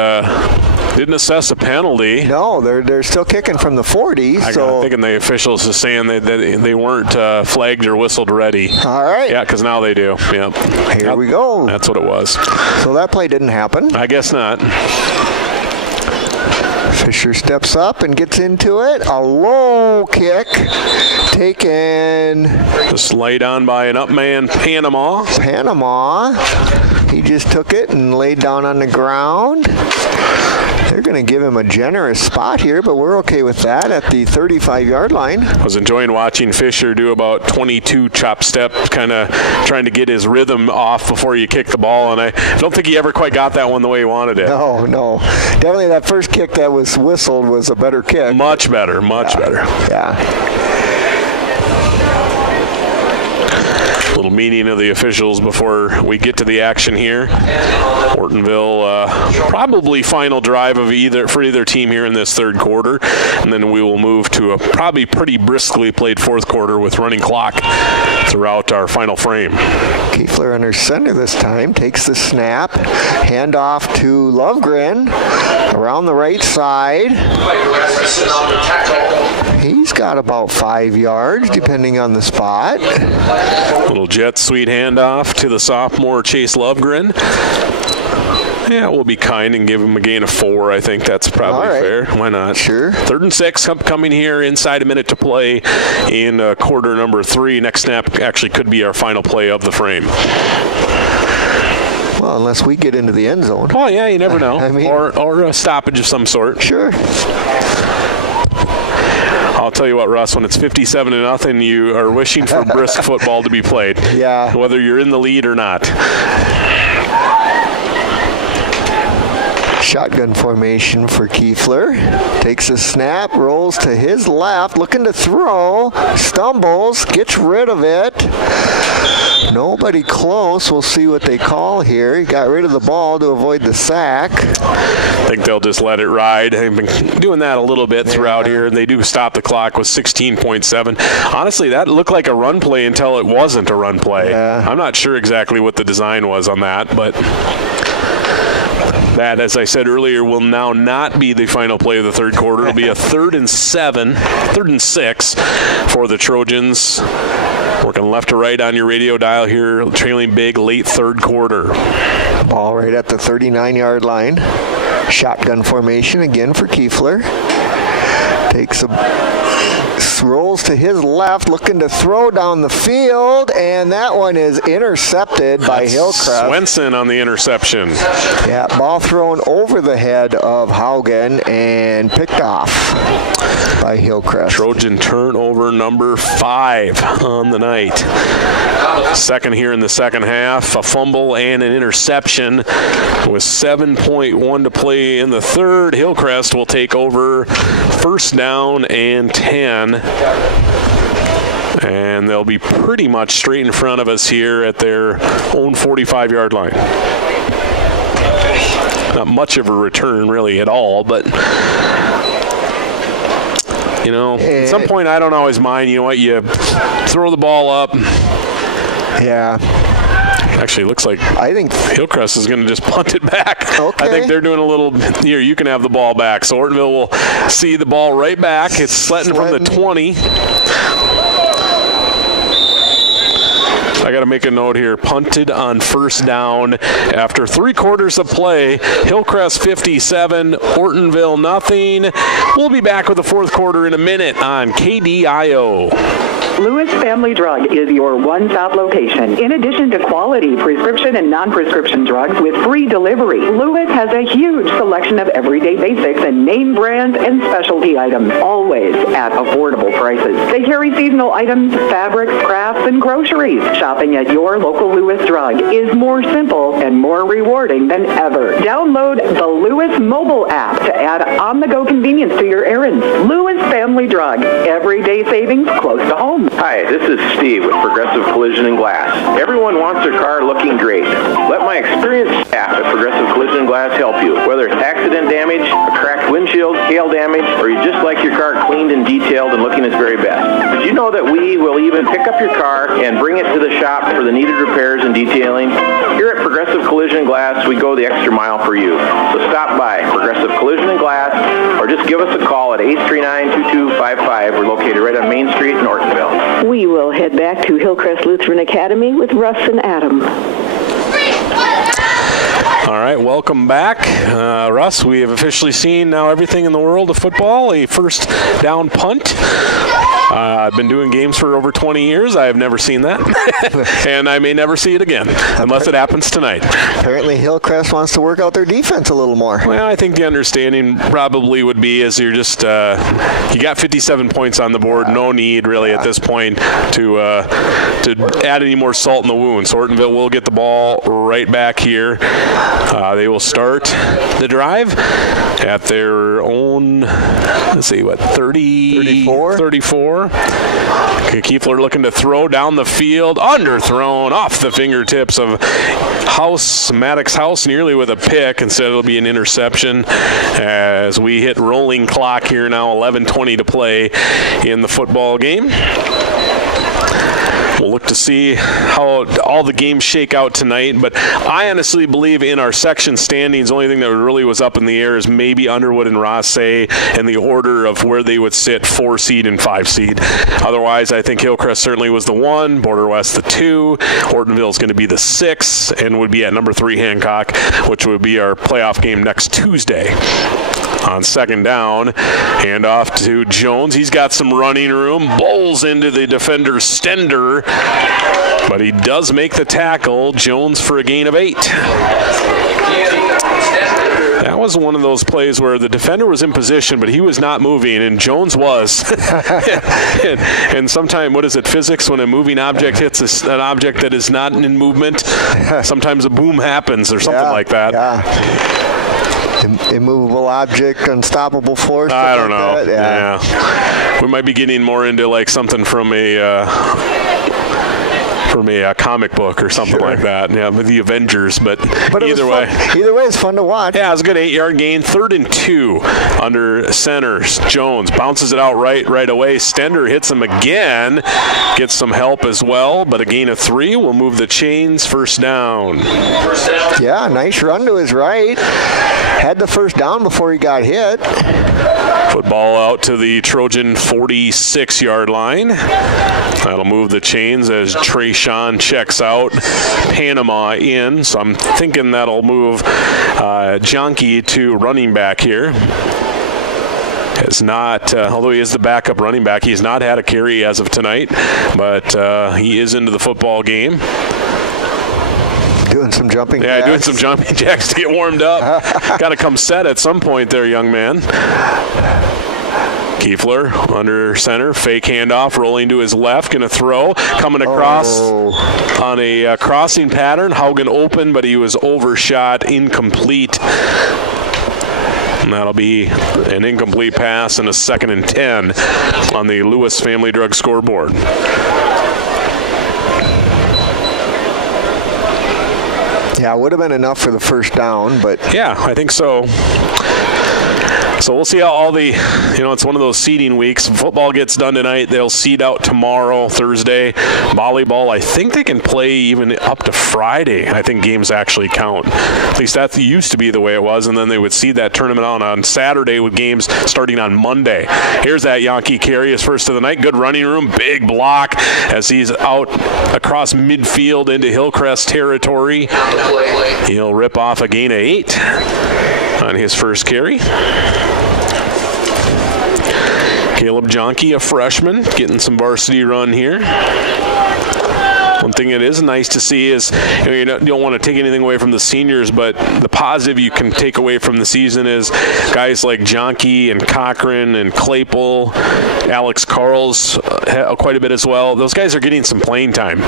assess a penalty. No, they're still kicking from the 40. I'm thinking the officials are saying that they weren't flagged or whistled ready. All right. Yeah, because now they do. Yep. Here we go. That's what it was. So that play didn't happen. I guess not. Fisher steps up and gets into it. A low kick taken. Just laid on by an up man, Panama. He just took it and laid down on the ground. They're going to give him a generous spot here, but we're okay with that at the 35-yard line. I was enjoying watching Fisher do about 22 chop steps, kind of trying to get his rhythm off before you kick the ball, and I don't think he ever quite got that one the way he wanted it. No. Definitely that first kick that was whistled was a better kick. Much better. Yeah. Little meeting of the officials before we get to the action here. Ortonville, probably final drive of either team here in this third quarter, and then we will move to a probably pretty briskly played fourth quarter with running clock throughout our final frame. Kiefler under center this time, takes the snap, hand off to Lovegren around the right side. He's got about 5 yards, depending on the spot. Little jet sweep handoff to the sophomore Chase Lovegren. Yeah, we'll be kind and give him a gain of 4. I think that's probably fair. Why not? Sure. 3rd and 6 coming here, inside a minute to play in quarter number 3. Next snap actually could be our final play of the frame. Well, unless we get into the end zone. Oh, yeah, you never know. I mean, or a stoppage of some sort. Sure. I'll tell you what, Russ, when it's 57-0, you are wishing for brisk football to be played. Yeah. Whether you're in the lead or not. Shotgun formation for Kiefler. Takes a snap, rolls to his left, looking to throw, stumbles, gets rid of it. Nobody close. We'll see what they call here. He got rid of the ball to avoid the sack. I think they'll just let it ride. They've been doing that a little bit throughout here, and they do stop the clock with 16.7. Honestly, that looked like a run play until it wasn't a run play. Yeah. I'm not sure exactly what the design was on that, but that, as I said earlier, will now not be the final play of the third quarter. It'll be a 3rd and 6 for the Trojans. Working left to right on your radio dial here, trailing big late third quarter. Ball right at the 39-yard line. Shotgun formation again for Kiefler. Rolls to his left, looking to throw down the field, and that one is intercepted by Hillcrest. Swenson on the interception. Yeah, ball thrown over the head of Haugen and picked off by Hillcrest. Trojan turnover number 5 on the night. Second here in the second half, a fumble and an interception. With 7.1 to play in the third, Hillcrest will take over 1st down and 10. And they'll be pretty much straight in front of us here at their own 45-yard line. Not much of a return really at all, but you know, at some point I don't always mind. You know what? You throw the ball up. Yeah. Actually, it looks like I think Hillcrest is going to just punt it back. Okay. I think they're doing a little here. You can have the ball back. So Ortonville will see the ball right back. It's Sletton from the 20. I got to make a note here. Punted on 1st down after 3 quarters of play. Hillcrest 57, Ortonville nothing. We'll be back with the fourth quarter in a minute on KDIO. Lewis Family Drug is your one-stop location. In addition to quality prescription and non-prescription drugs with free delivery, Lewis has a huge selection of everyday basics and name brands and specialty items, always at affordable prices. They carry seasonal items, fabrics, crafts, and groceries. Shopping at your local Lewis Drug is more simple and more rewarding than ever. Download the Lewis mobile app to add on-the-go convenience to your errands. Lewis Family Drug, everyday savings close to home. Hi, this is Steve with Progressive Collision and Glass. Everyone wants their car looking great. Let my experienced staff at Progressive Collision and Glass help you. Whether it's accident damage, a cracked windshield, hail damage, or you just like your car cleaned and detailed and looking its very best. Did you know that we will even pick up your car and bring it to the shop for the needed repairs and detailing? Here at Progressive Collision and Glass, we go the extra mile for you. So stop by Progressive Collision and Glass or just give us a call at 839-2255. We're located right on Main Street in Ortonville. We will head back to Hillcrest Lutheran Academy with Russ and Adam. All right, welcome back. Russ, we have officially seen now everything in the world of football, a 1st down punt. I've been doing games for over 20 years. I have never seen that, and I may never see it again, unless it happens tonight. Apparently Hillcrest wants to work out their defense a little more. Well, I think the understanding probably would be is you're just, you got 57 points on the board, no need really at this point to add any more salt in the wound. So Ortonville will get the ball right back here. They will start the drive at their own, let's see, 34? 4. Kiefler looking to throw down the field, underthrown off the fingertips of Maddox House, nearly with a pick. Instead, it'll be an interception as we hit rolling clock here now, 11:20 to play in the football game. We'll look to see how all the games shake out tonight, but I honestly believe in our section standings, the only thing that really was up in the air is maybe Underwood and Rossay and the order of where they would sit, 4 seed and 5 seed. Otherwise, I think Hillcrest certainly was the 1, Border West the 2, Ortonville is going to be the 6, and would be at number 3 Hancock, which would be our playoff game next Tuesday. On second down, hand off to Jones. He's got some running room, bowls into the defender Stender, but he does make the tackle. Jones for a gain of 8. That was one of those plays where the defender was in position, but he was not moving, and Jones was. and sometimes, what is it, physics? When a moving object hits an object that is not in movement, sometimes a boom happens or something like that. Yeah. Immovable object, unstoppable force. I don't know. Like yeah. We might be getting more into like something from a comic book or something like that. Yeah, with the Avengers, but either way. Either way, it's fun to watch. Yeah, it was a good 8-yard gain. 3rd and 2 under center. Jones bounces it out right away. Stender hits him again. Gets some help as well, but a gain of 3 will move the chains. First down. Yeah, nice run to his right. Had the first down before he got hit. Football out to the Trojan 46-yard line. That'll move the chains as Trojan checks out. Panama in, so I'm thinking that'll move Jonke to running back here. Has not, although he is the backup running back, he's not had a carry as of tonight, but he is into the football game. Doing some jumping jacks. Yeah, doing some jumping jacks to get warmed up. Got to come set at some point there, young man. Kiefler under center, fake handoff, rolling to his left, going to throw, coming across on a crossing pattern. Haugen open, but he was overshot, incomplete. And that'll be an incomplete pass and a 2nd and 10 on the Lewis Family Drug scoreboard. Yeah, it would have been enough for the first down, but... Yeah, I think so. So we'll see how all the, it's one of those seeding weeks. Football gets done tonight. They'll seed out tomorrow, Thursday. Volleyball, I think they can play even up to Friday. I think games actually count. At least that used to be the way it was, and then they would seed that tournament on Saturday with games starting on Monday. Here's that Yankee carry, his first of the night. Good running room, big block as he's out across midfield into Hillcrest territory. He'll rip off a gain of 8 on his first carry. Caleb Jonke, a freshman, getting some varsity run here. One thing that is nice to see is, you don't want to take anything away from the seniors, but the positive you can take away from the season is guys like Jonke and Cochran and Claypool, Alex Carls, quite a bit as well. Those guys are getting some playing time,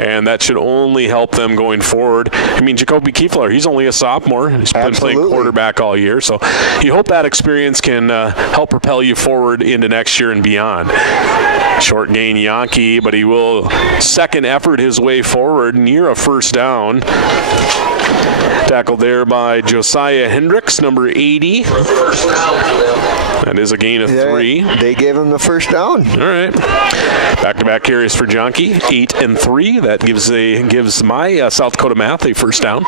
and that should only help them going forward. I mean, Jacoby Kiefler, he's only a sophomore. He's been playing quarterback all year, so you hope that experience can help propel you forward into next year and beyond. Short gain Yankee, but he will second effort his way forward near a first down. Tackled there by Josiah Hendricks, number 80. That is a gain of 3. They gave him the first down. All right. Back-to-back carries for Jonke, 8 and 3. That gives my South Dakota math a first down.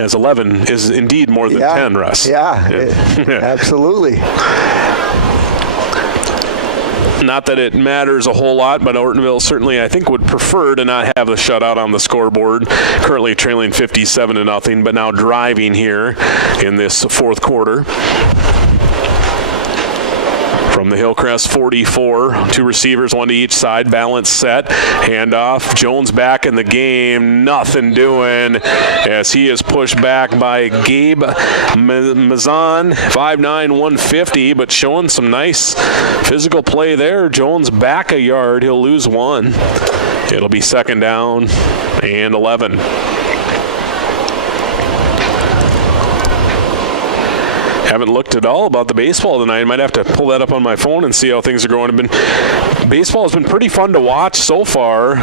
As 11 is indeed more than 10, Russ. Absolutely. Not that it matters a whole lot, but Ortonville certainly, I think, would prefer to not have the shutout on the scoreboard. Currently trailing 57-0, but now driving here in this fourth quarter. From the Hillcrest 44, 2 receivers, 1 to each side, balance set, handoff. Jones back in the game, nothing doing as he is pushed back by Gabe Mazan, 5'9", 150, but showing some nice physical play there. Jones back a yard, he'll lose 1. It'll be second down and 11. Haven't looked at all about the baseball tonight. I might have to pull that up on my phone and see how things are going. Baseball has been pretty fun to watch so far,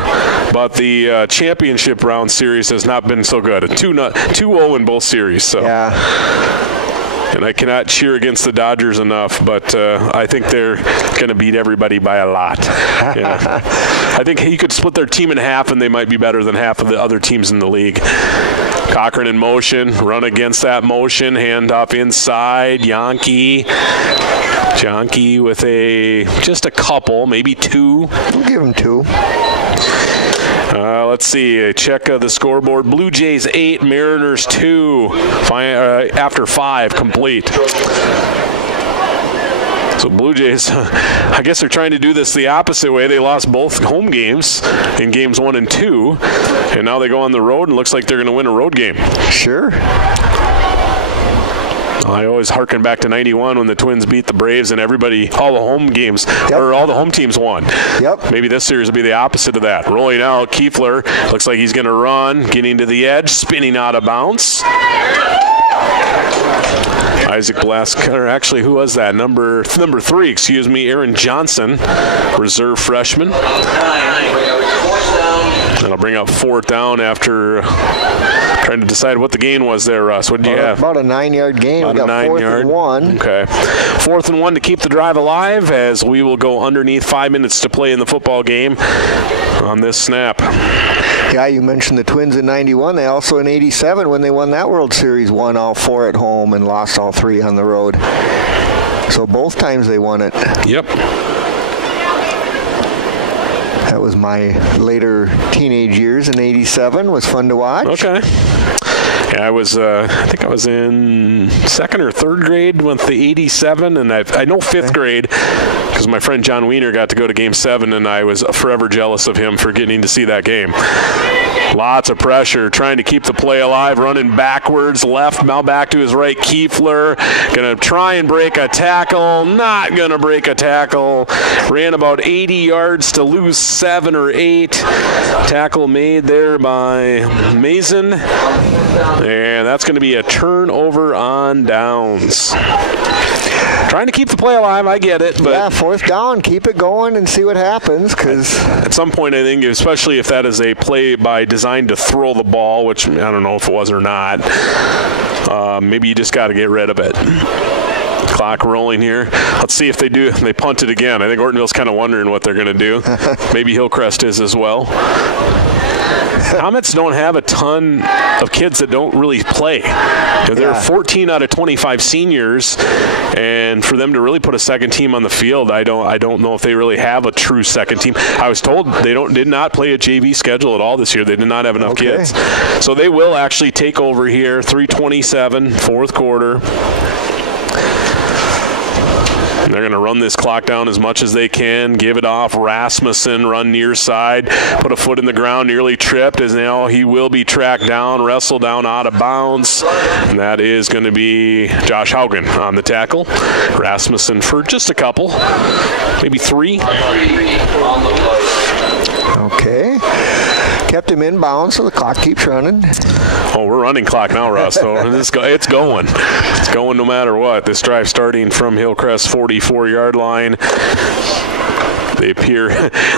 but the championship round series has not been so good. 2-0 in both series. So. Yeah. And I cannot cheer against the Dodgers enough, but I think they're going to beat everybody by a lot. Yeah. I think you could split their team in half, and they might be better than half of the other teams in the league. Cochran in motion, run against that motion, handoff inside, Yankee with just a couple, maybe 2. We'll give him 2. Let's see. Check the scoreboard. Blue Jays 8, Mariners 2. After 5 complete. So Blue Jays, I guess they're trying to do this the opposite way. They lost both home games in games 1 and 2, and now they go on the road and looks like they're going to win a road game. Sure. I always harken back to 91 when the Twins beat the Braves and all the home games, or all the home teams won. Yep. Maybe this series will be the opposite of that. Rolling out, Kiefler looks like he's going to run, getting to the edge, spinning out of bounds. Isaac Blasker, actually, who was that? Number 3, Aaron Johnson, reserve freshman. That'll bring up 4th down after trying to decide what the gain was there, Russ. What did you have? About a 9-yard gain. We got 4th and 1. Okay. 4th and 1 to keep the drive alive, as we will go underneath 5 minutes to play in the football game on this snap. Yeah, you mentioned the Twins in 91. They also in 87, when they won that World Series, won all 4 at home and lost all 3 on the road. So both times they won it. Yep. That was my later teenage years in 87. Was fun to watch. Okay. Yeah, I think I was in 2nd or 3rd grade with the 87, and I know 5th grade because my friend John Wiener got to go to Game 7, and I was forever jealous of him for getting to see that game. Lots of pressure, trying to keep the play alive, running backwards, left, now back to his right, Kiefler. Going to try and break a tackle, not going to break a tackle. Ran about 80 yards to lose 7 or 8. Tackle made there by Mason. And that's going to be a turnover on downs. Trying to keep the play alive, I get it. But yeah, 4th down, keep it going and see what happens. Because at some point, I think, especially if that is a play by design to throw the ball, which I don't know if it was or not, maybe you just got to get rid of it. Clock rolling here. Let's see if they do. They punt it again. I think Ortonville's kind of wondering what they're going to do. Maybe Hillcrest is as well. Comets don't have a ton of kids that don't really play. There are 14 out of 25 seniors, and for them to really put a second team on the field, I don't know if they really have a true second team. I was told they did not play a JV schedule at all this year. They did not have enough kids. So they will actually take over here. 3:27, 4th quarter. And they're going to run this clock down as much as they can, give it off. Rasmussen, run near side, put a foot in the ground, nearly tripped, as now he will be tracked down, wrestled down out of bounds. And that is going to be Josh Haugen on the tackle. Rasmussen for just a couple, maybe 3. Okay. Kept him in bounds, so the clock keeps running. Oh, we're running clock now, Russ. So it's going. It's going no matter what. This drive starting from Hillcrest 44-yard line. They appear,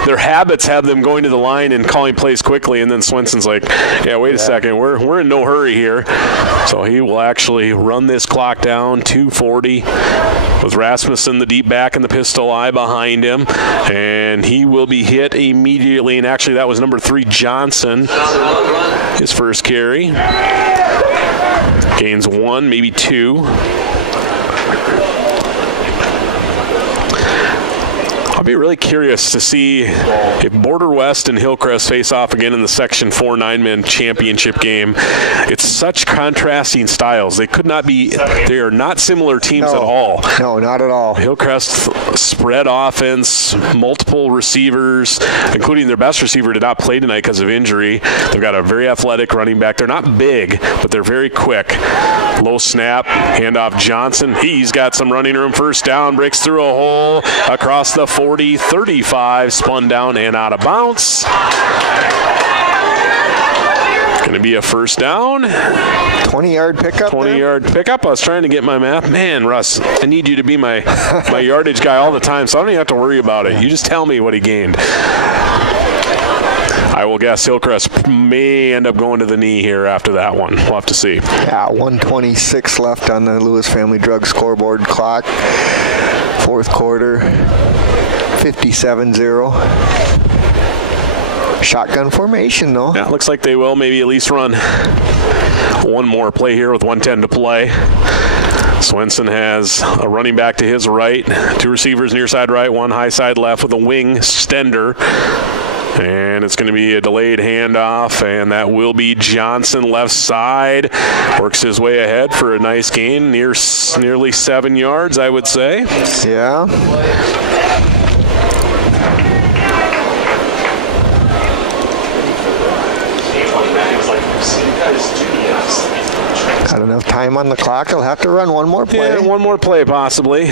their habits have them going to the line and calling plays quickly, and then Swenson's like, wait a second, we're in no hurry here. So he will actually run this clock down, 2:40, with Rasmussen, the deep back, and the pistol eye behind him. And he will be hit immediately, and actually that was number 3, Johnson, his first carry. Gains 1, maybe 2. I'll be really curious to see if Border West and Hillcrest face off again in the Section 4 9-man championship game. It's such contrasting styles. They are not similar teams at all. No, not at all. Hillcrest spread offense, multiple receivers, including their best receiver did not play tonight because of injury. They've got a very athletic running back. They're not big, but they're very quick. Low snap, handoff Johnson. He's got some running room. First down, breaks through a hole across the 40-35, spun down and out of bounds. Going to be a first down. 20-yard pickup. 20-yard pickup. I was trying to get my math. Man, Russ, I need you to be my yardage guy all the time, so I don't even have to worry about it. You just tell me what he gained. I will guess Hillcrest may end up going to the knee here after that one. We'll have to see. Yeah, 1:26 left on the Lewis Family Drug scoreboard clock. Fourth quarter, 57-0. Shotgun formation, though. Yeah, looks like they will maybe at least run one more play here with 1:10 to play. Swenson has a running back to his right, two receivers near side right, one high side left with a wing extender. And it's going to be a delayed handoff, and that will be Johnson left side. Works his way ahead for a nice gain, nearly 7 yards, I would say. Yeah. Got enough time on the clock. He'll have to run one more play. Yeah, one more play possibly.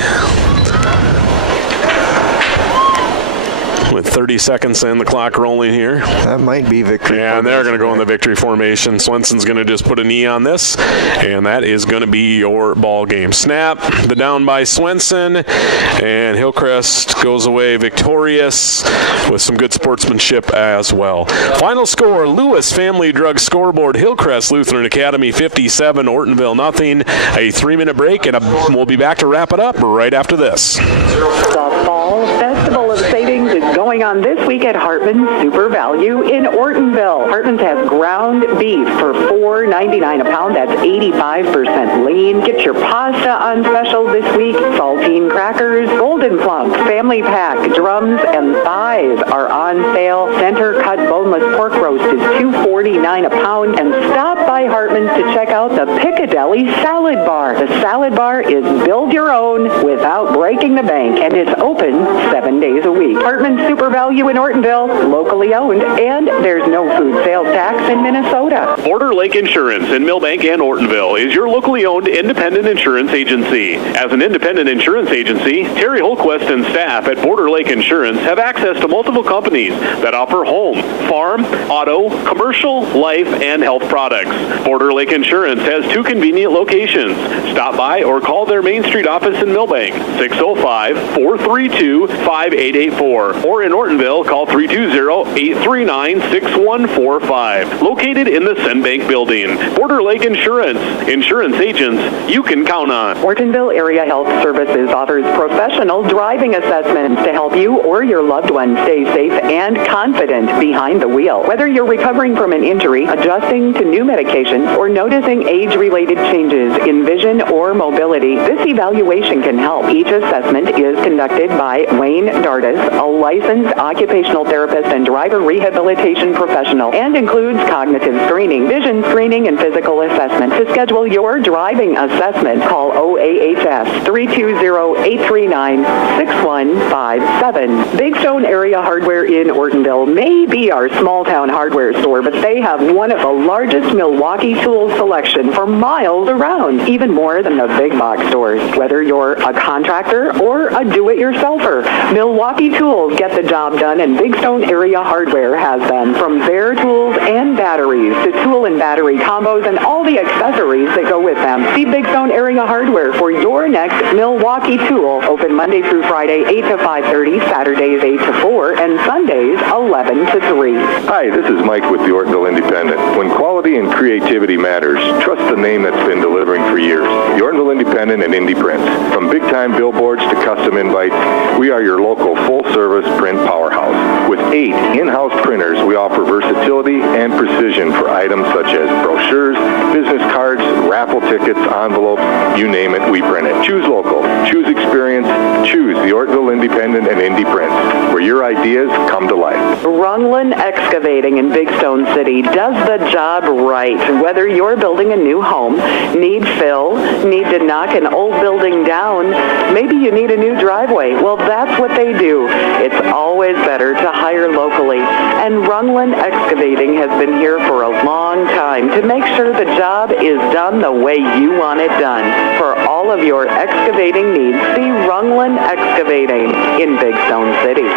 With 30 seconds and the clock rolling here. That might be victory. Yeah, and they're going to go in the victory formation. Swenson's going to just put a knee on this, and that is going to be your ball game. Snap, the down by Swenson, and Hillcrest goes away victorious with some good sportsmanship as well. Final score, Lewis Family Drug scoreboard, Hillcrest Lutheran Academy 57, Ortonville nothing. A 3-minute break, and we'll be back to wrap it up right after this. The Fall Festival of Savings is going on this week at Hartman's Super Value in Ortonville. Hartman's has ground beef for $4.99 a pound. That's 85% lean. Get your pasta on special this week. Saltine crackers, Golden Plump, Family Pack, drums and thighs are on sale. Center cut boneless pork roast is $2.49 a pound. And stop by Hartman's to check out the Piccadilly Salad Bar. The salad bar is build your own without breaking the bank, and it's open 7 days a week. Hartman's Super Value in Ortonville, locally owned, and there's no food sales tax in Minnesota. Border Lake Insurance in Millbank and Ortonville is your locally owned independent insurance agency. As an independent insurance agency, Terry Holquist and staff at Border Lake Insurance have access to multiple companies that offer home, farm, auto, commercial, life, and health products. Border Lake Insurance has 2 convenient locations. Stop by or call their Main Street office in Millbank, 605-432-5884. Or in Ortonville, call 320-839-6145. Located in the Senbank building. Border Lake Insurance. Insurance agents you can count on. Ortonville Area Health Services offers professional driving assessments to help you or your loved one stay safe and confident behind the wheel. Whether you're recovering from an injury, adjusting to new medications, or noticing age-related changes in vision or mobility, this evaluation can help. Each assessment is conducted by Wayne Dardis, a licensed occupational therapist and driver rehabilitation professional, and includes cognitive screening, vision screening, and physical assessment. To schedule your driving assessment, call OAHS 320-839-6157. Big Stone Area Hardware in Ortonville may be our small-town hardware store, but they have one of the largest Milwaukee tool selection for miles around, even more than the big box stores. Whether you're a contractor or a do-it-yourselfer, Milwaukee Tools get the job done, and Big Stone Area Hardware has them. From bare tools and batteries to tool and battery combos and all the accessories that go with them. See Big Stone Area Hardware for your next Milwaukee tool. Open Monday through Friday, 8 to 5:30, Saturdays 8 to 4, and Sundays 11 to 3. Hi, this is Mike with the Ortonville Independent. When quality and creativity matters, trust the name that's been delivering for years. The Ortonville Independent and Indie Prints. From big-time billboards to custom invites, we are your local full-service print powerhouse. With 8 in-house printers, we offer versatility and precision for items such as brochures, business cards, raffle tickets, envelopes, you name it, we print it. Choose local, choose experience, choose the Ortonville Independent and Indie Prints, where your ideas come to life. Rungland Excavating in Big Stone City does the job right. Whether you're building a new home, need fill, need to knock an old building down, maybe you need a new driveway. Well, that's what they do. It's always better to hire locally. And Rungland Excavating has been here for a long time to make sure the job is done the way you want it done. For all of your excavating needs, see Rungland Excavating in Big Stone City.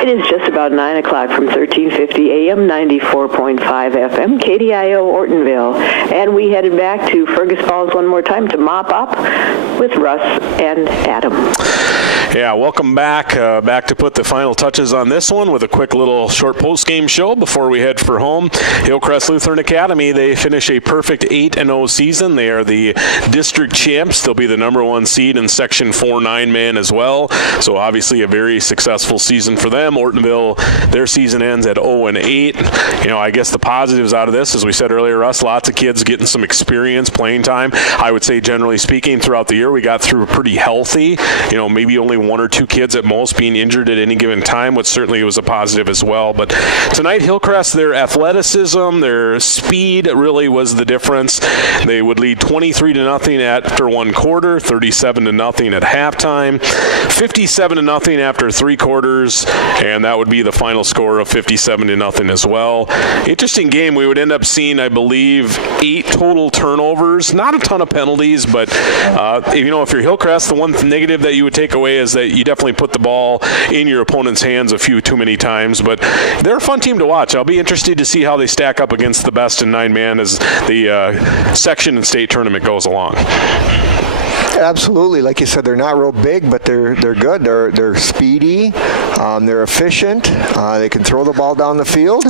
It is just about 9 o'clock from 1350 AM, 94.5 FM, KDIO Ortonville. And we headed back to Fergus Falls one more time to mop up with Russ and Adam. Yeah, welcome back. Back to put the final touches on this one with a quick little short post-game show before we head for home. Hillcrest Lutheran Academy, they finish a perfect 8-0 season. They are the district champs. They'll be the number 1 seed in Section 4 9-man as well. So obviously a very successful season for them. Ortonville, their season ends at 0-8. I guess the positives out of this, as we said earlier, Russ, lots of kids getting some experience, playing time. I would say generally speaking throughout the year we got through pretty healthy. Maybe only 1 or 2 kids at most being injured at any given time, which certainly was a positive as well. But tonight, Hillcrest, their athleticism, their speed really was the difference. They would lead 23-0 after 1 quarter, 37-0 at halftime, 57-0 after 3 quarters, and that would be the final score of 57-0 as well. Interesting game. We would end up seeing, I believe, 8 total turnovers. Not a ton of penalties, but if you're Hillcrest, the one negative that you would take away is that you definitely put the ball in your opponent's hands a few too many times. But they're a fun team to watch. I'll be interested to see how they stack up against the best in 9-man as the section and state tournament goes along. Absolutely. Like you said, they're not real big, but they're good. They're speedy. They're efficient. They can throw the ball down the field.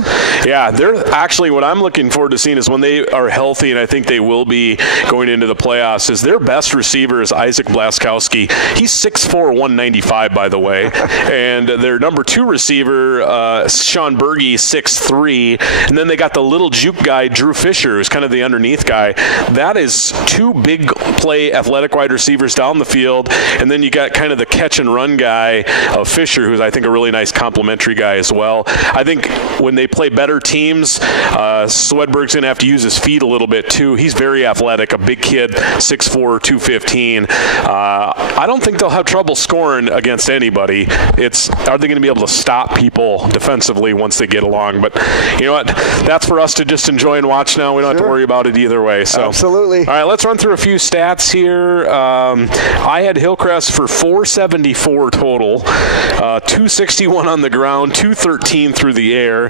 Yeah, they're actually, what I'm looking forward to seeing is when they are healthy, and I think they will be going into the playoffs, is their best receiver is Isaac Blaskowski. He's 6'4", 195, by the way. And their number 2 receiver, Sean Berge, 6'3". And then they got the little juke guy, Drew Fisher, who's kind of the underneath guy. That is 2 big play athletic wide receivers down the field, and then you got kind of the catch and run guy of Fisher, who's I think a really nice complementary guy as well. I think when they play better teams, Swedberg's going to have to use his feet a little bit too. He's very athletic, a big kid, 6'4", 215. I don't think they'll have trouble scoring against anybody. Are they going to be able to stop people defensively once they get along? But you know what? That's for us to just enjoy and watch now. We don't have to worry about it either way. So absolutely. All right, let's run through a few stats here. I had Hillcrest for 474 total, 261 on the ground, 213 through the air.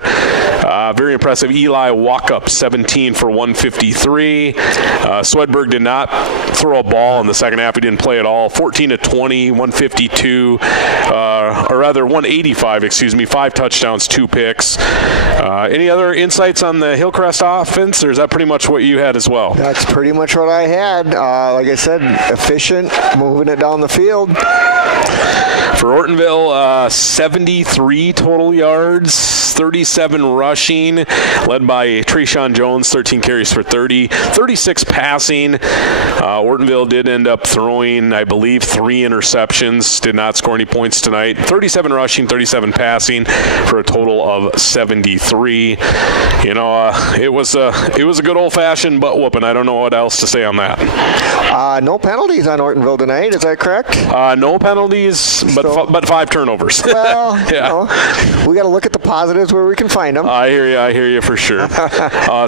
Very impressive. Eli Walkup, 17 for 153. Swedberg did not throw a ball in the second half. He didn't play at all. 14 of 20, 152, or rather 185, 5 touchdowns, 2 picks. Any other insights on the Hillcrest offense, or is that pretty much what you had as well? That's pretty much what I had. Like I said, efficient, moving it down the field. For Ortonville, 73 total yards, 37 rushing, led by Trojan Jones, 13 carries for 30, 36 passing. Ortonville did end up throwing, I believe, 3 interceptions, did not score any points tonight. 37 rushing, 37 passing for a total of 73. It was a good old-fashioned butt whooping. I don't know what else to say on that. No penalties on Ortonville tonight, is that correct? No penalties, but 5 turnovers. Well, we got to look at the positives where we can find them. I hear you for sure.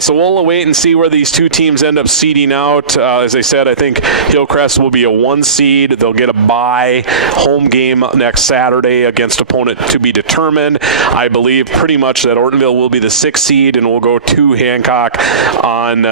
So we'll wait and see where these 2 teams end up seeding out. As I said, I think Hillcrest will be a 1 seed. They'll get a bye home game next Saturday against opponent to be determined. I believe pretty much that Ortonville will be the 6th seed, and we'll go to Hancock on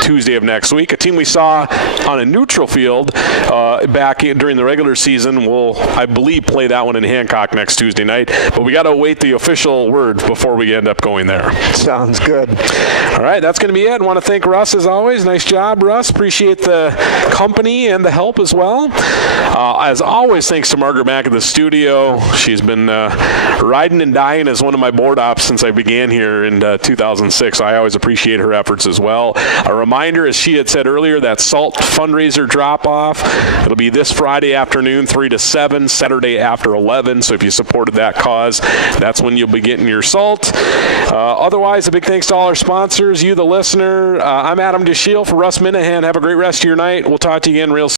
Tuesday of next week. A team we saw on a neutral field back during the regular season will, I believe, play that one in Hancock next Tuesday night. But we got to await the official word before we end up going there. Sounds good. All right, that's going to be it. I want to thank Russ as always. Nice job, Russ. Appreciate the company and the help as well. As always, thanks to Margaret back at the studio. She's been riding and dying as one of my board ops since I began here in 2006. I always appreciate her efforts as well. A reminder, as she had said earlier, that SALT fundraiser drop-off. It'll be this Friday afternoon, 3 to 7, Saturday after 11. So if you supported that cause, that's when you'll be getting your SALT. Otherwise, a big thanks to all our sponsors, you, the listener. I'm Adam DeShiel for Russ Minahan. Have a great rest of your night. We'll talk to you again real soon.